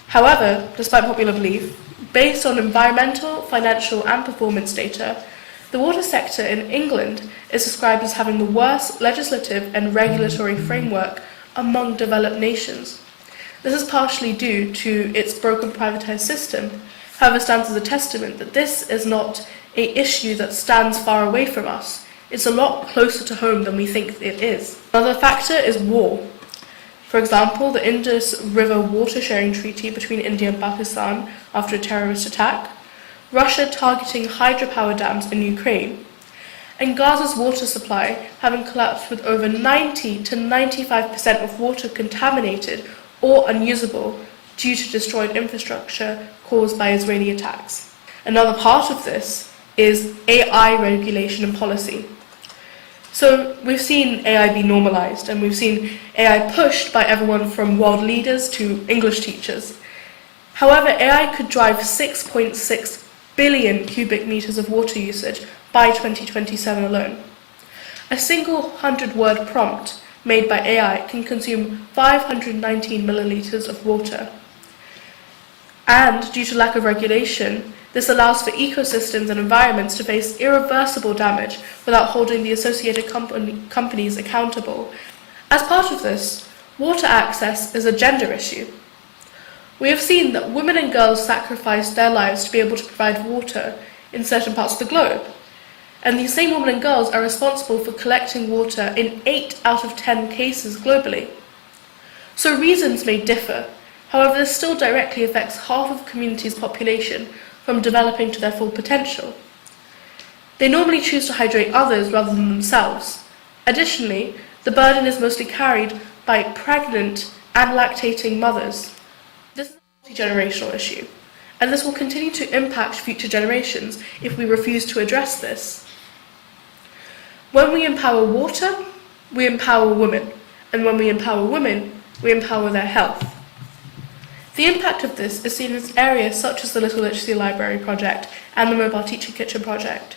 However, despite popular belief, based on environmental, financial and performance data, the water sector in England is described as having the worst legislative and regulatory framework among developed nations. This is partially due to its broken privatised system, however stands as a testament that this is not an issue that stands far away from us. It's a lot closer to home than we think it is. Another factor is war. For example, the Indus River Water Sharing Treaty between India and Pakistan after a terrorist attack, Russia targeting hydropower dams in Ukraine, and Gaza's water supply having collapsed with over 90 to 95% of water contaminated or unusable due to destroyed infrastructure caused by Israeli attacks. Another part of this is AI regulation and policy. So we've seen AI be normalised, and we've seen AI pushed by everyone from world leaders to English teachers. However, AI could drive 6.6 billion cubic metres of water usage by 2027 alone. A single 100-word prompt made by AI can consume 519 millilitres of water. And due to lack of regulation, this allows for ecosystems and environments to face irreversible damage without holding the associated companies accountable. As part of this, water access is a gender issue. We have seen that women and girls sacrifice their lives to be able to provide water in certain parts of the globe. And these same women and girls are responsible for collecting water in 8 out of 10 cases globally. So reasons may differ. However, this still directly affects half of the community's population from developing to their full potential. They normally choose to hydrate others rather than themselves. Additionally, the burden is mostly carried by pregnant and lactating mothers. This is a multi-generational issue, and this will continue to impact future generations if we refuse to address this. When we empower water, we empower women, and when we empower women, we empower their health. The impact of this is seen in areas such as the Little Literacy Library project and the Mobile Teaching Kitchen project.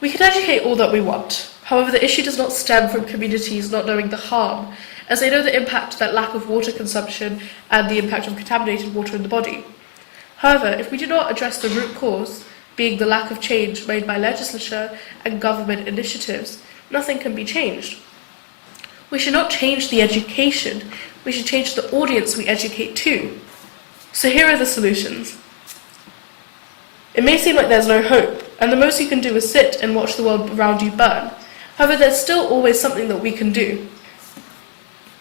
We can educate all that we want. However, the issue does not stem from communities not knowing the harm, as they know the impact that lack of water consumption and the impact of contaminated water in the body. However, if we do not address the root cause, being the lack of change made by legislature and government initiatives, nothing can be changed. We should not change the education, we should change the audience we educate to. So here are the solutions. It may seem like there's no hope, and the most you can do is sit and watch the world around you burn. However, there's still always something that we can do.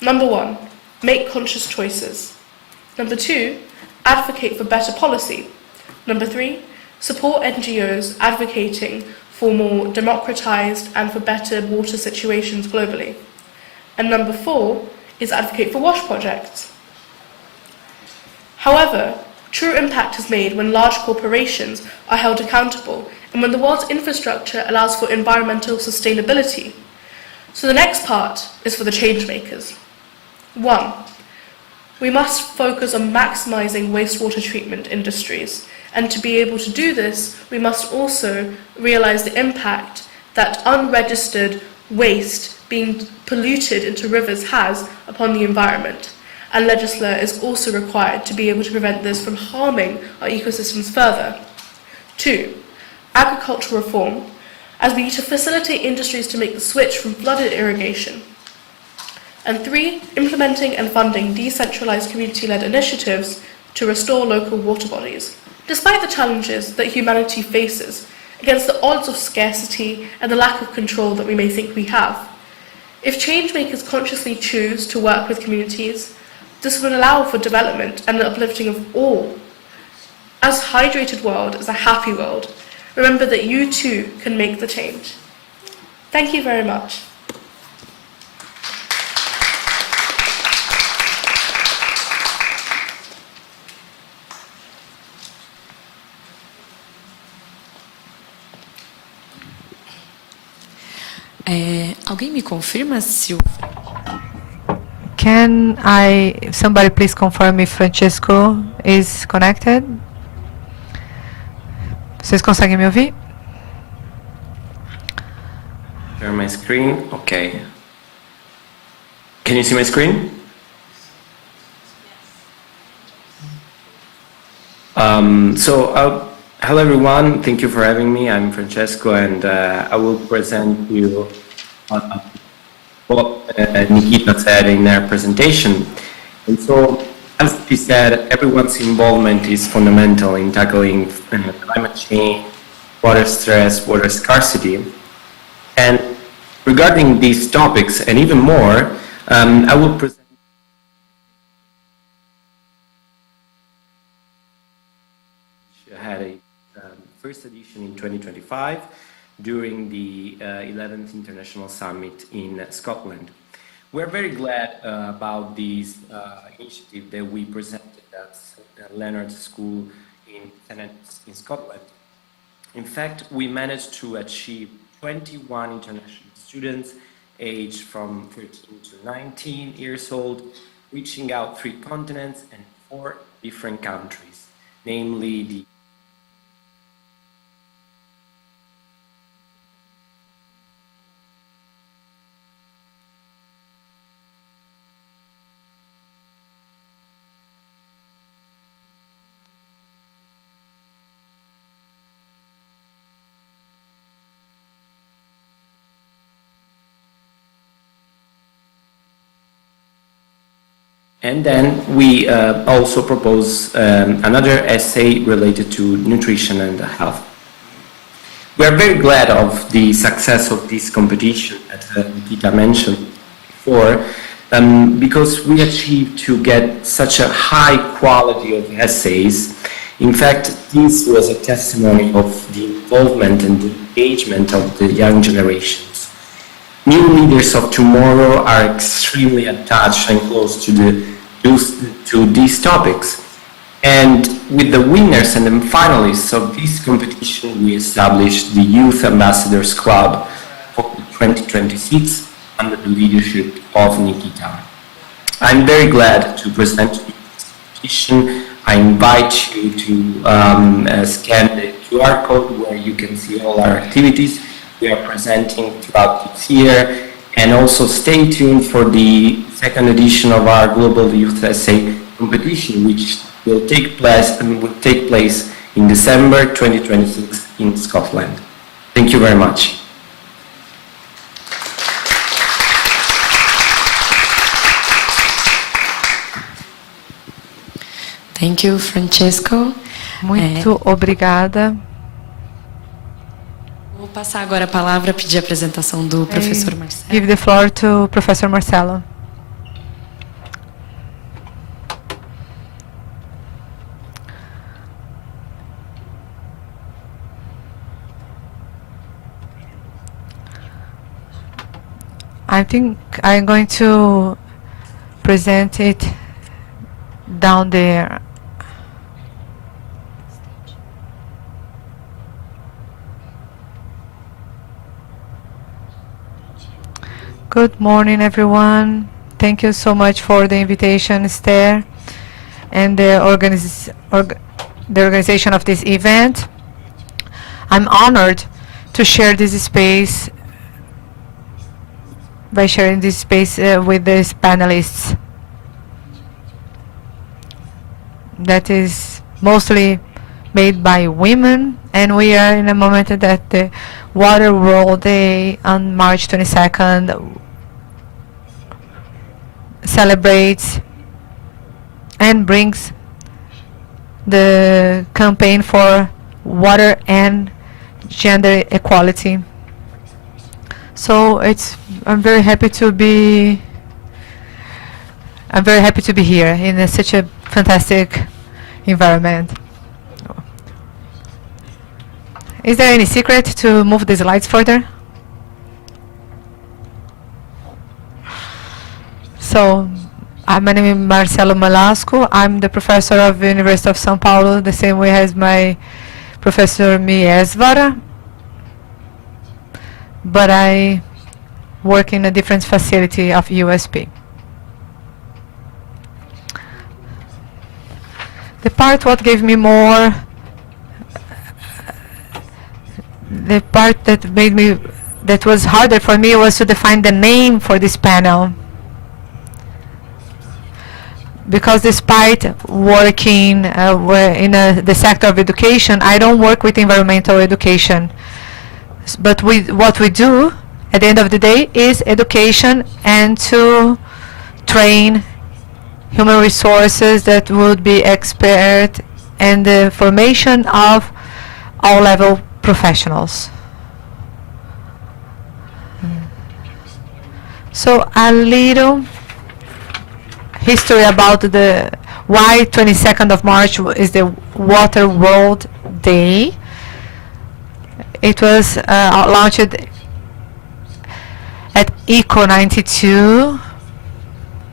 Number 1, make conscious choices. Number 2, advocate for better policy. Number 3, support NGOs advocating for more democratized and for better water situations globally. And number 4 is advocate for wash projects. However, true impact is made when large corporations are held accountable and when the world's infrastructure allows for environmental sustainability. So the next part is for the change makers. 1. We must focus on maximising wastewater treatment industries, and to be able to do this, we must also realise the impact that unregistered waste being polluted into rivers has upon the environment, and legislature is also required to be able to prevent this from harming our ecosystems further. 2. Agricultural reform, as we need to facilitate industries to make the switch from flooded irrigation. And 3. Implementing and funding decentralized community-led initiatives to restore local water bodies. Despite the challenges that humanity faces, against the odds of scarcity and the lack of control that we may think we have, if change makers consciously choose to work with communities, this would allow for development and the uplifting of all. As a hydrated world is a happy world, remember that you too can make the change. Thank you very much. Alguém me confirma se o... Can somebody please confirm if Francesco is connected? Vocês conseguem me ouvir? Share my screen. Okay. Can you see my screen? Hello everyone. Thank you for having me. I'm Francesco, and I will present you what Nikita said in their presentation. And so, as he said, everyone's involvement is fundamental in tackling climate change, water stress, water scarcity. And regarding these topics and even more, I will present had a first edition in 2025 during the 11th International Summit in Scotland. We're very glad about this initiative that we presented at Leonard School in Scotland. In fact, we managed to achieve 21 international students aged from 13 to 19 years old, reaching out 3 continents and 4 different countries, namely the And then we also propose another essay related to nutrition and health. We are very glad of the success of this competition that Nikita mentioned before, because we achieved to get such a high quality of essays. In fact, this was a testimony of the involvement and the engagement of the young generations. New leaders of tomorrow are extremely attached and close to these topics. And with the winners and the finalists of this competition, we established the Youth Ambassadors Club for 2026 under the leadership of Nikita. I'm very glad to present this competition. I invite you to scan the QR code where you can see all our activities we are presenting throughout this year. And also stay tuned for the second edition of our Global Youth Essay Competition, which will take place in December 2026 in Scotland. Thank you very much. Thank you, Francesco. Muito obrigada. Vou passar agora a palavra, pedir a apresentação do professor Marcelo. Give the floor to Professor Marcelo. I think I'm going to present it down there. Good morning, everyone. Thank you so much for the invitation, Esther, and the organization of this event. I'm honored to share this space with these panelists. that is mostly made by women, and we are in a moment that the Water World Day on March 22nd celebrates and brings the campaign for water and gender equality. So I'm very happy to be here in such a fantastic environment. Is there any secret to move the slides further? So, my name is Marcelo Malasco. I'm the professor of the University of São Paulo, the same way as my Professor Miesvara. But I work in a different facility of USP. The part what gave me more, the part that was harder for me was to define the name for this panel. Because despite working in the sector of education, I don't work with environmental education. But what we do at the end of the day is education and to train human resources that would be expert in the formation of all level professionals. So a little history about why 22nd of March is the Water World Day. It was launched at ECO 92.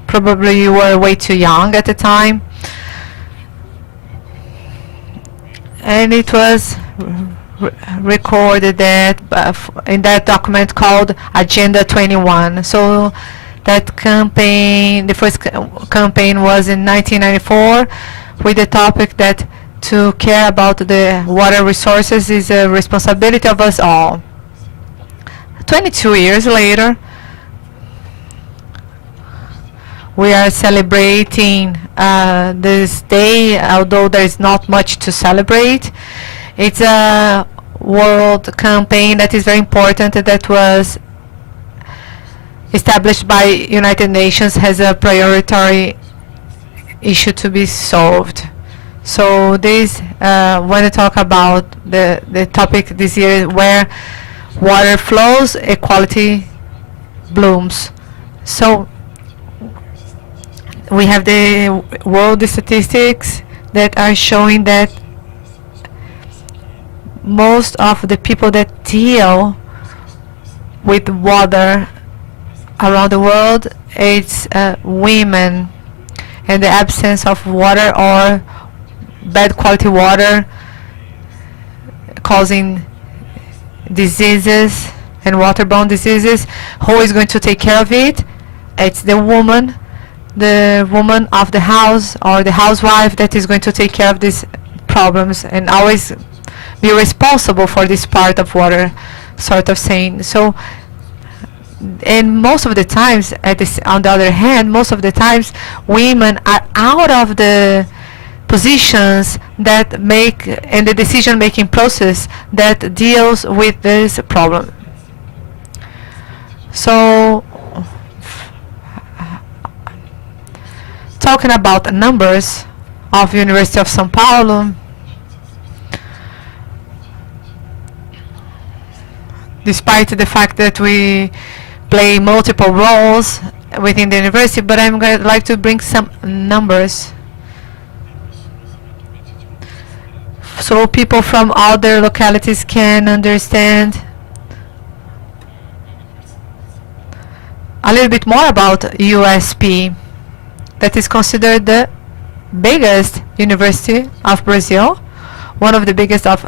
Probably you were way too young at the time. And it was recorded that in that document called Agenda 21. So that campaign, the first campaign was in 1994 with the topic that to care about the water resources is a responsibility of us all. 22 years later, we are celebrating this day, although there is not much to celebrate. It's a world campaign that is very important, that was established by United Nations as a priority issue to be solved. So this, when I talk about the topic this year, where water flows, equality blooms. So we have the world statistics that are showing that most of the people that deal with water around the world, it's women, and the absence of water or bad quality water causing diseases and waterborne diseases. Who is going to take care of it? It's the woman of the house or the housewife that is going to take care of these problems and always be responsible for this part of water, sort of saying. So, and most of the times, on the other hand, most of the times women are out of the positions that make in the decision-making process that deals with this problem. So, talking about numbers of University of São Paulo, despite the fact that we play multiple roles within the university, but I'm going to like to bring some numbers so people from other localities can understand a little bit more about USP, that is considered the biggest university of Brazil, one of the biggest of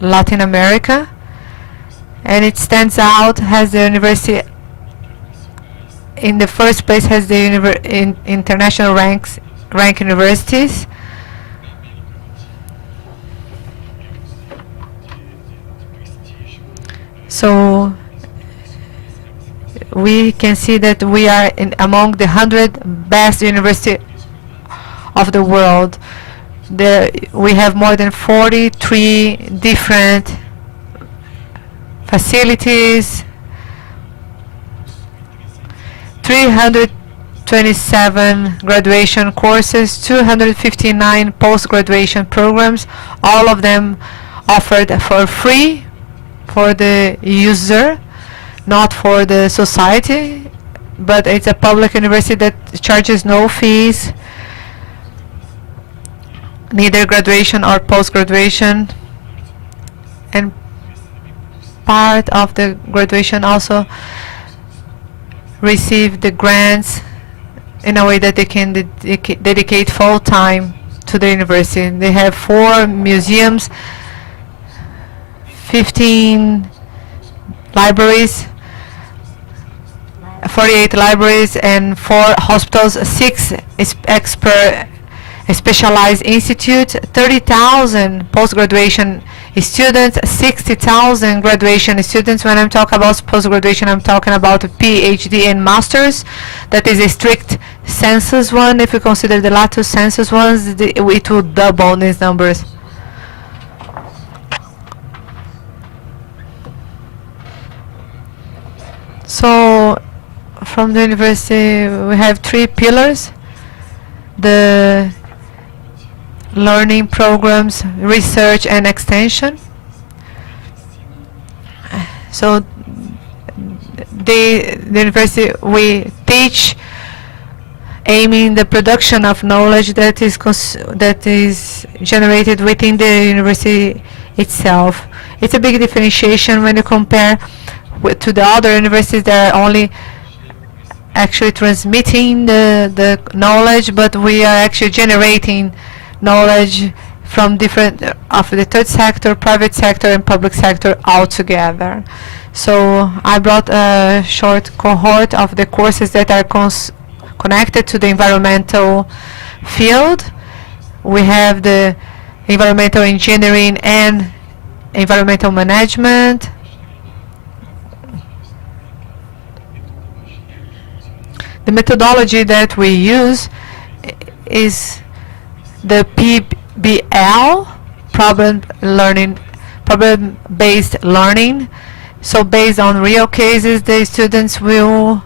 Latin America, and it stands out as the university in the first place, has the international rank universities. So we can see that we are among the 100 best universities of the world. we have more than 43 different facilities, 327 graduation courses, 259 post-graduation programs, all of them offered for free for the user, not for the society, but it's a public university that charges no fees, neither graduation or post-graduation, and part of the graduation also receive the grants in a way that they can dedicate full time to the university. They have 4 museums, 15 libraries, 48 libraries, and 4 hospitals, 6 specialized institutes, 30,000 post-graduation students, 60,000 graduation students. When I'm talking about post-graduation, I'm talking about a PhD and masters. That is a strict census one. If you consider the latter census ones, it will double these numbers. So from the university, we have 3 pillars: the learning programs, research, and extension. So the university, we teach aiming the production of knowledge that is generated within the university itself. It's a big differentiation when you compare to the other universities that are only actually transmitting the knowledge, but we are actually generating knowledge from different of the third sector, private sector, and public sector all together. So I brought a short cohort of the courses that are connected to the environmental field. We have the environmental engineering and environmental management. The methodology that we use is the PBL, problem-based learning. So based on real cases, the students will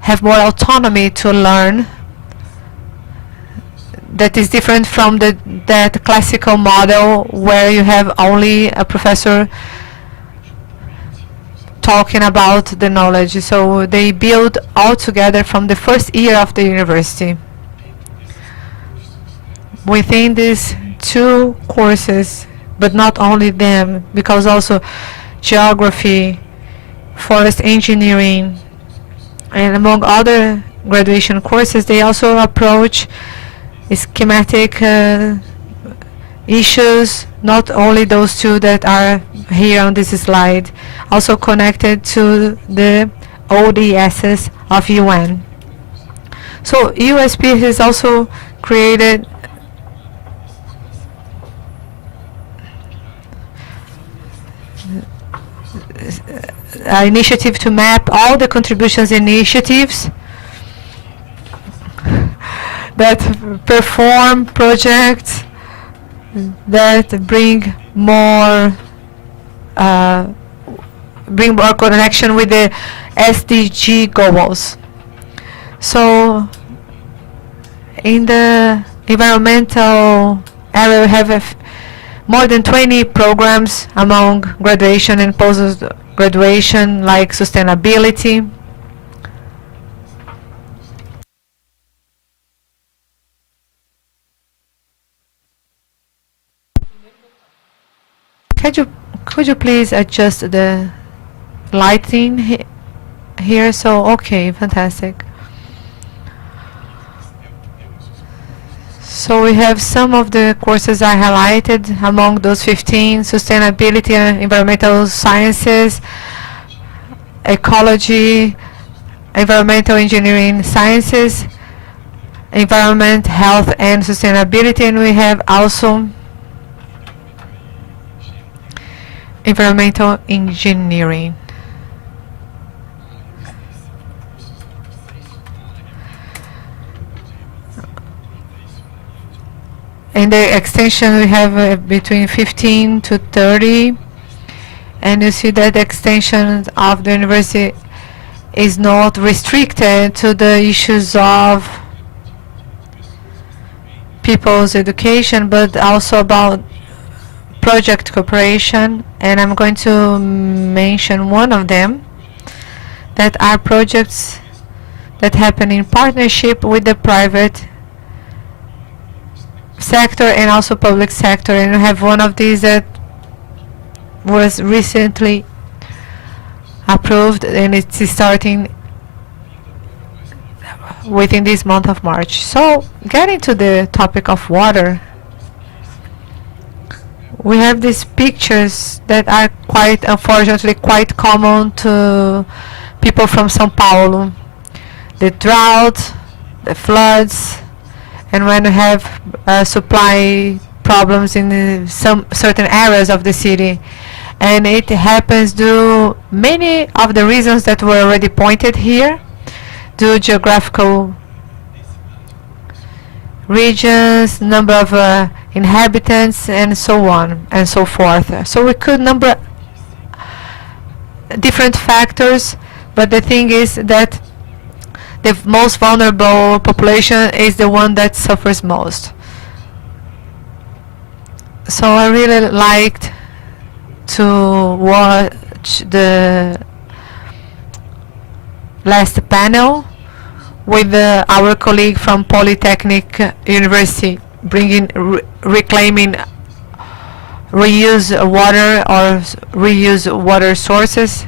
have more autonomy to learn. That is different from that classical model where you have only a professor talking about the knowledge. So they build all together from the first year of the university. Within these 2 courses, but not only them, because also geography, forest engineering, and among other graduation courses, they also approach schematic issues, not only those 2 that are here on this slide, also connected to the ODSs of UN. So USP has also created an initiative to map all the contributions initiatives that perform projects that bring more connection with the SDG goals. So in the environmental area, we have more than 20 programs among graduation and post-graduation, like sustainability. Could you please adjust the lighting here? So, okay, fantastic. So we have some of the courses I highlighted among those 15: sustainability, environmental sciences, ecology, environmental engineering sciences, environment, health, and sustainability. And we have also environmental engineering. In the extension, we have between 15 to 30, and you see that the extension of the university is not restricted to the issues of people's education, but also about project cooperation. And I'm going to mention one of them, that are projects that happen in partnership with the private sector and also public sector. And we have one of these that was recently approved, and it's starting within this month of March. So, getting to the topic of water, we have these pictures that are quite, unfortunately, quite common to people from São Paulo. The drought, the floods, and when we have supply problems in some certain areas of the city. And it happens due many of the reasons that were already pointed here, due geographical regions, number of inhabitants, and so on and so forth. So we could number different factors, but the thing is that the most vulnerable population is the one that suffers most. So I really liked to watch the last panel with our colleague from Polytechnic University, bringing reclaiming reuse water or reuse water sources.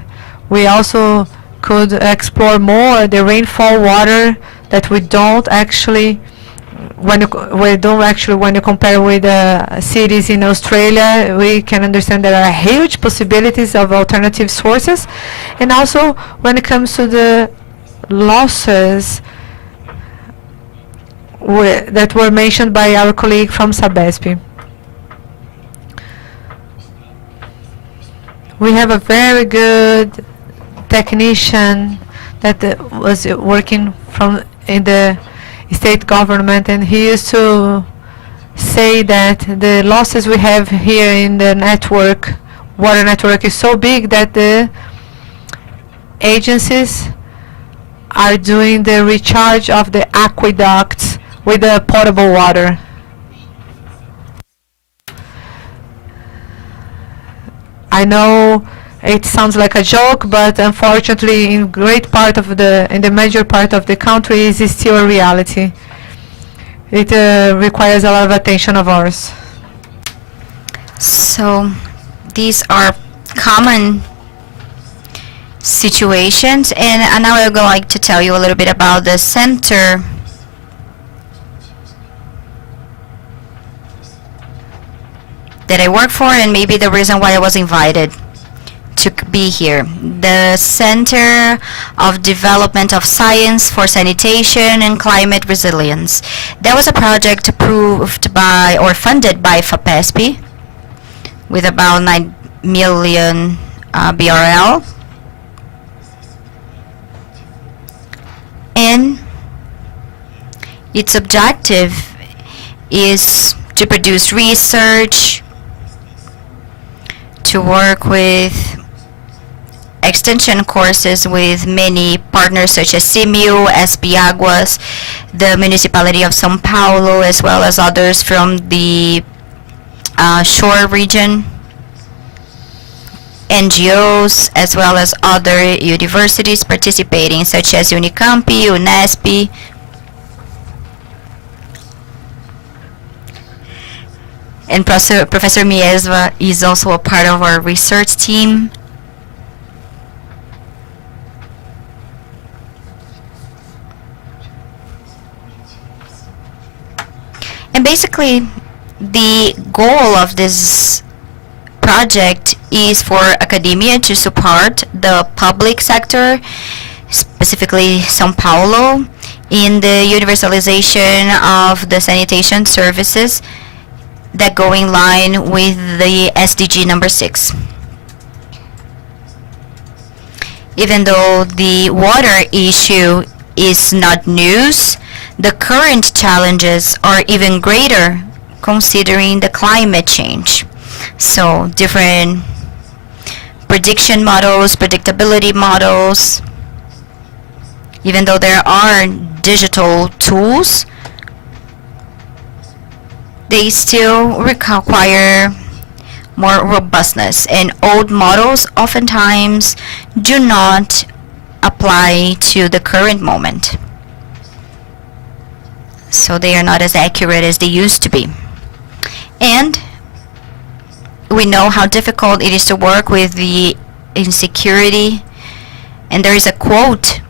We also could explore more the rainfall water that we don't actually, when you compare with cities in Australia, we can understand there are huge possibilities of alternative sources. And also when it comes to the losses that were mentioned by our colleague from Sabesp. We have a very good technician that was working in the state government, and he used to say that the losses we have here in the network, water network, is so big that the agencies are doing the recharge of the aqueducts with the potable water. I know it sounds like a joke, but unfortunately in the major part of the country is still a reality. It requires a lot of attention of ours. So these are common situations, and now I would like to tell you a little bit about the center that I work for, and maybe the reason why I was invited to be here. The Center of Development of Science for Sanitation and Climate Resilience. That was a project approved by or funded by FAPESP with about 9 million BRL. And its objective is to produce research, to work with extension courses with many partners such as SEMIL, SP Aguas, the municipality of São Paulo, as well as others from the shore region, NGOs, as well as other universities participating, such as Unicamp, Unesp. And Professor Miesva is also a part of our research team. And basically, the goal of this project is for academia to support the public sector, specifically São Paulo, in the universalization of the sanitation services that go in line with the SDG number 6. Even though the water issue is not news, the current challenges are even greater considering the climate change. So different prediction models, predictability models. Even though there are digital tools, they still require more robustness, and old models oftentimes do not apply to the current moment. So they are not as accurate as they used to be. And we know how difficult it is to work with the insecurity. And there is a quote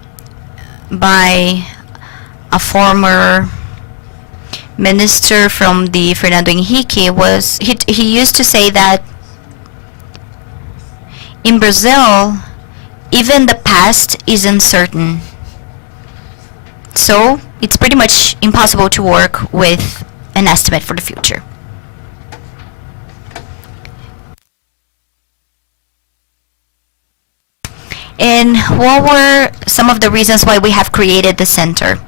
by a former minister from the Fernando Henrique. He used to say that in Brazil, even the past is uncertain. So it's pretty much impossible to work with an estimate for the future. And what were some of the reasons why we have created the center?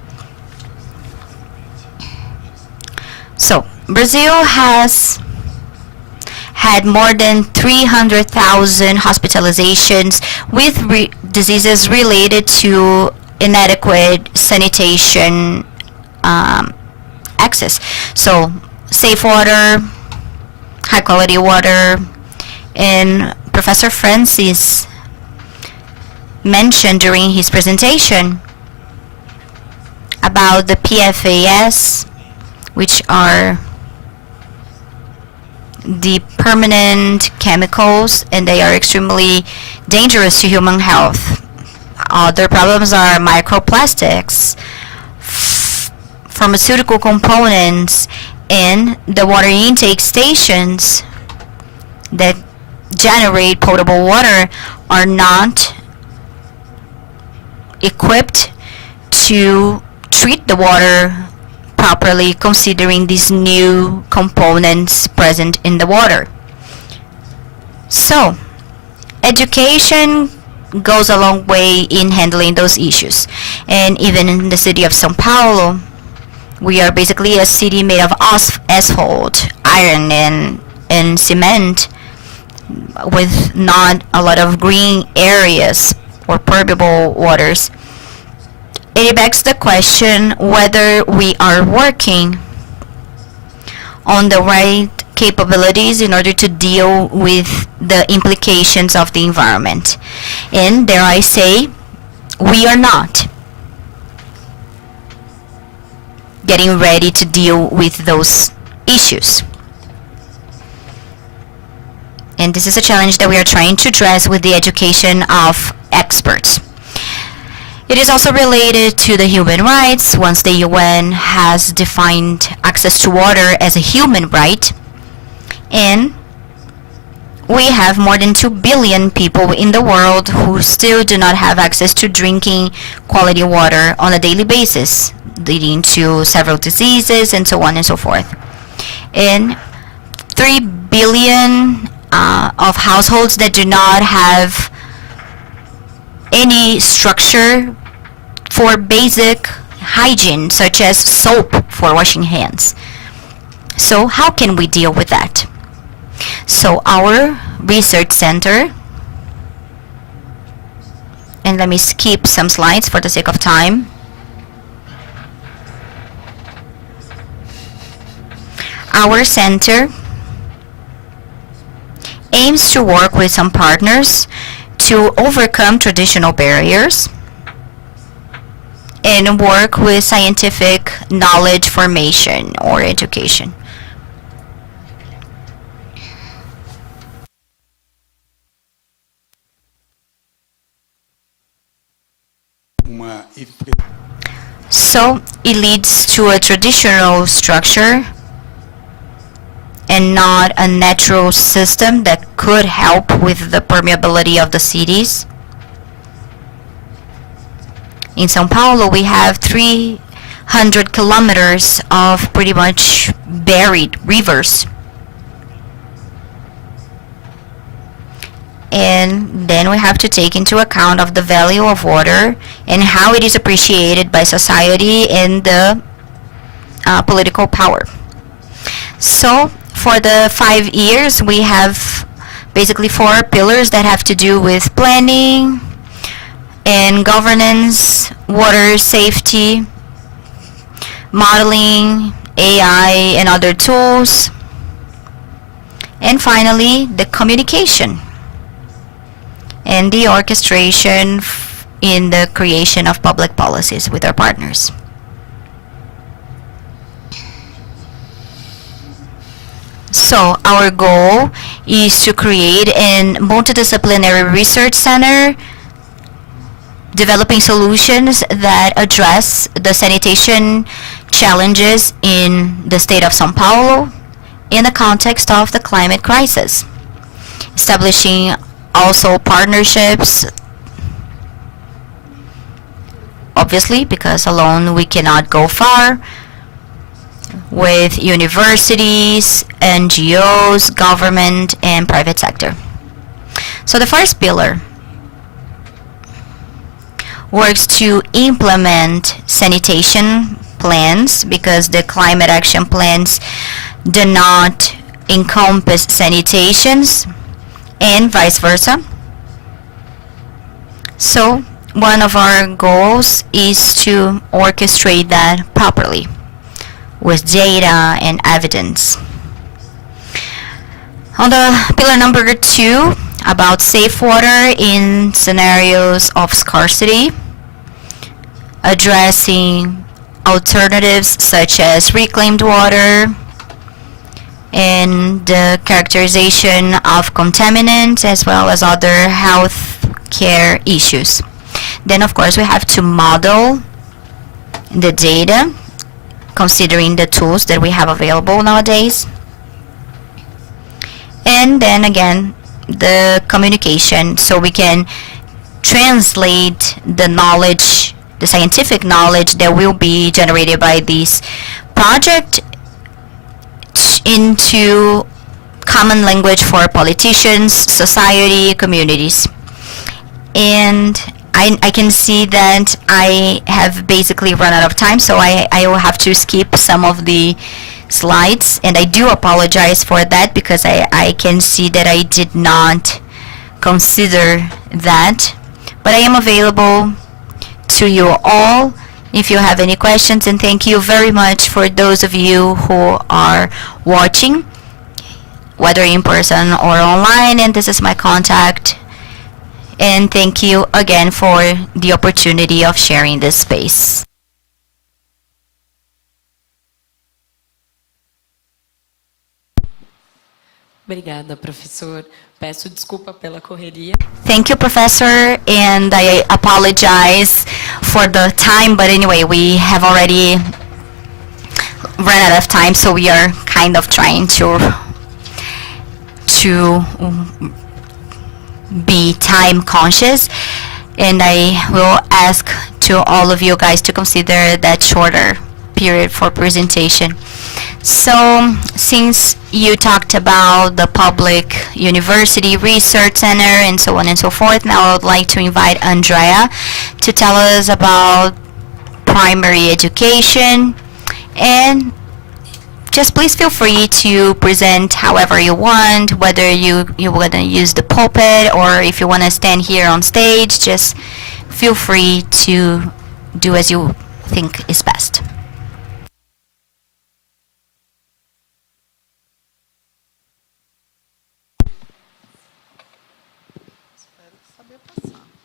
So, Brazil has had more than 300,000 hospitalizations with diseases related to inadequate sanitation access. So, safe water, high quality water, and Professor Francis mentioned during his presentation about the PFAS, which are the permanent chemicals, and they are extremely dangerous to human health. Other problems are microplastics, pharmaceutical components, and the water intake stations that generate potable water are not equipped to treat the water properly, considering these new components present in the water. So, education goes a long way in handling those issues. And even in the city of São Paulo, we are basically a city made of asphalt, iron, and cement, with not a lot of green areas or permeable waters. It begs the question whether we are working on the right capabilities in order to deal with the implications of the environment. And dare I say, we are not getting ready to deal with those issues. And this is a challenge that we are trying to address with the education of experts. It is also related to the human rights. Once the UN has defined access to water as a human right, and we have more than 2 billion people in the world who still do not have access to drinking quality water on a daily basis, leading to several diseases and so on and so forth. And 3 billion of households that do not have any structure for basic hygiene, such as soap for washing hands. So how can we deal with that? So our research center, and let me skip some slides for the sake of time. Our center aims to work with some partners to overcome traditional barriers and work with scientific knowledge formation or education. So it leads to a traditional structure and not a natural system that could help with the permeability of the cities. In São Paulo, we have 300 kilometers of pretty much buried rivers. And then we have to take into account of the value of water and how it is appreciated by society and the political power. So for the 5 years, we have basically 4 pillars that have to do with planning and governance, water safety, modeling, AI, and other tools. And finally, the communication and the orchestration in the creation of public policies with our partners. So our goal is to create a multidisciplinary research center developing solutions that address the sanitation challenges in the state of São Paulo in the context of the climate crisis. Establishing also partnerships, obviously, because alone we cannot go far, with universities, NGOs, government, and private sector. So the first pillar works to implement sanitation plans, because the climate action plans do not encompass sanitations, and vice versa. So one of our goals is to orchestrate that properly with data and evidence. On the pillar number 2, about safe water in scenarios of scarcity, addressing alternatives such as reclaimed water and the characterization of contaminants, as well as other health care issues. Then of course we have to model the data considering the tools that we have available nowadays. And then again, the communication, so we can translate the knowledge, the scientific knowledge that will be generated by this project into common language for politicians, society, communities. And I can see that I have basically run out of time, so I will have to skip some of the slides, and I do apologize for that, because I can see that I did not consider that. But I am available to you all if you have any questions, and thank you very much for those of you who are watching, whether in person or online, and this is my contact. And thank you again for the opportunity of sharing this space. Obrigada, professor. Peço desculpa pela correria. Thank you, Professor, and I apologize for the time, but anyway, we have already run out of time, so we are kind of trying to be time conscious, and I will ask to all of you guys to consider that shorter period for presentation. So, since you talked about the public university research center and so on and so forth, now I would like to invite Andrea to tell us about primary education, and just please feel free to present however you want, whether you want to use the pulpit or if you want to stand here on stage, just feel free to do as you think is best.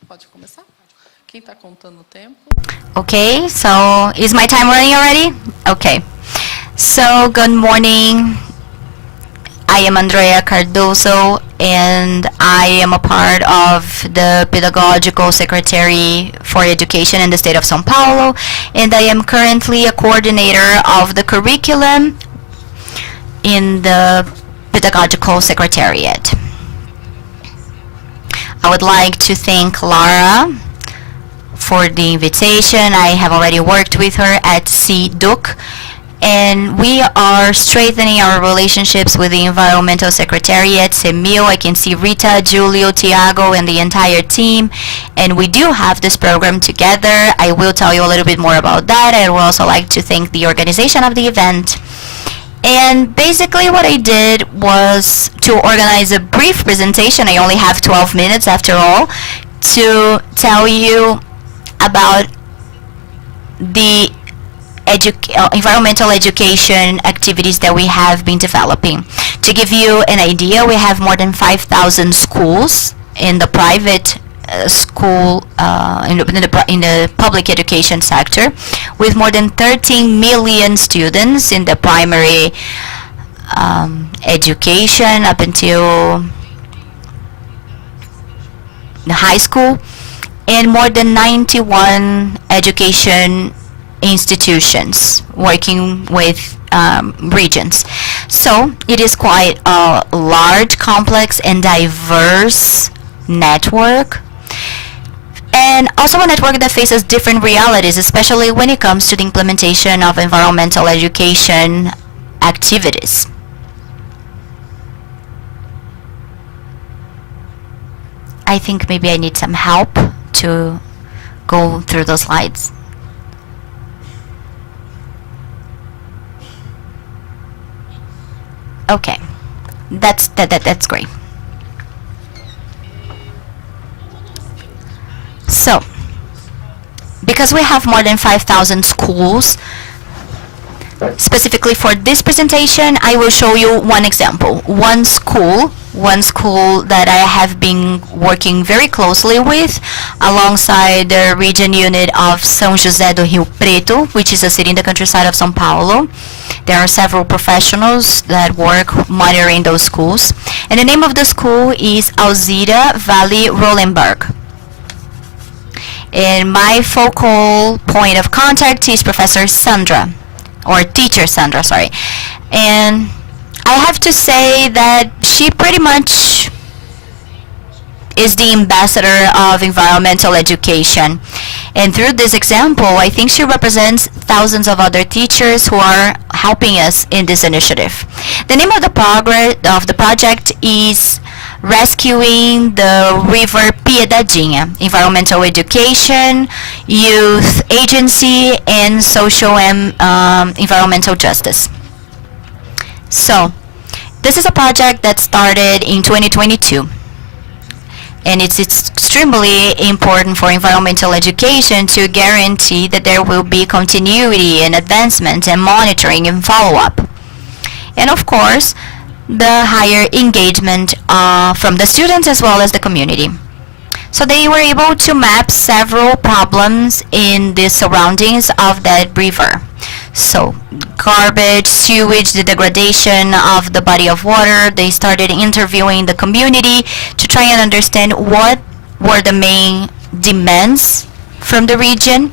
Pode começar? Quem está contando o tempo? Okay, so is my time running already? Okay. So, good morning. I am Andrea Cardoso, and I am a part of the Pedagogical Secretary for Education in the state of São Paulo, and I am currently a coordinator of the curriculum in the Pedagogical Secretariat. I would like to thank Lara for the invitation. I have already worked with her at CDUC, and we are strengthening our relationships with the Environmental Secretariat, SEMIL. I can see Rita, Julio, Tiago, and the entire team, and we do have this program together. I will tell you a little bit more about that. I would also like to thank the organization of the event. And basically what I did was to organize a brief presentation. I only have 12 minutes after all, to tell you about the environmental education activities that we have been developing. To give you an idea, we have more than 5,000 schools in the private school, in the public education sector, with more than 13 million students in the primary education up until the high school, and more than 91 education institutions working with regions. So it is quite a large, complex, and diverse network, and also a network that faces different realities, especially when it comes to the implementation of environmental education activities. I think maybe I need some help to go through the slides. Okay, that's great. So, because we have more than 5,000 schools, specifically for this presentation, I will show you one example. One school that I have been working very closely with alongside the region unit of São José do Rio Preto, which is a city in the countryside of São Paulo. There are several professionals that work monitoring those schools. And the name of the school is Alzira Vale Rolenberg. And my focal point of contact is Professor Sandra, or Teacher Sandra, sorry. And I have to say that she pretty much is the ambassador of environmental education. And through this example, I think she represents thousands of other teachers who are helping us in this initiative. The name of the project is Rescuing the River Piedadinha, Environmental Education, Youth Agency, and Social and Environmental Justice. So, this is a project that started in 2022. And it's extremely important for environmental education to guarantee that there will be continuity and advancement and monitoring and follow-up. And of course, the higher engagement from the students as well as the community. So they were able to map several problems in the surroundings of that river. So garbage, sewage, the degradation of the body of water. They started interviewing the community to try and understand what were the main demands from the region.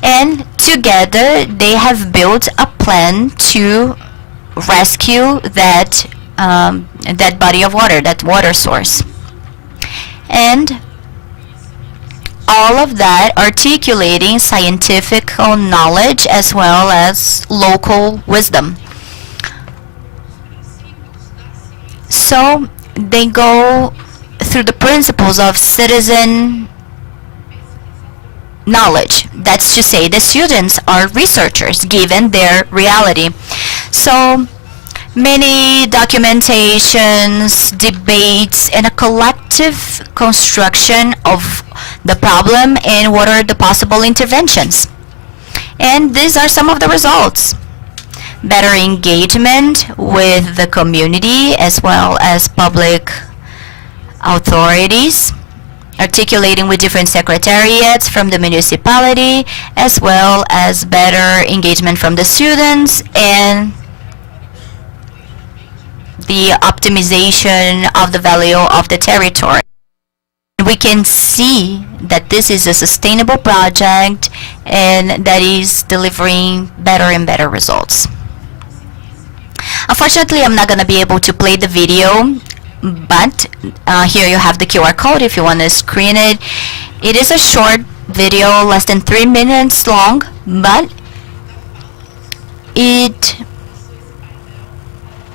And together they have built a plan to rescue that body of water, that water source. And all of that articulating scientific knowledge as well as local wisdom. So they go through the principles of citizen knowledge. That's to say, the students are researchers given their reality. So many documentations, debates, and a collective construction of the problem and what are the possible interventions. And these are some of the results. Better engagement with the community as well as public authorities, articulating with different secretariats from the municipality, as well as better engagement from the students and the optimization of the value of the territory. We can see that this is a sustainable project and that is delivering better and better results. Unfortunately, I'm not going to be able to play the video, but here you have the QR code if you want to screen it. It is a short video, less than 3 minutes long, but it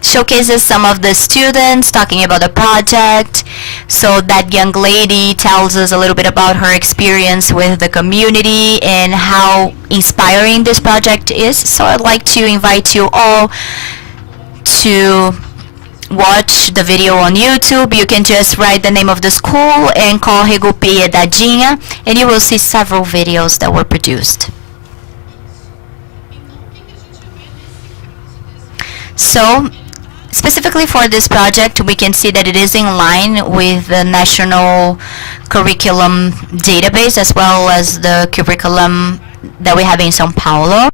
showcases some of the students talking about the project. So that young lady tells us a little bit about her experience with the community and how inspiring this project is. So I'd like to invite you all to watch the video on YouTube, you can just write the name of the school and Córrego Piedadinha, and you will see several videos that were produced. So, specifically for this project, we can see that it is in line with the national curriculum database as well as the curriculum that we have in São Paulo.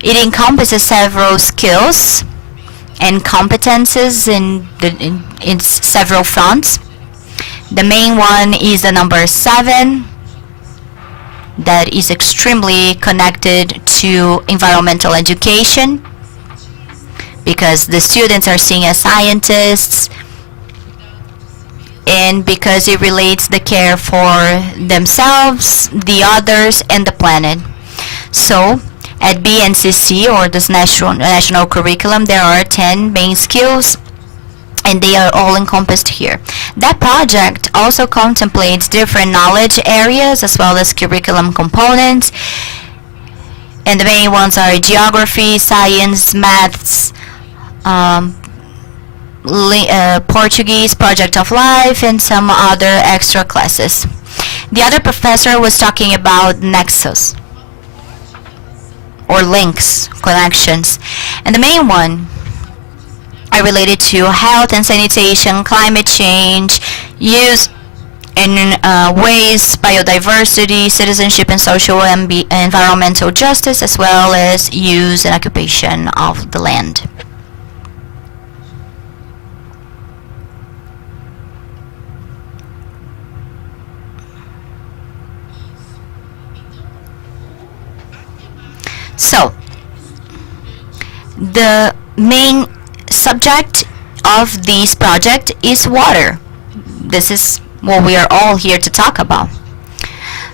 It encompasses several skills and competences in several fronts. The main one is the number 7, that is extremely connected to environmental education, because the students are seen as scientists, and because it relates the care for themselves, the others, and the planet. So, at BNCC, or this national curriculum, there are 10 main skills, and they are all encompassed here. That project also contemplates different knowledge areas as well as curriculum components, and the main ones are geography, science, maths, Portuguese, project of life, and some other extra classes. The other professor was talking about nexus, or links, connections. And the main one are related to health and sanitation, climate change, use and waste, biodiversity, citizenship and social and environmental justice, as well as use and occupation of the land. So, the main subject of this project is water. This is what we are all here to talk about.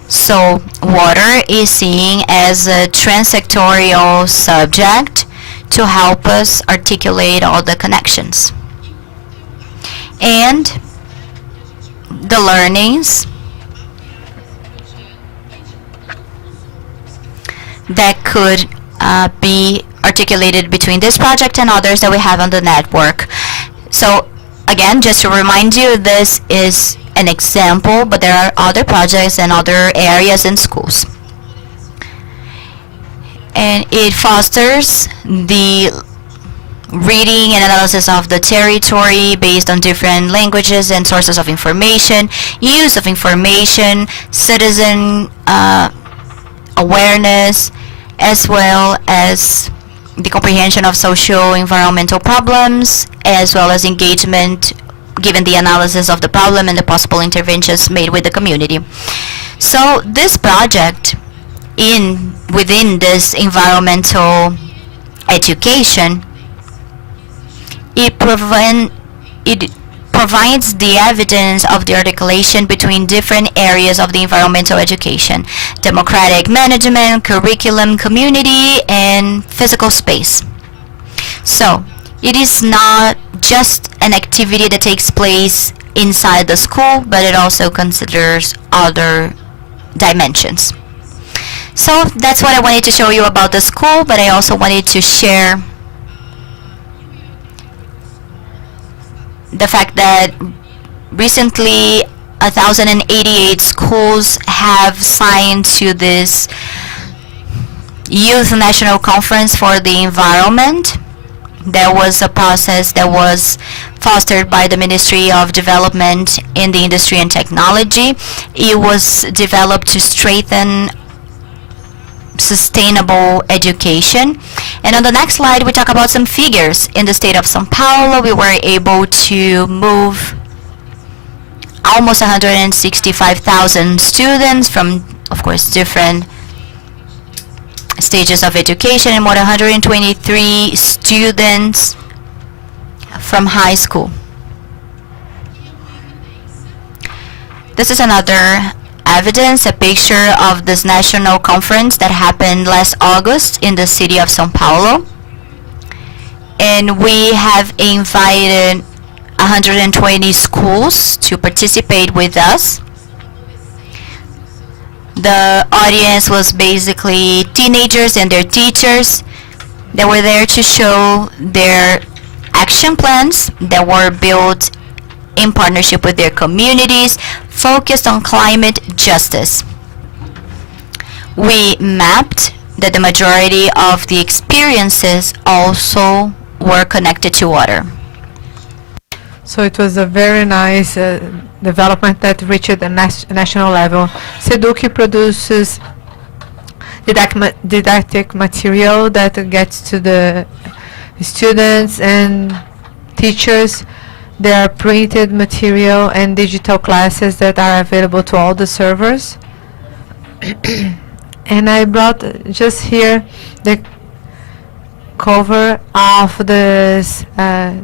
So, water is seen as a transsectorial subject to help us articulate all the connections. And the learnings that could be articulated between this project and others that we have on the network. So again, just to remind you, this is an example, but there are other projects and other areas in schools. And it fosters the reading and analysis of the territory based on different languages and sources of information, use of information, citizen awareness, as well as the comprehension of social environmental problems, as well as engagement given the analysis of the problem and the possible interventions made with the community. So this project within this environmental education, it provides the evidence of the articulation between different areas of the environmental education: democratic management, curriculum, community, and physical space. So, it is not just an activity that takes place inside the school, but it also considers other dimensions. So, that's what I wanted to show you about the school, but I also wanted to share the fact that recently 1,088 schools have signed to this Youth National Conference for the Environment. There was a process that was fostered by the Ministry of Development in the Industry and Technology. It was developed to strengthen sustainable education. And on the next slide, we talk about some figures. In the state of São Paulo, we were able to move almost 165,000 students from, of course, different stages of education, and more than 123 students from high school. This is another evidence, a picture of this national conference that happened last August in the city of São Paulo. And we have invited 120 schools to participate with us. The audience was basically teenagers and their teachers that were there to show their action plans that were built in partnership with their communities, focused on climate justice. We mapped that the majority of the experiences also were connected to water. So it was a very nice development that reached the national level. SEDUC produces didactic material that gets to the students and teachers. There are printed material and digital classes that are available to all the servers. And I brought just here the cover of this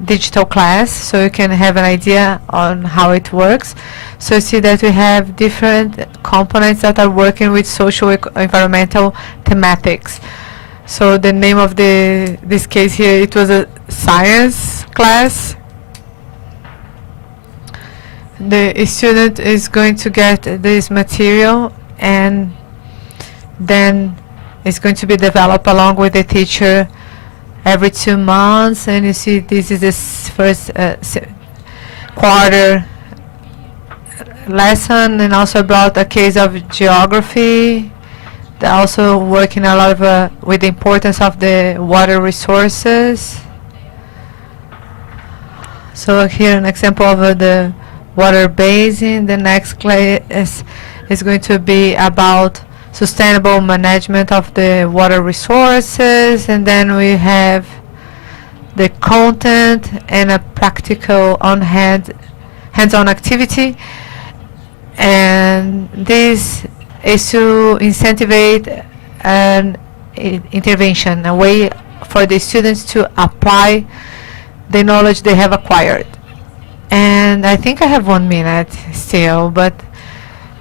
digital class so you can have an idea on how it works. So you see that we have different components that are working with social environmental thematics. So the name of this case here, it was a science class. The student is going to get this material and then it's going to be developed along with the teacher every 2 months. And you see this is this first quarter lesson, and also brought a case of geography. They're also working a lot of, with the importance of the water resources. So here an example of the water basin. The next class is going to be about sustainable management of the water resources, and then we have the content and a practical hands-on activity. And this is to incentivize an intervention, a way for the students to apply the knowledge they have acquired. And I think I have 1 minute still, but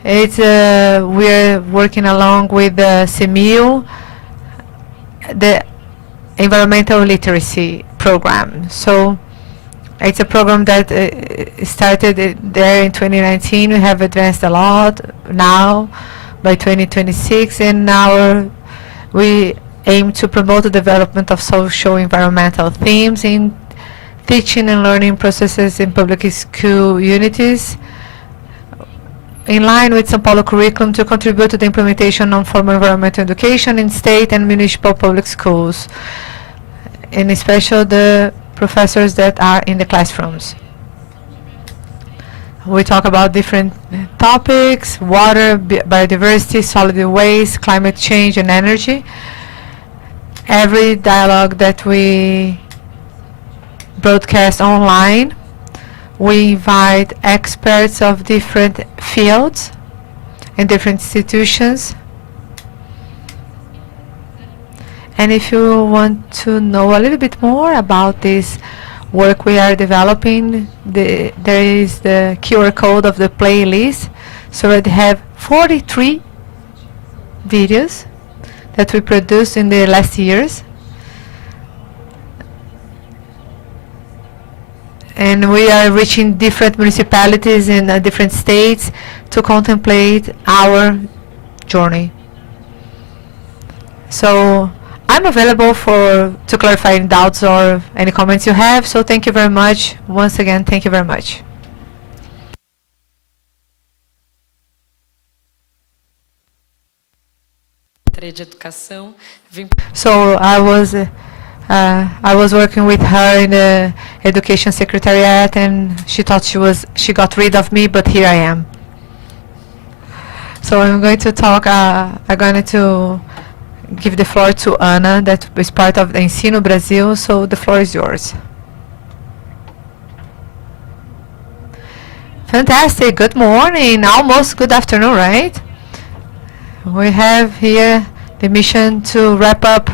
it's we're working along with the SEMIL, the environmental literacy program. So it's a program that started there in 2019. We have advanced a lot now by 2026, and now we aim to promote the development of social environmental themes in teaching and learning processes in public school unities, in line with São Paulo curriculum, to contribute to the implementation of formal environmental education in state and municipal public schools, and especially the professors that are in the classrooms. We talk about different topics: water, biodiversity, solid waste, climate change, and energy. Every dialogue that we broadcast online, we invite experts of different fields and different institutions. And if you want to know a little bit more about this work we are developing, there is the QR code of the playlist. So we have 43 videos that we produced in the last years. And we are reaching different municipalities in different states to contemplate our journey. So I'm available to clarify any doubts or any comments you have. So thank you very much. Once again, thank you very much. De Educação. So I was working with her in the Education Secretariat, and she thought she got rid of me, but here I am. So I'm going to talk, I'm going to give the floor to Ana, that is part of the Ensino Brasil, so the floor is yours. Fantastic, good morning, almost good afternoon, right? We have here the mission to wrap up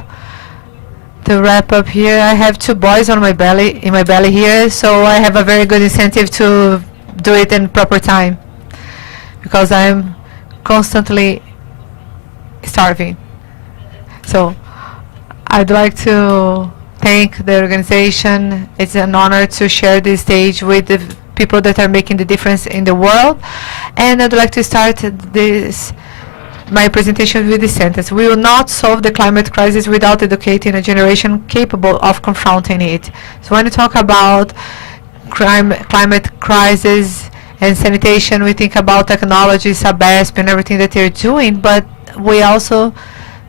here. I have 2 boys in my belly here, so I have a very good incentive to do it in proper time, because I'm constantly starving. So I'd like to thank the organization. It's an honor to share this stage with the people that are making the difference in the world. And I'd like to start this my presentation with this sentence: we will not solve the climate crisis without educating a generation capable of confronting it. So when we talk about climate crisis and sanitation, we think about technology, SABESP, and everything that they're doing, but we also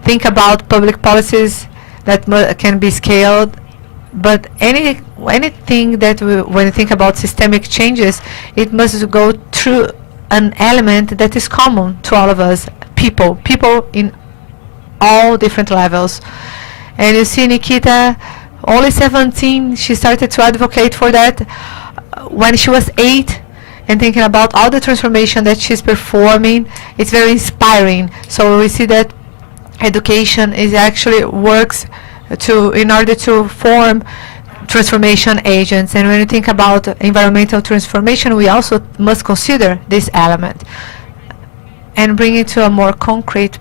think about public policies that can be scaled. But anything that when we think about systemic changes, it must go through an element that is common to all of us, people in all different levels. And you see Nikita, only 17, she started to advocate for that when she was 8, and thinking about all the transformation that she's performing. It's very inspiring. So we see that education is actually works in order to form transformation agents. And when you think about environmental transformation, we also must consider this element and bring it to a more concrete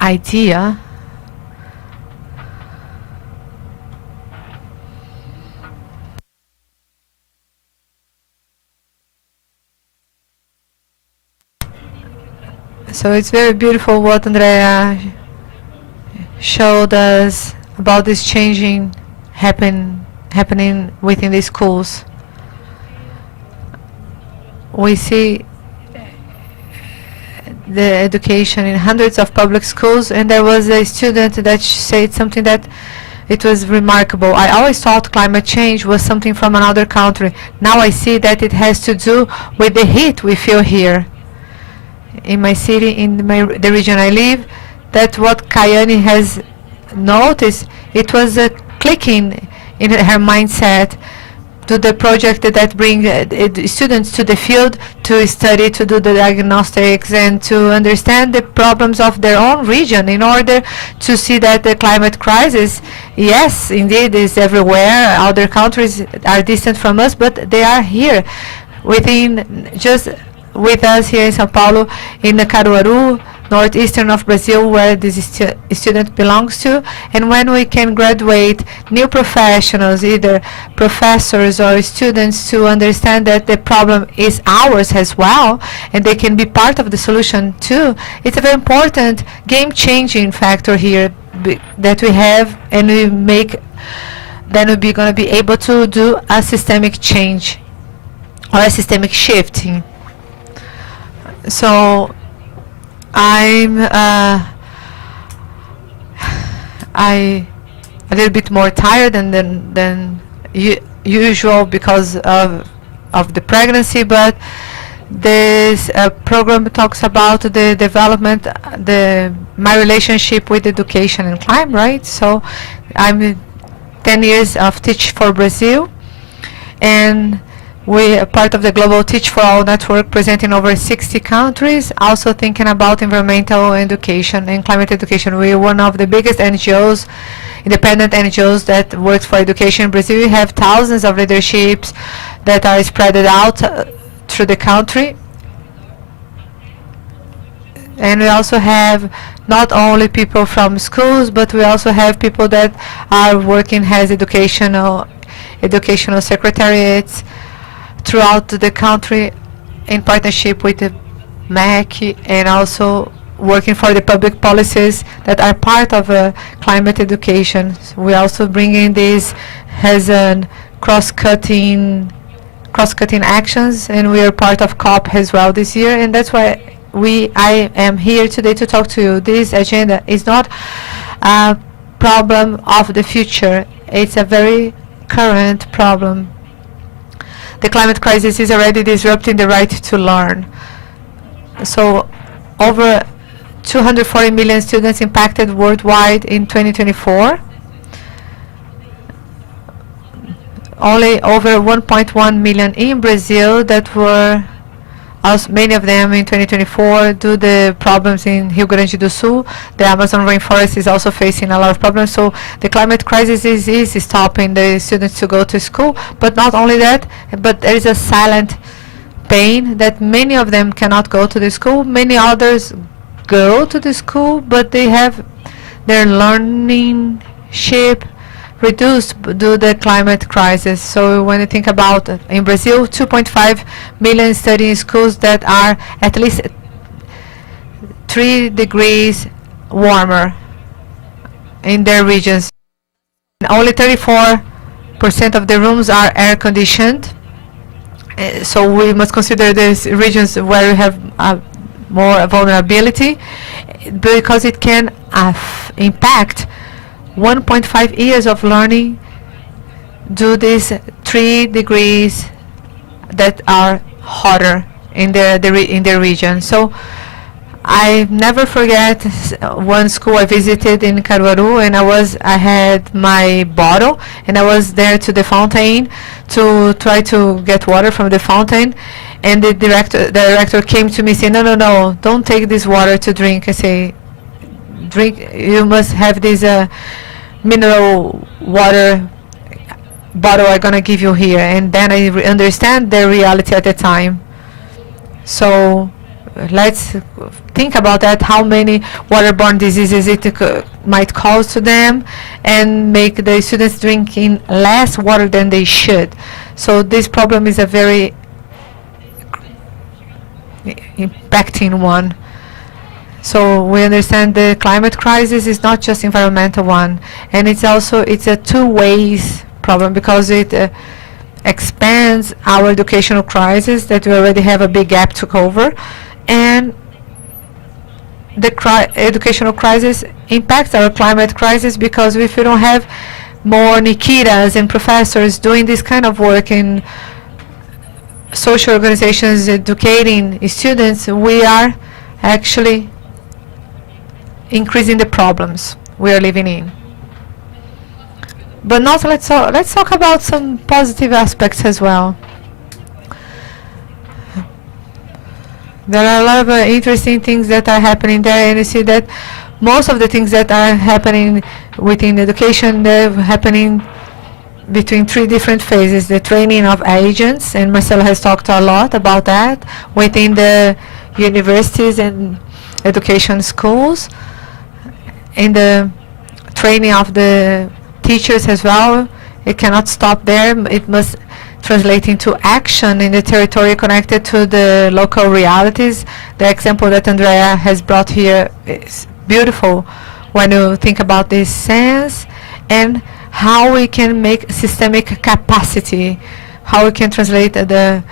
idea. So it's very beautiful what Andrea showed us about this changing happening within the schools. We see the education in hundreds of public schools, and there was a student that said something that it was remarkable. I always thought climate change was something from another country. Now I see that it has to do with the heat we feel here in my city, in the region I live. That's what Kayani has noticed. It was clicking in her mindset to the project that bring students to the field to study, to do the diagnostics, and to understand the problems of their own region in order to see that the climate crisis, yes, indeed, is everywhere. Other countries are distant from us, but they are here within, just with us here in São Paulo, in Caruaru, northeastern of Brazil, where this student belongs to. And when we can graduate new professionals, either professors or students, to understand that the problem is ours as well, and they can be part of the solution too, it's a very important game-changing factor here that we have, and we make, then we're going to be able to do a systemic change or a systemic shifting. So I'm a little bit more tired than usual because of the pregnancy, but this program talks about the development, my relationship with education and climate, right? So I'm 10 years of Teach for Brazil, and we are part of the Global Teach for All network, present in over 60 countries, also thinking about environmental education and climate education. We are one of the biggest NGOs, independent NGOs that works for education in Brazil. We have thousands of leaderships that are spread out through the country. And we also have not only people from schools, but we also have people that are working as educational secretariats throughout the country in partnership with the MEC, and also working for the public policies that are part of climate education. So we also bring in this as a cross-cutting actions, and we are part of COP as well this year, and that's why I am here today to talk to you. This agenda is not a problem of the future, it's a very current problem. The climate crisis is already disrupting the right to learn. So over 240 million students impacted worldwide in 2024. Only over 1.1 million in Brazil that were, many of them in 2024, due to the problems in Rio Grande do Sul. The Amazon rainforest is also facing a lot of problems. So the climate crisis is stopping the students to go to school. But not only that, but there is a silent pain that many of them cannot go to the school. Many others go to the school, but they have their learning reduced due to the climate crisis. So when you think about in Brazil, 2.5 million study in schools that are at least 3 degrees warmer in their regions. Only 34% of the rooms are air conditioned. So we must consider these regions where we have more vulnerability, because it can impact 1.5 years of learning due to these 3 degrees that are hotter in their region. So I never forget one school I visited in Caruaru, and I had my bottle, and I was there to the fountain to try to get water from the fountain, and the director came to me saying, no, don't take this water to drink. I say, drink, you must have this mineral water bottle I'm gonna give you here. And then I understand the reality at the time. So let's think about that, how many waterborne diseases it might cause to them, and make the students drinking less water than they should. So this problem is a very impacting one. So we understand the climate crisis is not just environmental one, and it's a two-way problem, because it expands our educational crisis that we already have a big gap to cover, and the educational crisis impacts our climate crisis, because if we don't have more Nikitas and professors doing this kind of work in social organizations educating students, we are actually increasing the problems we are living in. But now let's talk about some positive aspects as well. There are a lot of interesting things that are happening there, and you see that most of the things that are happening within education, they're happening between 3 different phases. The training of agents, and Marcelo has talked a lot about that, within the universities and education schools, in the training of the teachers as well. It cannot stop there. It must translate into action in the territory connected to the local realities. The example that Andrea has brought here is beautiful when you think about this sense, and how we can make systemic capacity, how we can translate the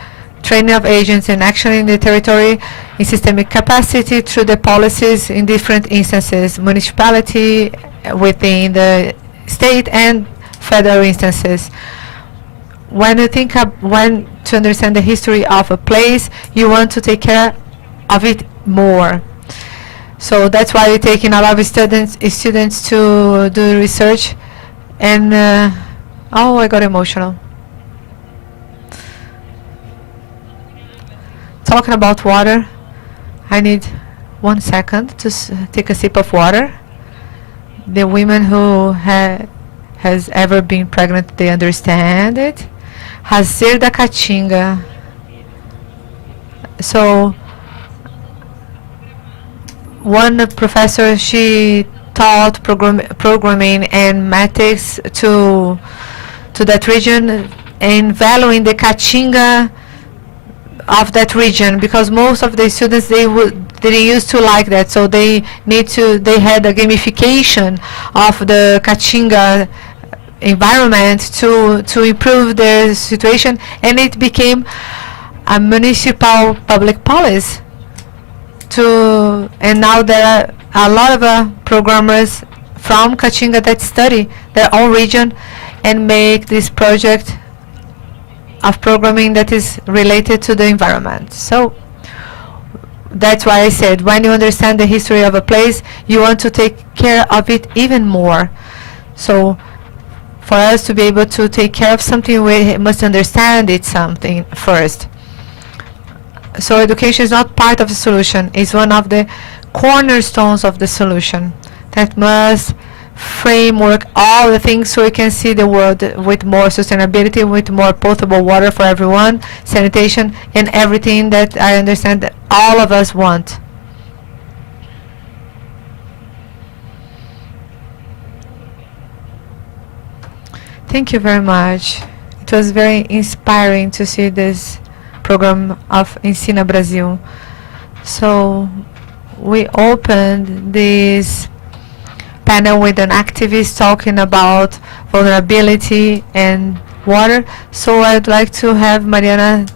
training of agents and action in the territory in systemic capacity through the policies in different instances, municipality, within the state, and federal instances. When you think to understand the history of a place, you want to take care of it more. So that's why we're taking a lot of students to do research. And oh, I got emotional. Talking about water, I need 1 second to take a sip of water. The women who has ever been pregnant, they understand it. Razer da Caatinga. So one professor, she taught programming and mathematics to that region, and valuing the Caatinga of that region, because most of the students they used to like that, so they had a gamification of the Caatinga environment to improve their situation, and it became a municipal public policy. And now there are a lot of programmers from Caatinga that study their own region and make this project of programming that is related to the environment. So that's why I said, when you understand the history of a place, you want to take care of it even more. So for us to be able to take care of something, we must understand it something first. So education is not part of the solution. It's one of the cornerstones of the solution that must framework all the things so we can see the world with more sustainability, with more potable water for everyone, sanitation, and everything that I understand that all of us want. Thank you very much. It was very inspiring to see this program of Ensina Brasil. So we opened this panel with an activist talking about vulnerability and water. So I'd like to have Mariana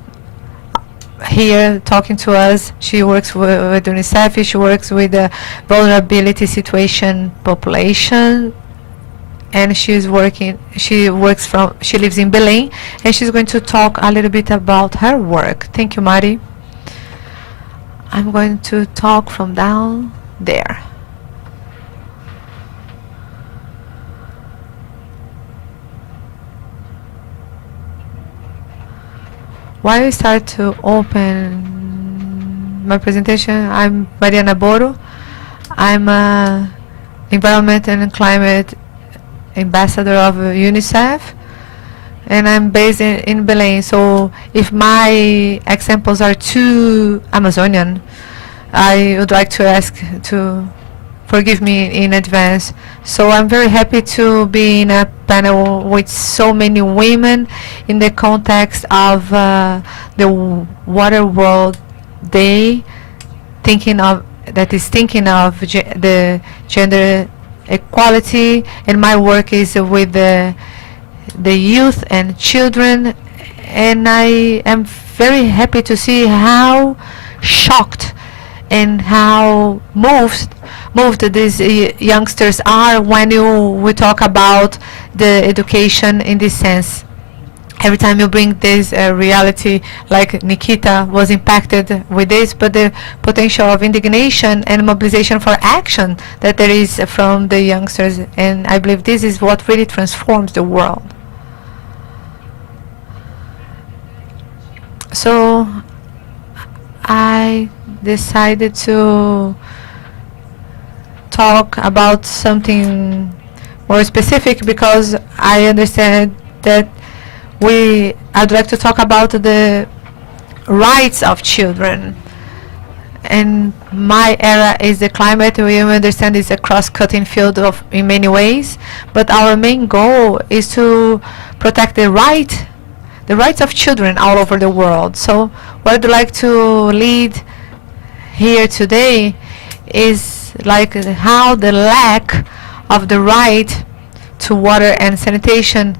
here talking to us. She works with UNICEF. She works with the vulnerability situation population, and she lives in Belém, and she's going to talk a little bit about her work. Thank you, Mari. I'm going to talk from down there. While I start to open my presentation, I'm Mariana Boro. I'm an Environment and Climate Ambassador of UNICEF, and I'm based in Belém. So if my examples are too Amazonian, I would like to ask to forgive me in advance. So I'm very happy to be in a panel with so many women in the context of the Water World Day, thinking of the gender equality, and my work is with the youth and children, and I am very happy to see how shocked and how moved these youngsters are when we talk about the education in this sense. Every time you bring this reality, like Nikita was impacted with this, but the potential of indignation and mobilization for action that there is from the youngsters, and I believe this is what really transforms the world. So I decided to talk about something more specific because I understand that I'd like to talk about the rights of children. And my era is the climate. We understand it's a cross-cutting field in many ways, but our main goal is to protect the rights of children all over the world. So what I'd like to lead here today is like how the lack of the right to water and sanitation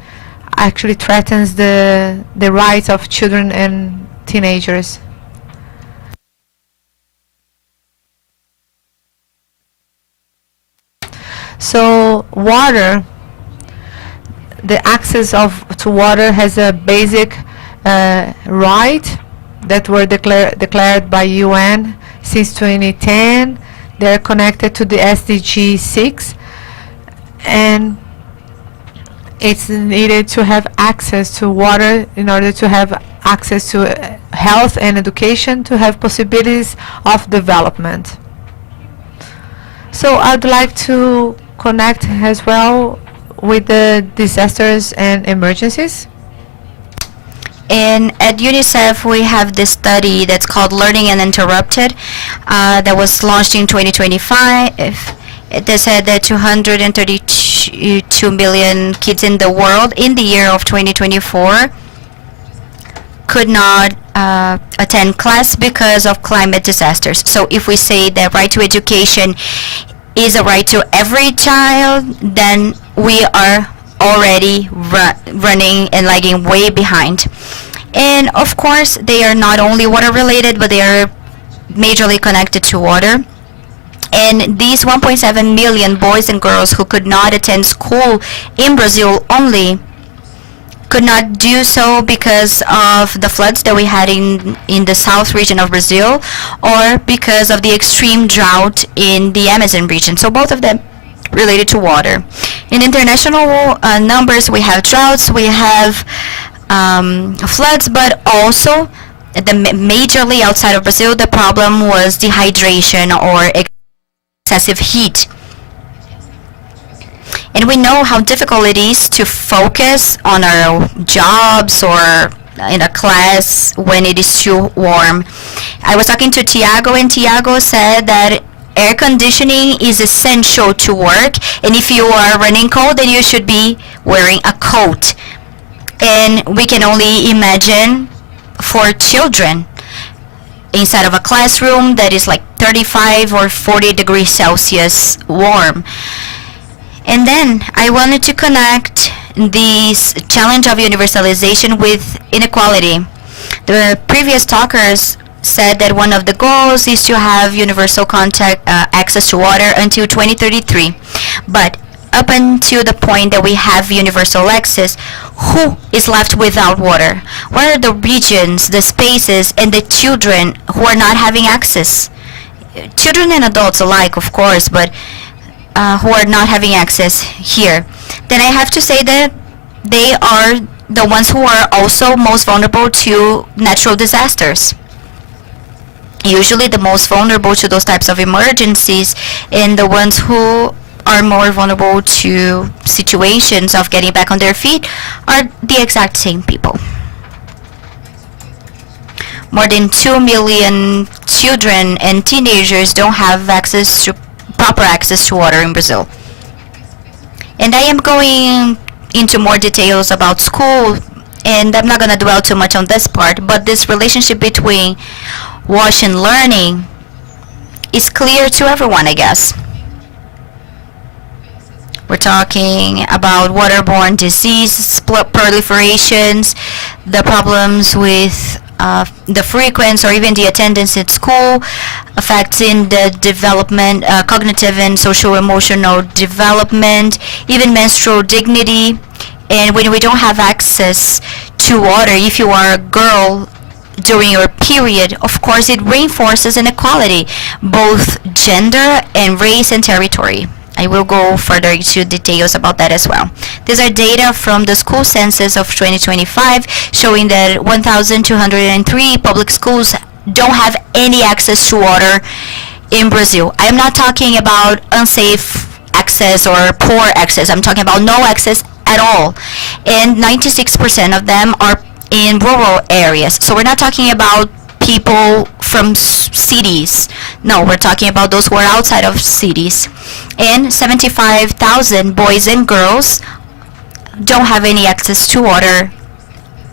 actually threatens the rights of children and teenagers. So water, the access to water has a basic right that were declared by UN since 2010. They're connected to the SDG 6, and it's needed to have access to water in order to have access to health and education, to have possibilities of development. So I'd like to connect as well with the disasters and emergencies. And at UNICEF, we have this study that's called Learning Uninterrupted that was launched in 2025. They said that 232 million kids in the world in the year of 2024 could not attend class because of climate disasters. So if we say that right to education is a right to every child, then we are already running and lagging way behind. And of course, they are not only water related, but they are majorly connected to water. And these 1.7 million boys and girls who could not attend school in Brazil only could not do so because of the floods that we had in the south region of Brazil, or because of the extreme drought in the Amazon region. So both of them related to water. In international numbers, we have droughts, we have floods, but also majorly outside of Brazil, the problem was dehydration or excessive heat. And we know how difficult it is to focus on our jobs or in a class when it is too warm. I was talking to Tiago, and Tiago said that air conditioning is essential to work, and if you are running cold, then you should be wearing a coat. And we can only imagine for children. inside of a classroom that is like 35 or 40 degrees Celsius warm. And then I wanted to connect this challenge of universalization with inequality. The previous talkers said that one of the goals is to have universal access to water until 2033. But up until the point that we have universal access, who is left without water? What are the regions, the spaces, and the children who are not having access? Children and adults alike, of course, but who are not having access here. Then I have to say that they are the ones who are also most vulnerable to natural disasters. Usually the most vulnerable to those types of emergencies, and the ones who are more vulnerable to situations of getting back on their feet are the exact same people. More than 2 million children and teenagers don't have proper access to water in Brazil. And I am going into more details about school, and I'm not going to dwell too much on this part, but this relationship between wash and learning is clear to everyone, I guess. We're talking about waterborne disease proliferations, the problems with the frequency or even the attendance at school, affecting the development, cognitive and social emotional development, even menstrual dignity. And when we don't have access to water, if you are a girl during your period, of course it reinforces inequality, both gender and race and territory. I will go further into details about that as well. These are data from the school census of 2025 showing that 1,203 public schools don't have any access to water in Brazil. I'm not talking about unsafe access or poor access. I'm talking about no access at all. And 96% of them are in rural areas. So we're not talking about people from cities. No, we're talking about those who are outside of cities. And 75,000 boys and girls don't have any access to water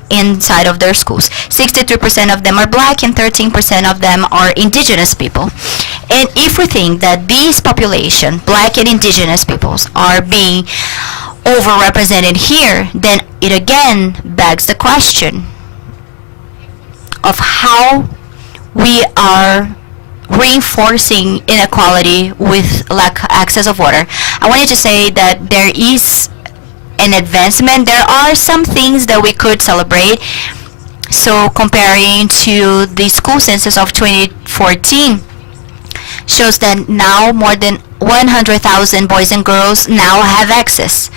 inside of their schools. 63% of them are black and 13% of them are indigenous people. And if we think that these population, black and indigenous peoples, are being overrepresented here, then it again begs the question of how we are reinforcing inequality with lack of access of water. I wanted to say that there is an advancement. There are some things that we could celebrate. So comparing to the school census of 2014 shows that now more than 100,000 boys and girls now have access.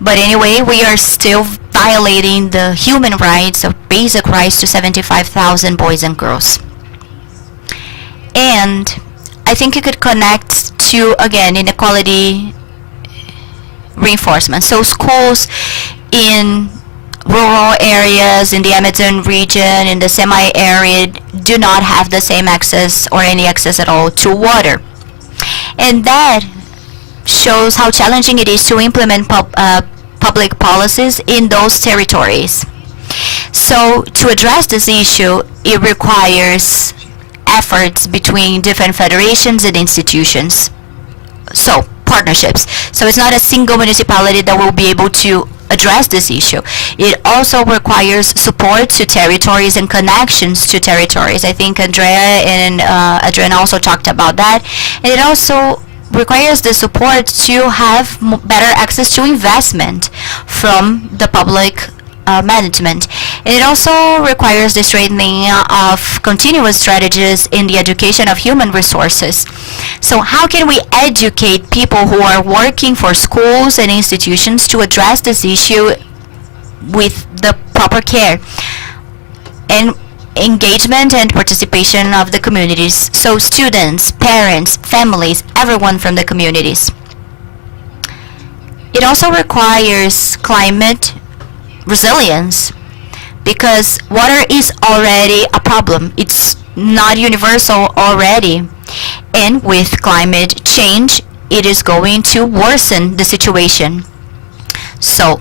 But anyway, we are still violating the human rights or basic rights to 75,000 boys and girls. And I think you could connect to, again, inequality reinforcement. So schools in rural areas, in the Amazon region, in the semi-arid, do not have the same access or any access at all to water. And that shows how challenging it is to implement public policies in those territories. So to address this issue, it requires efforts between different federations and institutions. So partnerships. So it's not a single municipality that will be able to address this issue. It also requires support to territories and connections to territories. I think Andrea and Adriana also talked about that. And it also requires the support to have better access to investment from the public management. And it also requires the strengthening of continuous strategies in the education of human resources. So how can we educate people who are working for schools and institutions to address this issue with the proper care and engagement and participation of the communities? So students, parents, families, everyone from the communities. It also requires climate resilience, because water is already a problem. It's not universal already. And with climate change, it is going to worsen the situation. So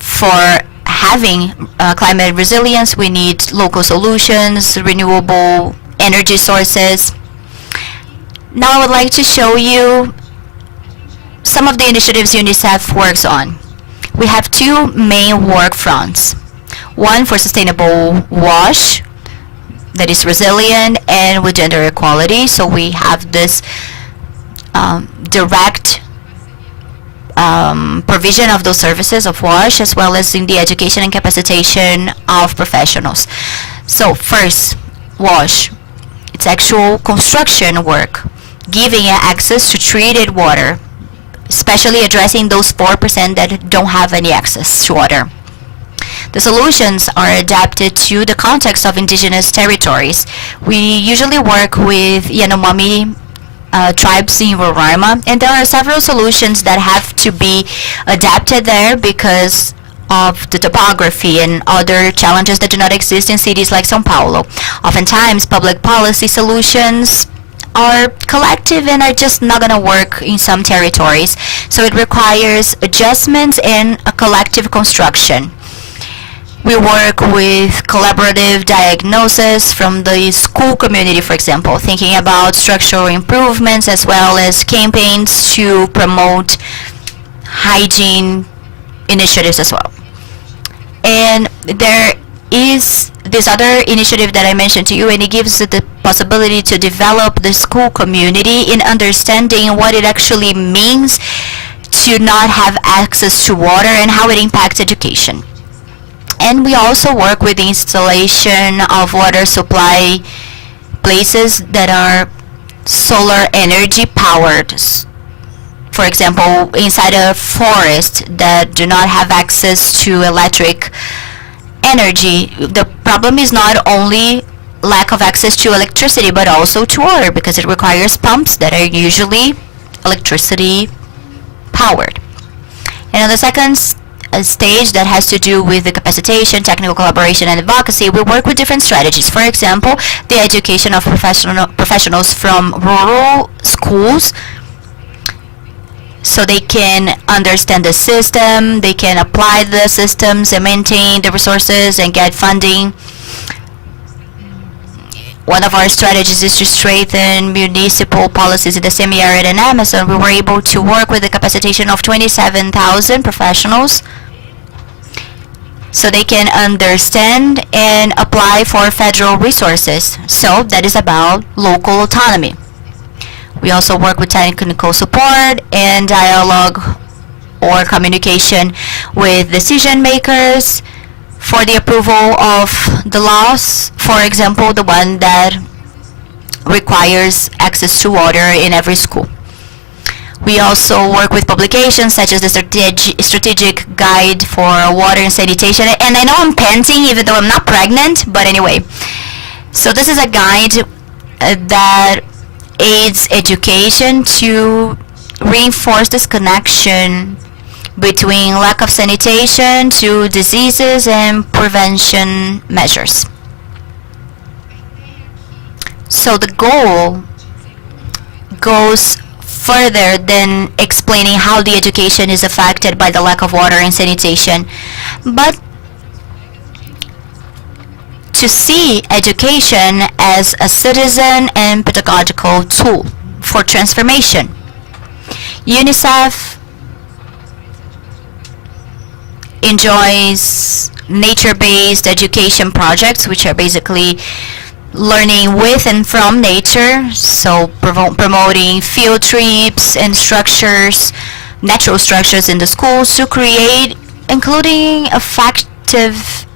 for having climate resilience, we need local solutions, renewable energy sources. Now I would like to show you some of the initiatives UNICEF works on. We have two main work fronts. One for sustainable wash, that is resilient and with gender equality. So we have this direct provision of those services of WASH, as well as in the education and capacitation of professionals. So first, WASH, it's actual construction work, giving access to treated water, especially addressing those 4% that don't have any access to water. The solutions are adapted to the context of indigenous territories. We usually work with Yanomami tribes in Roraima, and there are several solutions that have to be adapted there because of the topography and other challenges that do not exist in cities like São Paulo. Oftentimes, public policy solutions are collective and are just not going to work in some territories. So it requires adjustments and a collective construction. We work with collaborative diagnosis from the school community, for example, thinking about structural improvements as well as campaigns to promote hygiene initiatives as well. And there is this other initiative that I mentioned to you, and it gives the possibility to develop the school community in understanding what it actually means to not have access to water and how it impacts education. And we also work with the installation of water supply places that are solar energy powered. For example, inside a forest that do not have access to electric energy. The problem is not only lack of access to electricity, but also to water, because it requires pumps that are usually electricity powered. And on the second stage that has to do with the capacitation, technical collaboration, and advocacy, we work with different strategies. For example, the education of professionals from rural schools, so they can understand the system, they can apply the systems and maintain the resources and get funding. One of our strategies is to strengthen municipal policies in the semi-arid and Amazon. We were able to work with the capacitation of 27,000 professionals so they can understand and apply for federal resources. So that is about local autonomy. We also work with technical support and dialogue or communication with decision makers for the approval of the laws, for example, the one that requires access to water in every school. We also work with publications such as the Strategic Guide for Water and Sanitation. And I know I'm panting even though I'm not pregnant, but anyway. So this is a guide that aids education to reinforce this connection between lack of sanitation to diseases and prevention measures. So the goal goes further than explaining how the education is affected by the lack of water and sanitation, but to see education as a citizen and pedagogical tool for transformation. UNICEF enjoys nature-based education projects, which are basically learning with and from nature, so promoting field trips and structures, natural structures in the schools to create, including effective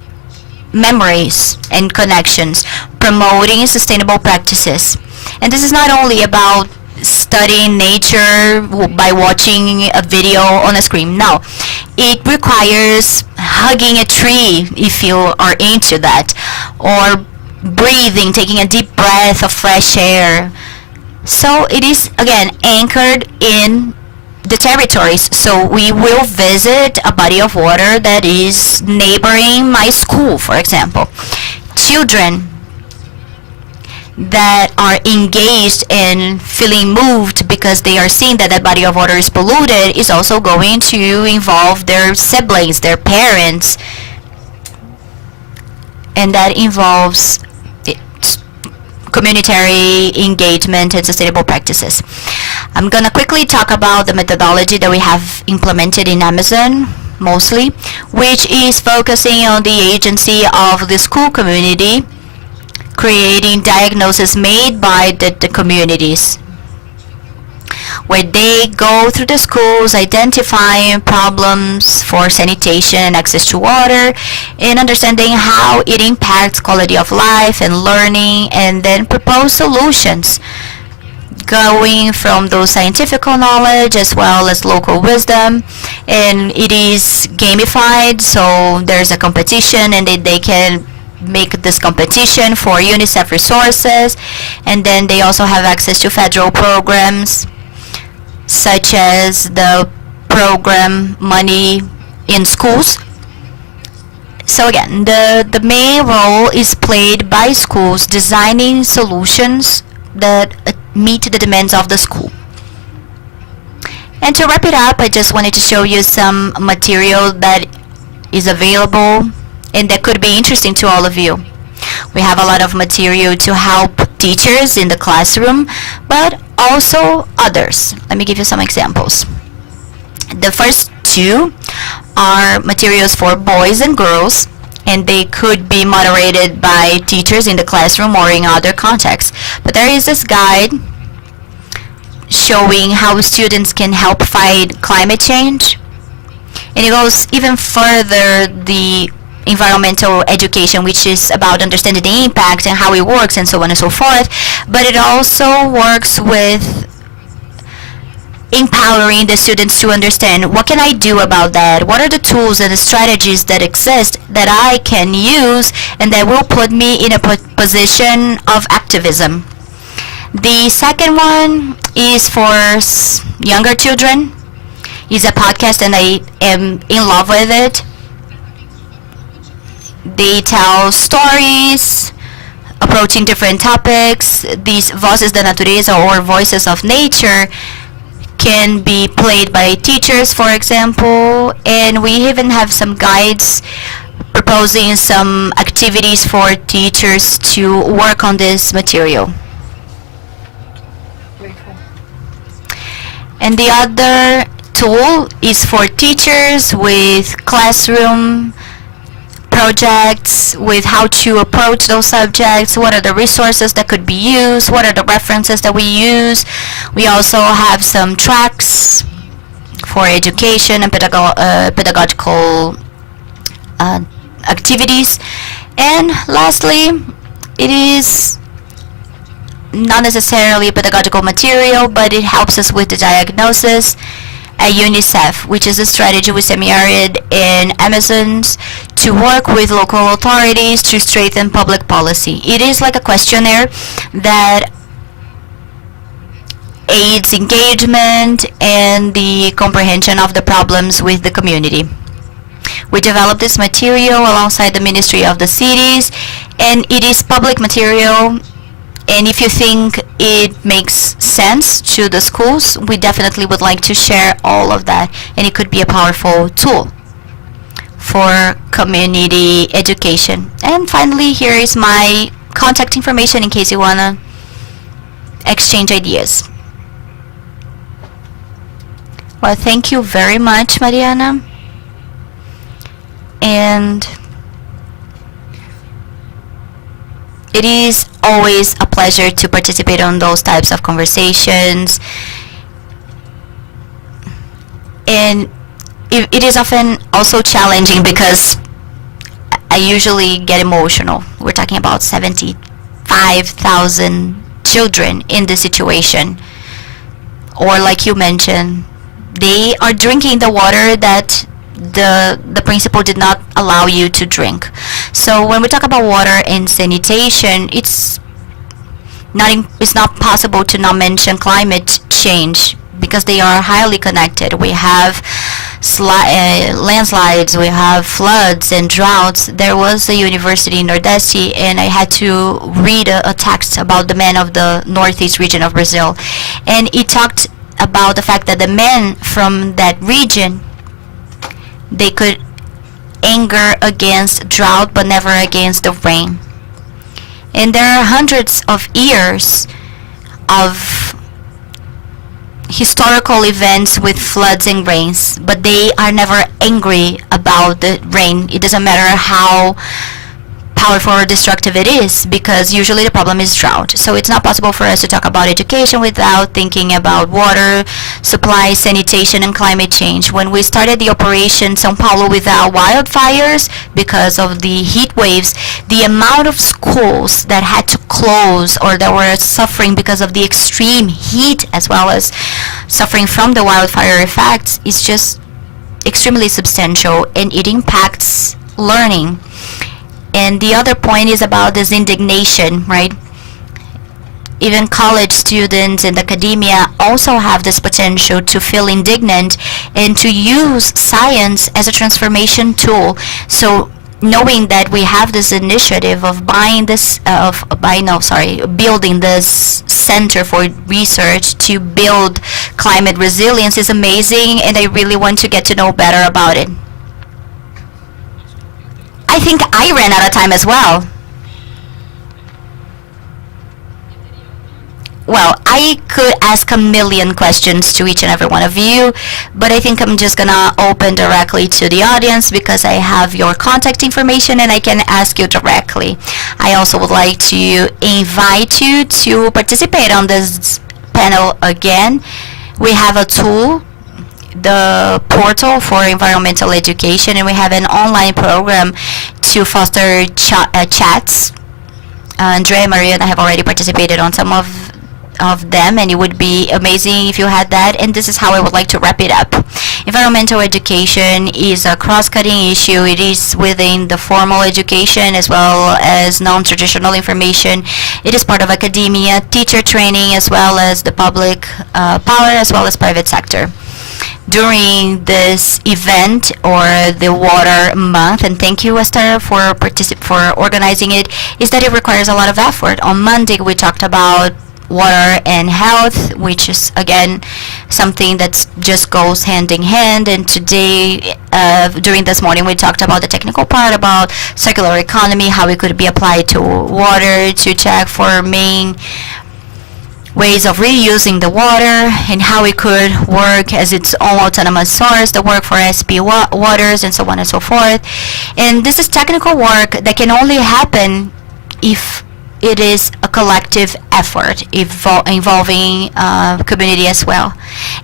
memories and connections, promoting sustainable practices. And this is not only about studying nature by watching a video on a screen. No, it requires hugging a tree if you are into that, or breathing, taking a deep breath of fresh air. So it is, again, anchored in the territories. So we will visit a body of water that is neighboring my school, for example. Children that are engaged and feeling moved because they are seeing that that body of water is polluted is also going to involve their siblings, their parents, and that involves community engagement and sustainable practices. I'm going to quickly talk about the methodology that we have implemented in Amazon, mostly, which is focusing on the agency of the school community, creating diagnoses made by the communities, where they go through the schools identifying problems for sanitation and access to water, and understanding how it impacts quality of life and learning, and then propose solutions going from those scientific knowledge as well as local wisdom. And it is gamified, so there's a competition, and they can make this competition for UNICEF resources, and then they also have access to federal programs such as the program Money in Schools. So again, the main role is played by schools designing solutions that meet the demands of the school. And to wrap it up, I just wanted to show you some material that is available and that could be interesting to all of you. We have a lot of material to help teachers in the classroom, but also others. Let me give you some examples. The first two are materials for boys and girls, and they could be moderated by teachers in the classroom or in other contexts. But there is this guide showing how students can help fight climate change, and it goes even further, the environmental education, which is about understanding the impact and how it works and so on and so forth, but it also works with empowering the students to understand, what can I do about that? What are the tools and the strategies that exist that I can use and that will put me in a position of activism? The second one is for younger children. It's a podcast and I am in love with it. They tell stories approaching different topics. These voces da natureza, or voices of nature, can be played by teachers, for example, and we even have some guides proposing some activities for teachers to work on this material. And the other tool is for teachers with classroom projects, with how to approach those subjects, what are the resources that could be used, what are the references that we use. We also have some tracks for education and pedagogical activities. And lastly, it is not necessarily a pedagogical material, but it helps us with the diagnosis at UNICEF, which is a strategy with Semi-Arid and Amazons to work with local authorities to strengthen public policy. It is like a questionnaire that aids engagement and the comprehension of the problems with the community. We developed this material alongside the Ministry of the Cities, and it is public material. And if you think it makes sense to the schools, we definitely would like to share all of that. And it could be a powerful tool for community education. And finally, here is my contact information in case you want to exchange ideas. Well, thank you very much, Mariana. And it is always a pleasure to participate on those types of conversations. And it is often also challenging because I usually get emotional. We're talking about 75,000 children in this situation. Or like you mentioned, they are drinking the water that the principal did not allow you to drink. So when we talk about water and sanitation, it's not possible to not mention climate change because they are highly connected. We have landslides, we have floods and droughts. There was a university in Nordeste, and I had to read a text about the men of the Northeast region of Brazil, and it talked about the fact that the men from that region, they could anger against drought but never against the rain. And there are hundreds of years of historical events with floods and rains, but they are never angry about the rain. It doesn't matter how powerful or destructive it is, because usually the problem is drought. So it's not possible for us to talk about education without thinking about water supply, sanitation, and climate change. When we started the operation São Paulo without wildfires because of the heat waves, the amount of schools that had to close or that were suffering because of the extreme heat as well as suffering from the wildfire effects is just extremely substantial, and it impacts learning. And the other point is about this indignation, right? Even college students and academia also have this potential to feel indignant and to use science as a transformation tool. So knowing that we have this initiative of building this center for research to build climate resilience is amazing, and I really want to get to know better about it. I think I ran out of time as well. Well, I could ask a million questions to each and every one of you, but I think I'm just gonna open directly to the audience because I have your contact information and I can ask you directly. I also would like to invite you to participate on this panel again. We have a tool, the portal for environmental education, and we have an online program to foster chats. Andrea, Maria, and I have already participated on some of them, and it would be amazing if you had that. And this is how I would like to wrap it up. Environmental education is a cross-cutting issue. It is within the formal education as well as non-traditional information. It is part of academia, teacher training, as well as the public power, as well as private sector. During this event or the water month, and thank you, Esther, for organizing it, is that it requires a lot of effort. On Monday we talked about water and health, which is again something that just goes hand in hand, and today during this morning we talked about the technical part about circular economy, how it could be applied to water, to check for main ways of reusing the water and how it could work as its own autonomous source, the work for ESP waters, and so on and so forth. And this is technical work that can only happen if it is a collective effort involving community as well.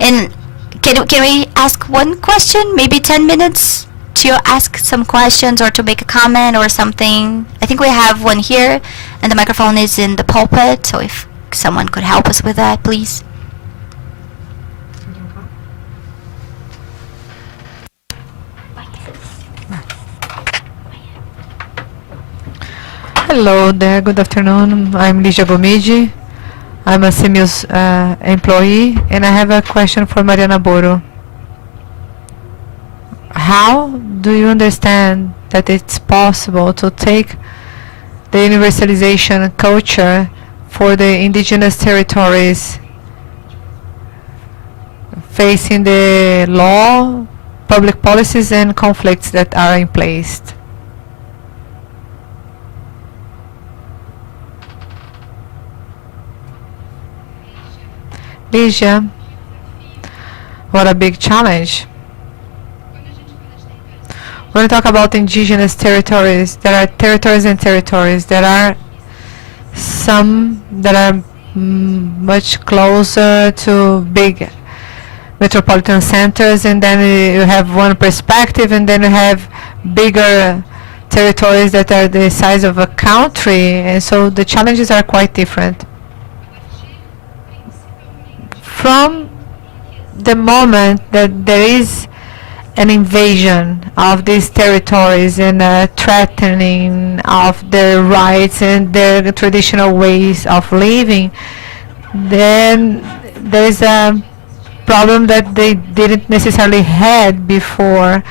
And can we ask one question, maybe 10 minutes to ask some questions or to make a comment or something? I think we have one here, and the microphone is in the pulpit, so if someone could help us with that, please. Hello there, good afternoon. I'm Ligia Gomidi. I'm a SEMIL's employee, and I have a question for Mariana Boro. How do you understand that it's possible to take the universalization culture for the indigenous territories facing the law, public policies, and conflicts that are in place? Ligia, what a big challenge. When we talk about indigenous territories, there are territories and territories. There are some that are much closer to big metropolitan centers, and then you have one perspective, and then you have bigger territories that are the size of a country, and so the challenges are quite different. From the moment that there is an invasion of these territories and a threatening of their rights and their traditional ways of living, then there is a problem that they didn't necessarily had before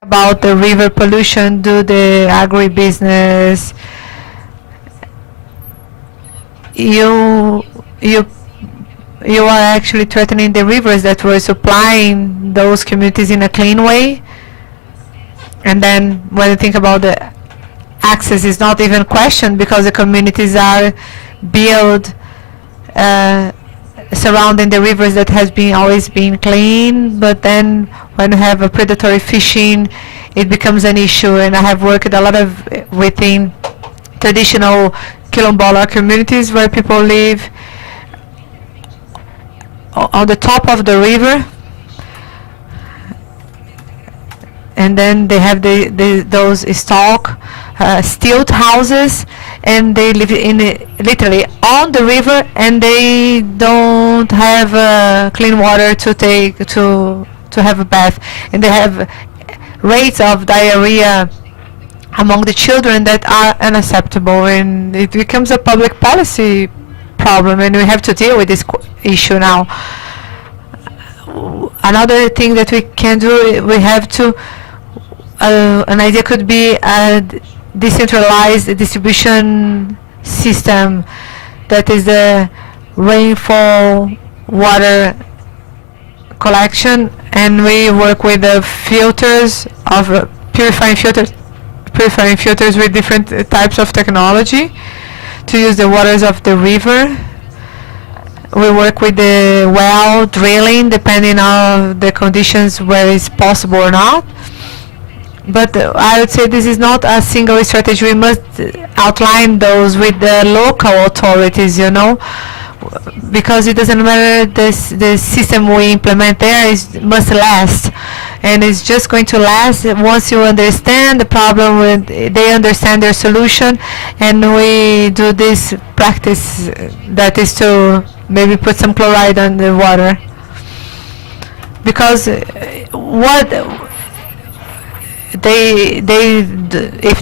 about the river pollution due to the agribusiness. You are actually threatening the rivers that were supplying those communities in a clean way. And then when you think about the access is not even questioned because the communities are built surrounding the rivers that has been always been clean. But then when you have a predatory fishing, it becomes an issue. And I have worked a lot of within traditional quilombola communities where people live on the top of the river, and then they have those stilt houses, and they live in literally on the river, and they don't have clean water to have a bath, and they have rates of diarrhea among the children that are unacceptable, and it becomes a public policy problem, and we have to deal with this issue now. Another thing that we can do, we have to, an idea could be a decentralized distribution system that is the rainfall water collection, and we work with the filters of purifying filters with different types of technology to use the waters of the river. We work with the well drilling depending on the conditions where it's possible or not. But I would say this is not a single strategy. We must outline those with the local authorities, you know, because it doesn't matter the system we implement there must last. And it's just going to last once you understand the problem, they understand their solution, and we do this practice that is to maybe put some chloride on the water. Because if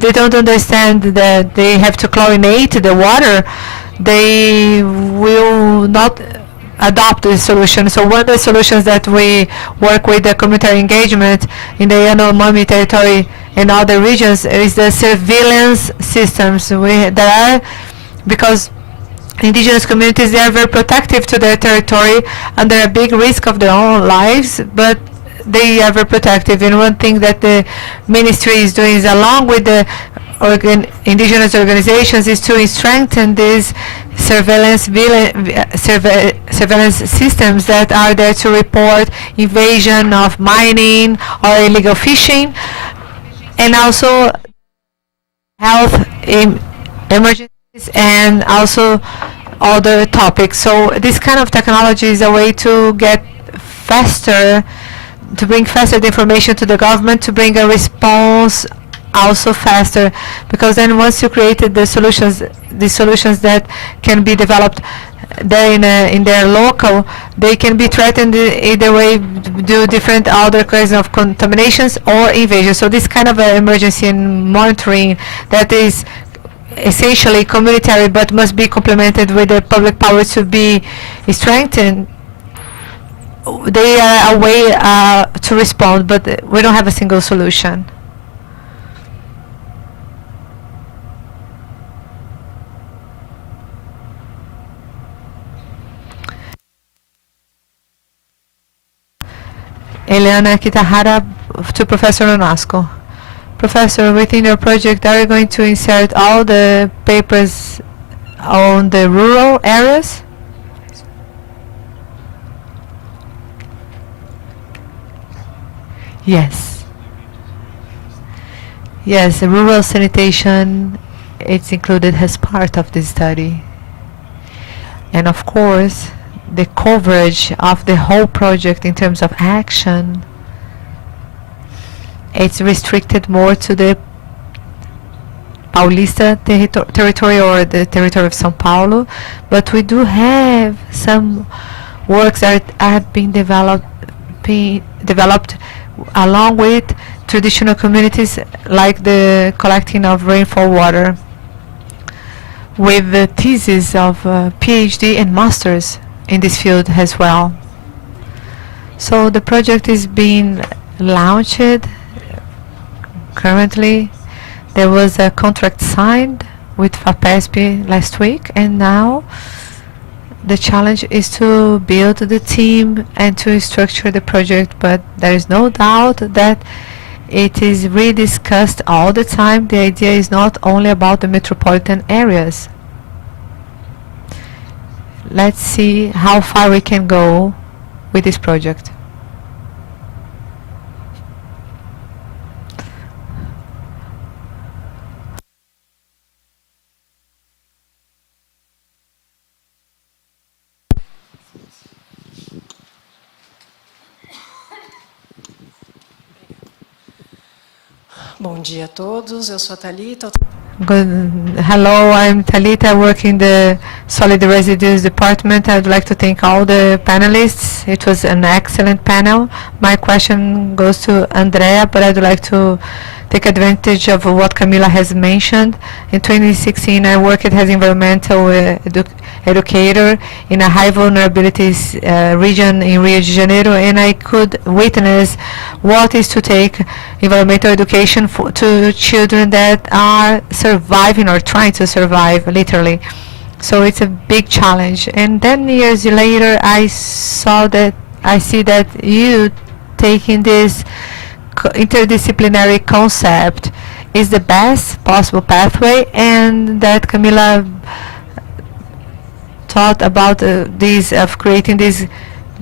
they don't understand that they have to chlorinate the water, they will not adopt the solution. So one of the solutions that we work with the community engagement in the Yanomami territory and other regions is the surveillance systems. Because indigenous communities, they are very protective to their territory under a big risk of their own lives, but they are very protective. And one thing that the ministry is doing is, along with the indigenous organizations, is to strengthen these surveillance systems that are there to report invasion of mining or illegal fishing, and also health emergencies and also other topics. So this kind of technology is a way to get faster, to bring faster the information to the government, to bring a response also faster, because then once you created the solutions that can be developed there in their local, they can be threatened either way, do different other kinds of contaminations or invasion. So this kind of emergency and monitoring that is essentially communitary but must be complemented with the public power to be strengthened. They are a way to respond, but we don't have a single solution. Eliana Kitahara to Professor Onasco. Professor, within your project, are you going to insert all the papers on the rural areas? Yes. Yes, the rural sanitation, it's included as part of this study. And of course, the coverage of the whole project in terms of action, it's restricted more to the Paulista territory or the territory of São Paulo, but we do have some works that have been developed along with traditional communities, like the collecting of rainfall water, with the thesis of PhD and masters in this field as well. So the project is being launched currently. There was a contract signed with FAPESP last week, and now the challenge is to build the team and to structure the project. But there is no doubt that it is rediscussed all the time. The idea is not only about the metropolitan areas. Let's see how far we can go with this project. Bom dia a todos, eu sou a Thalita. Hello, I'm Talita. I work in the Solid Residues Department. I'd like to thank all the panelists. It was an excellent panel. My question goes to Andrea, but I'd like to take advantage of what Camila has mentioned. In 2016, I worked as environmental educator in a high vulnerability region in Rio de Janeiro, and I could witness what is to take environmental education to children that are surviving or trying to survive, literally. So it's a big challenge. And then years later, I see that you taking this interdisciplinary concept is the best possible pathway, and that Camila thought about this of creating this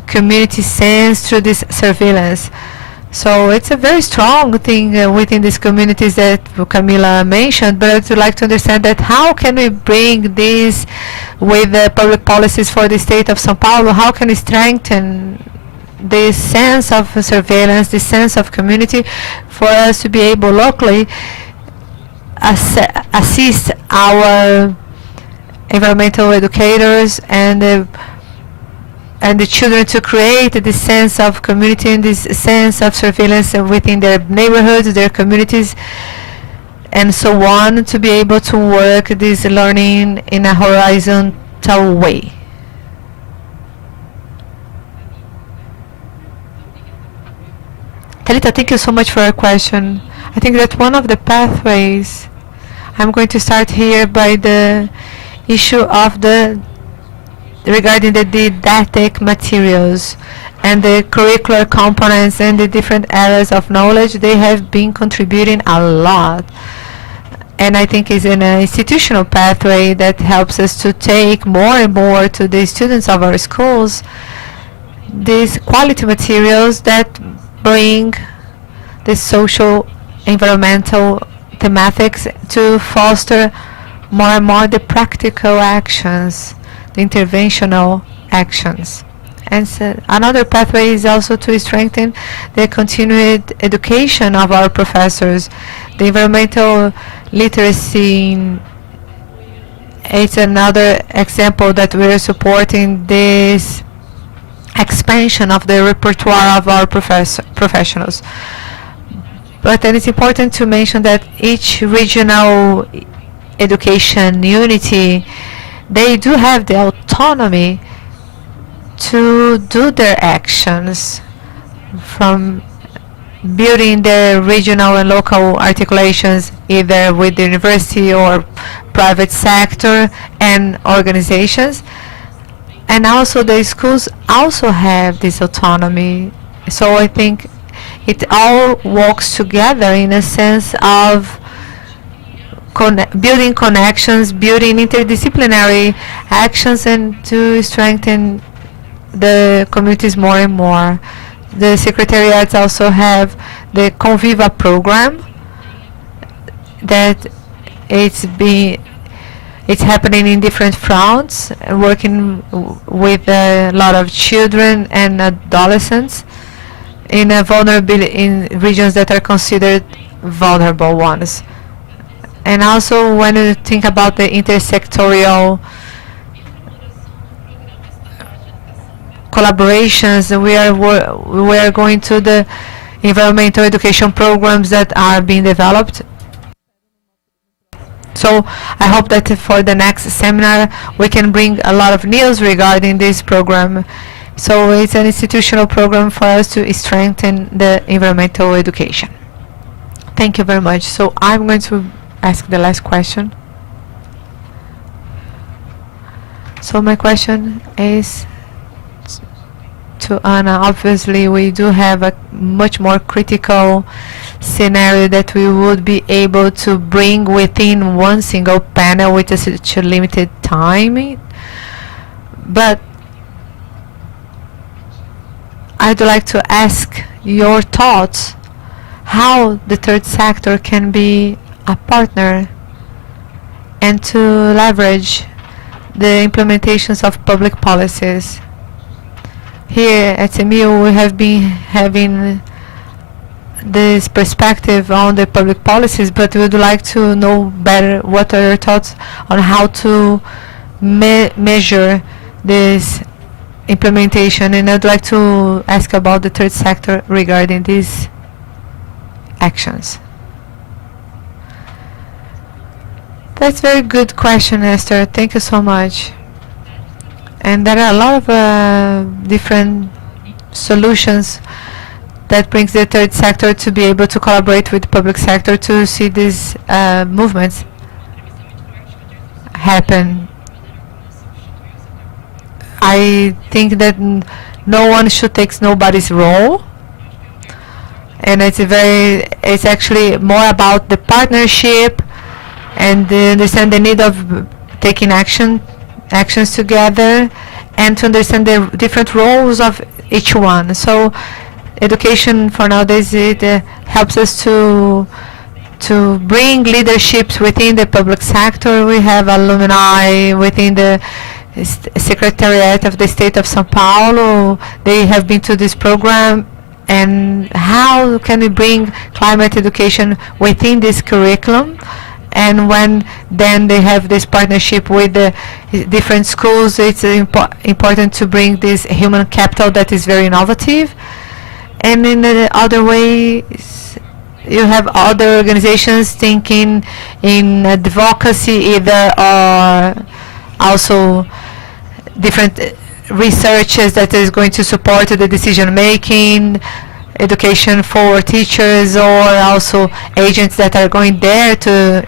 community sense through this surveillance. So it's a very strong thing within these communities that Camila mentioned, but I'd like to understand that how can we bring this with the public policies for the state of São Paulo? How can we strengthen this sense of surveillance, this sense of community, for us to be able locally assist our environmental educators and the children to create this sense of community and this sense of surveillance within their neighborhoods, their communities, and so on, to be able to work this learning in a horizontal way. Talita, thank you so much for your question. I think that one of the pathways, I'm going to start here by the issue of regarding the didactic materials and the curricular components and the different areas of knowledge. They have been contributing a lot. And I think it's an institutional pathway that helps us to take more and more to the students of our schools these quality materials that bring the social, environmental thematics to foster more and more the practical actions, the interventional actions. And so another pathway is also to strengthen the continued education of our professors. The environmental literacy, it's another example that we're supporting this expansion of the repertoire of our professionals. But then it's important to mention that each regional education unity, they do have the autonomy to do their actions, from building their regional and local articulations either with the university or private sector and organizations. And also the schools also have this autonomy. So I think it all works together in a sense of building connections, building interdisciplinary actions, and to strengthen the communities more and more. The secretariats also have the Conviva program that it's happening in different fronts, working with a lot of children and adolescents in regions that are considered vulnerable ones. And also when you think about the intersectorial collaborations, we are going to the environmental education programs that are being developed. So I hope that for the next seminar we can bring a lot of news regarding this program. So it's an institutional program for us to strengthen the environmental education. Thank you very much. So I'm going to ask the last question. So my question is to Anna. Obviously we do have a much more critical scenario that we would be able to bring within one single panel with such a limited time. But I'd like to ask your thoughts how the third sector can be a partner and to leverage the implementations of public policies. Here at SEMIL, we have been having this perspective on the public policies, but we would like to know better what are your thoughts on how to measure this implementation. And I'd like to ask about the third sector regarding these actions. That's a very good question, Esther. Thank you so much. And there are a lot of different solutions that brings the third sector to be able to collaborate with the public sector to see these movements happen. I think that no one should take nobody's role, and it's actually more about the partnership and understand the need of taking actions together and to understand the different roles of each one. So education for nowadays, it helps us to bring leaderships within the public sector. We have alumni within the Secretariat of the State of São Paulo. They have been to this program. And how can we bring climate education within this curriculum? And when then they have this partnership with the different schools, it's important to bring this human capital that is very innovative. And in the other ways, you have other organizations thinking in advocacy either, or also different researches that is going to support the decision making, education for teachers, or also agents that are going there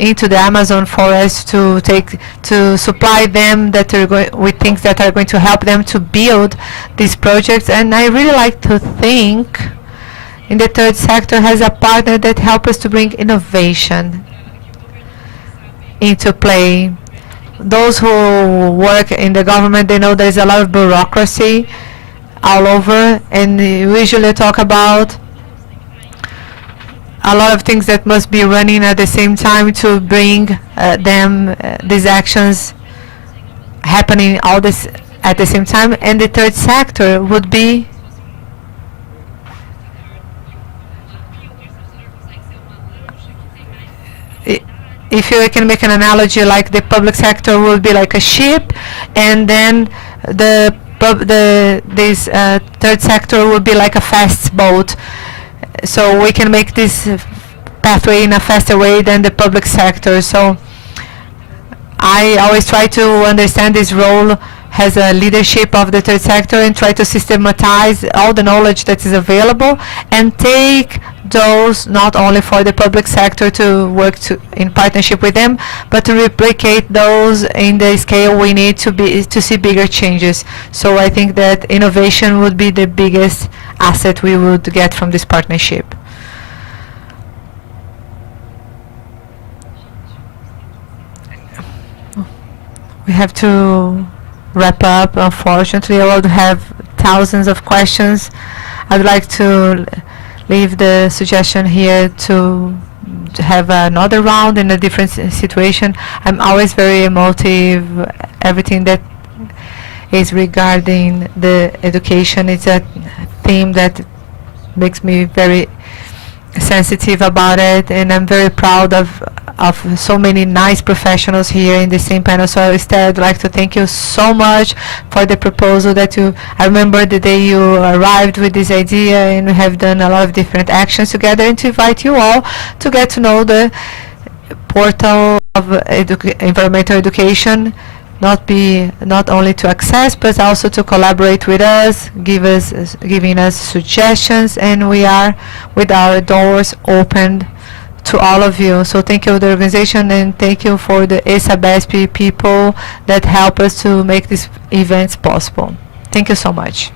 into the Amazon forest to supply them with things that are going to help them to build these projects. And I really like to think in the third sector has a partner that helps us to bring innovation into play. Those who work in the government, they know there's a lot of bureaucracy all over, and we usually talk about a lot of things that must be running at the same time to bring these actions happening all this at the same time. And the third sector would be if you can make an analogy, like the public sector will be like a ship, and then this third sector will be like a fast boat. So we can make this pathway in a faster way than the public sector. So I always try to understand this role as a leadership of the third sector and try to systematize all the knowledge that is available and take those not only for the public sector to work in partnership with them, but to replicate those in the scale we need to see bigger changes. So I think that innovation would be the biggest asset we would get from this partnership. We have to wrap up. Unfortunately, I would have thousands of questions. I'd like to leave the suggestion here to have another round in a different situation. I'm always very emotive. Everything that is regarding the education, it's a theme that makes me very sensitive about it, and I'm very proud of so many nice professionals here in the same panel. So Esther, I'd like to thank you so much for the proposal that I remember the day you arrived with this idea, and we have done a lot of different actions together, and to invite you all to get to know the portal of environmental education, not only to access but also to collaborate with us, giving us suggestions, and we are with our doors open to all of you. So thank you, the organization, and thank you for the ESP people that help us to make these events possible. Thank you so much.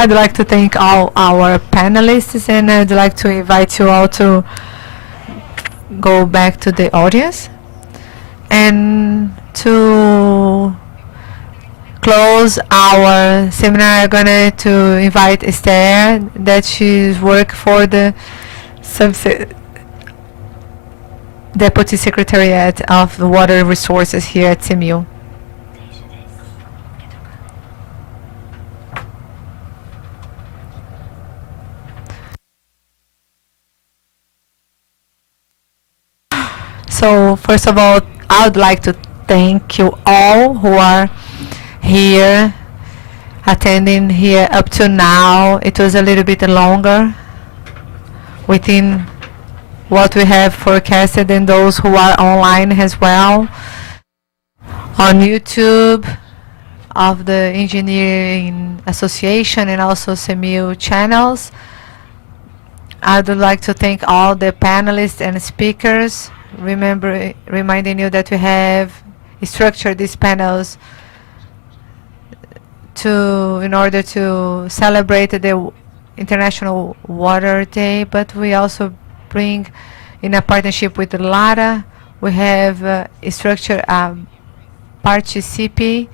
I'd like to thank all our panelists, and I'd like to invite you all to go back to the audience and to close our seminar. I'm going to invite Esther, that she's work for the Deputy Secretariat of Water Resources here at SEMIL. So first of all, I would like to thank you all who are here, attending here up to now. It was a little bit longer within what we have forecasted, and those who are online as well on YouTube of the Engineering Association and also SEMIL channels. I would like to thank all the panelists and speakers. Reminding you that we have structured these panels in order to celebrate the International Water Day, but we also bring, in a partnership with LARA, we have structured a Participe,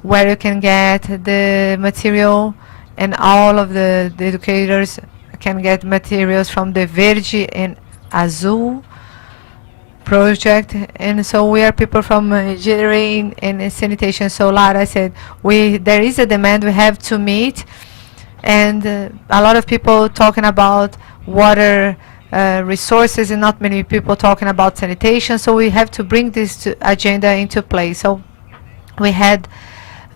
where you can get the material, and all of the educators can get materials from the Verde and Azul project. And so we are people from engineering and sanitation. So Lara said, there is a demand we have to meet, and a lot of people talking about water resources and not many people talking about sanitation. So we have to bring this agenda into play. So we had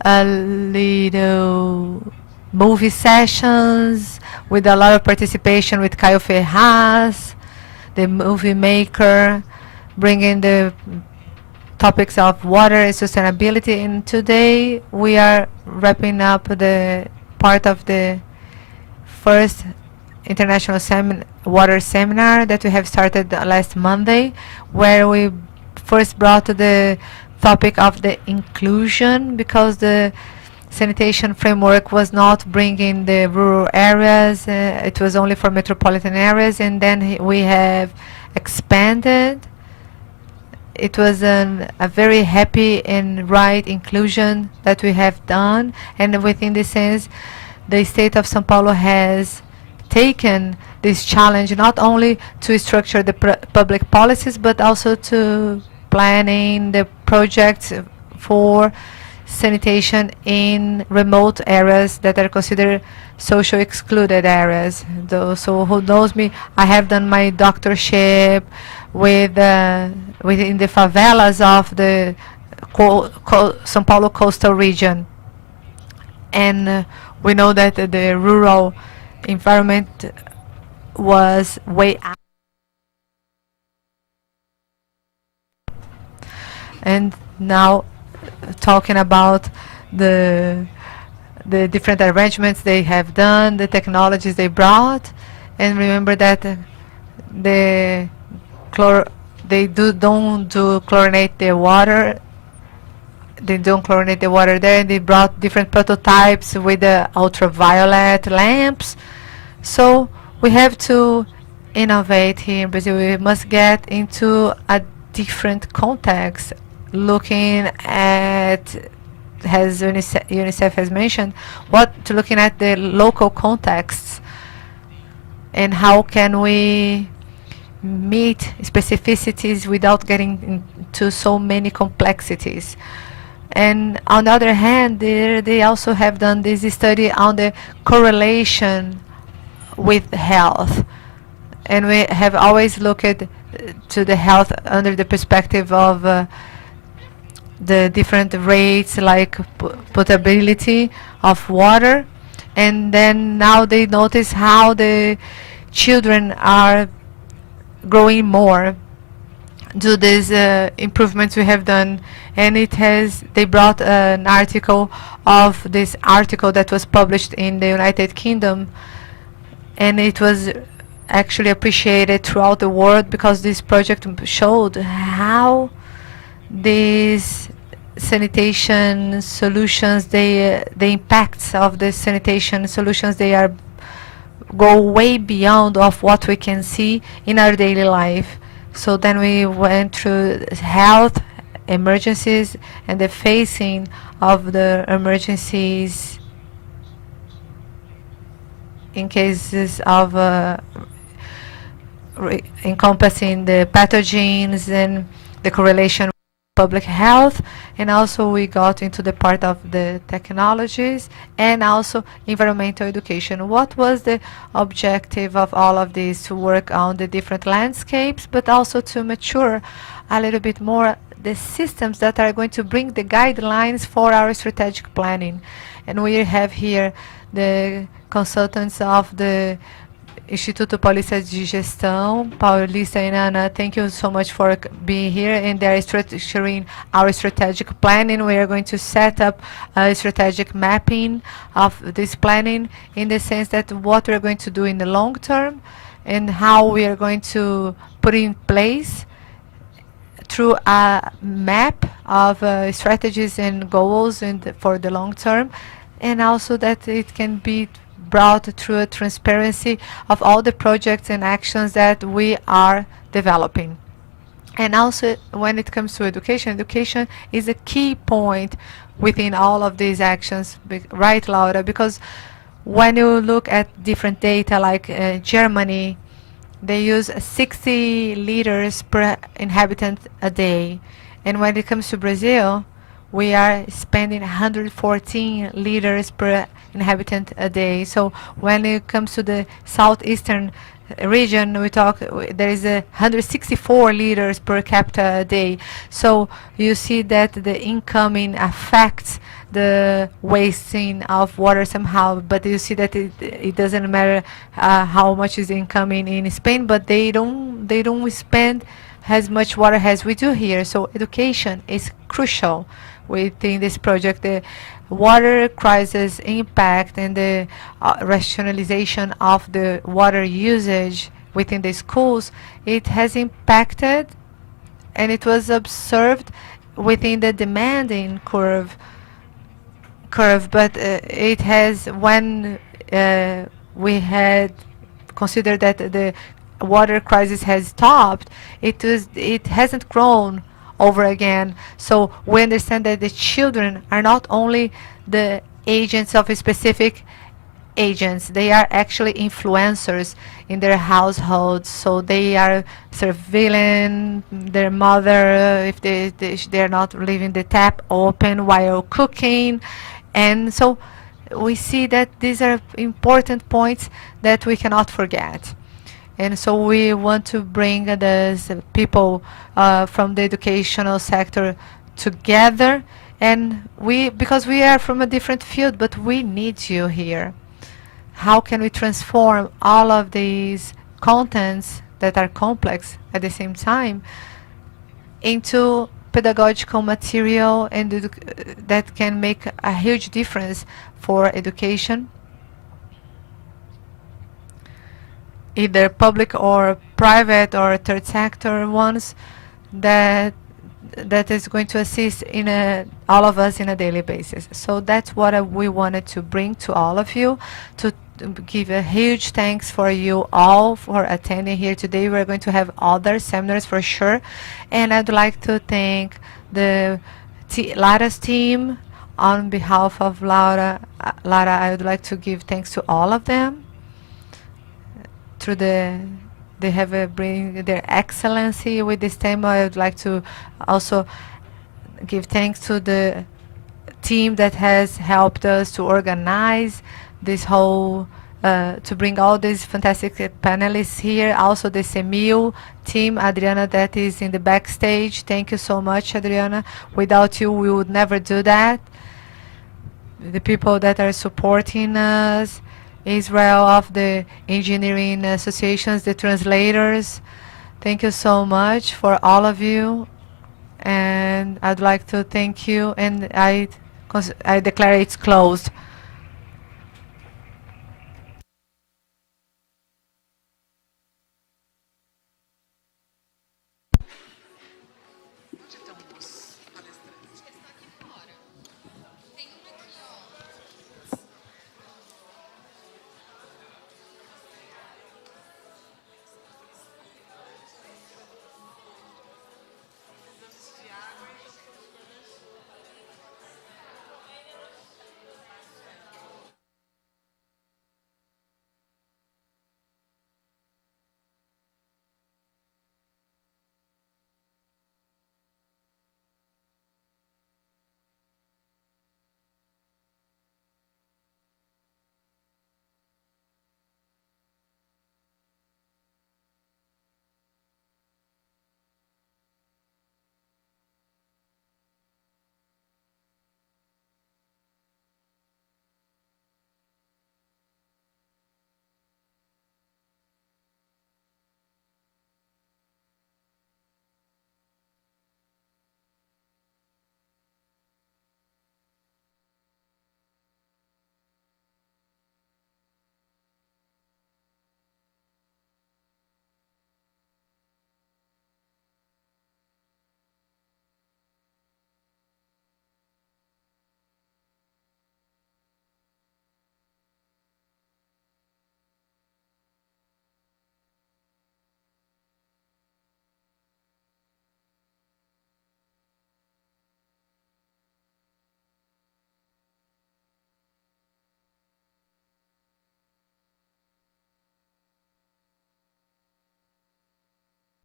a little movie sessions with a lot of participation with Caio Ferraz, the movie maker, bringing the topics of water and sustainability. And today we are wrapping up the part of the first international water seminar that we have started last Monday, where we first brought the topic of the inclusion, because the sanitation framework was not bringing the rural areas, it was only for metropolitan areas, and then we have expanded. It was a very happy and right inclusion that we have done, and within this sense, the state of São Paulo has taken this challenge not only to structure the public policies, but also to planning the projects for sanitation in remote areas that are considered social excluded areas. So who knows me, I have done my doctorship within the favelas of the São Paulo coastal region, and we know that the rural environment was way out. And now talking about the different arrangements they have done, the technologies they brought, and remember that they don't chlorinate the water. They don't chlorinate the water there. They brought different prototypes with the ultraviolet lamps. So we have to innovate here in Brazil. We must get into a different context, looking at, as UNICEF has mentioned, looking at the local contexts, and how can we meet specificities without getting into so many complexities. And on the other hand, they also have done this study on the correlation with health. And we have always looked to the health under the perspective of the different rates, like potability of water. And then now they notice how the children are growing more due to these improvements we have done. And they brought an article of this article that was published in the United Kingdom, and it was actually appreciated throughout the world, because this project showed how these sanitation solutions, the impacts of the sanitation solutions, they are go way beyond of what we can see in our daily life. So then we went through health emergencies and the facing of the emergencies in cases of encompassing the pathogens and the correlation with public health, and also we got into the part of the technologies and also environmental education. What was the objective of all of this? To work on the different landscapes, but also to mature a little bit more the systems that are going to bring the guidelines for our strategic planning. And we have here the consultants of the Instituto Paulista de Gestão, Paulista and Ana, thank you so much for being here, and they're structuring our strategic planning. We are going to set up a strategic mapping of this planning in the sense that what we're going to do in the long term and how we are going to put in place through a map of strategies and goals for the long term, and also that it can be brought through a transparency of all the projects and actions that we are developing. And also when it comes to education, education is a key point within all of these actions, right, Laura? Because when you look at different data, like Germany, they use 60 liters per inhabitant a day. And when it comes to Brazil, we are spending 114 liters per inhabitant a day. So when it comes to the southeastern region, we talk, there is 164 liters per capita a day. So you see that the incoming affects the wasting of water somehow, but you see that it doesn't matter how much is incoming in Spain, but they don't spend as much water as we do here. So education is crucial within this project. The water crisis impact and the rationalization of the water usage within the schools, it has impacted, and it was observed within the demanding curve, but it has, when we had considered that the water crisis has stopped, it hasn't grown over again. So we understand that the children are not only the agents of a specific agents, they are actually influencers in their households. So they are surveilling their mother if they're not leaving the tap open while cooking. And so we see that these are important points that we cannot forget. And so we want to bring these people from the educational sector together, and because we are from a different field, but we need you here. How can we transform all of these contents that are complex at the same time into pedagogical material and that can make a huge difference for education, either public or private or third sector ones, that is going to assist in all of us in a daily basis. So that's what we wanted to bring to all of you, to give a huge thanks for you all for attending here today. We're going to have other seminars for sure, and I'd like to thank the Lara's team. On behalf of Lara, I would like to give thanks to all of them. They have bring their excellency with this theme. I would like to also give thanks to the team that has helped us to organize this whole, to bring all these fantastic panelists here. Also the SEMIL team, Adriana, that is in the backstage. Thank you so much, Adriana. Without you, we would never do that. The people that are supporting us, Israel of the engineering associations, the translators. Thank you so much for all of you, and I'd like to thank you, and I declare it's closed.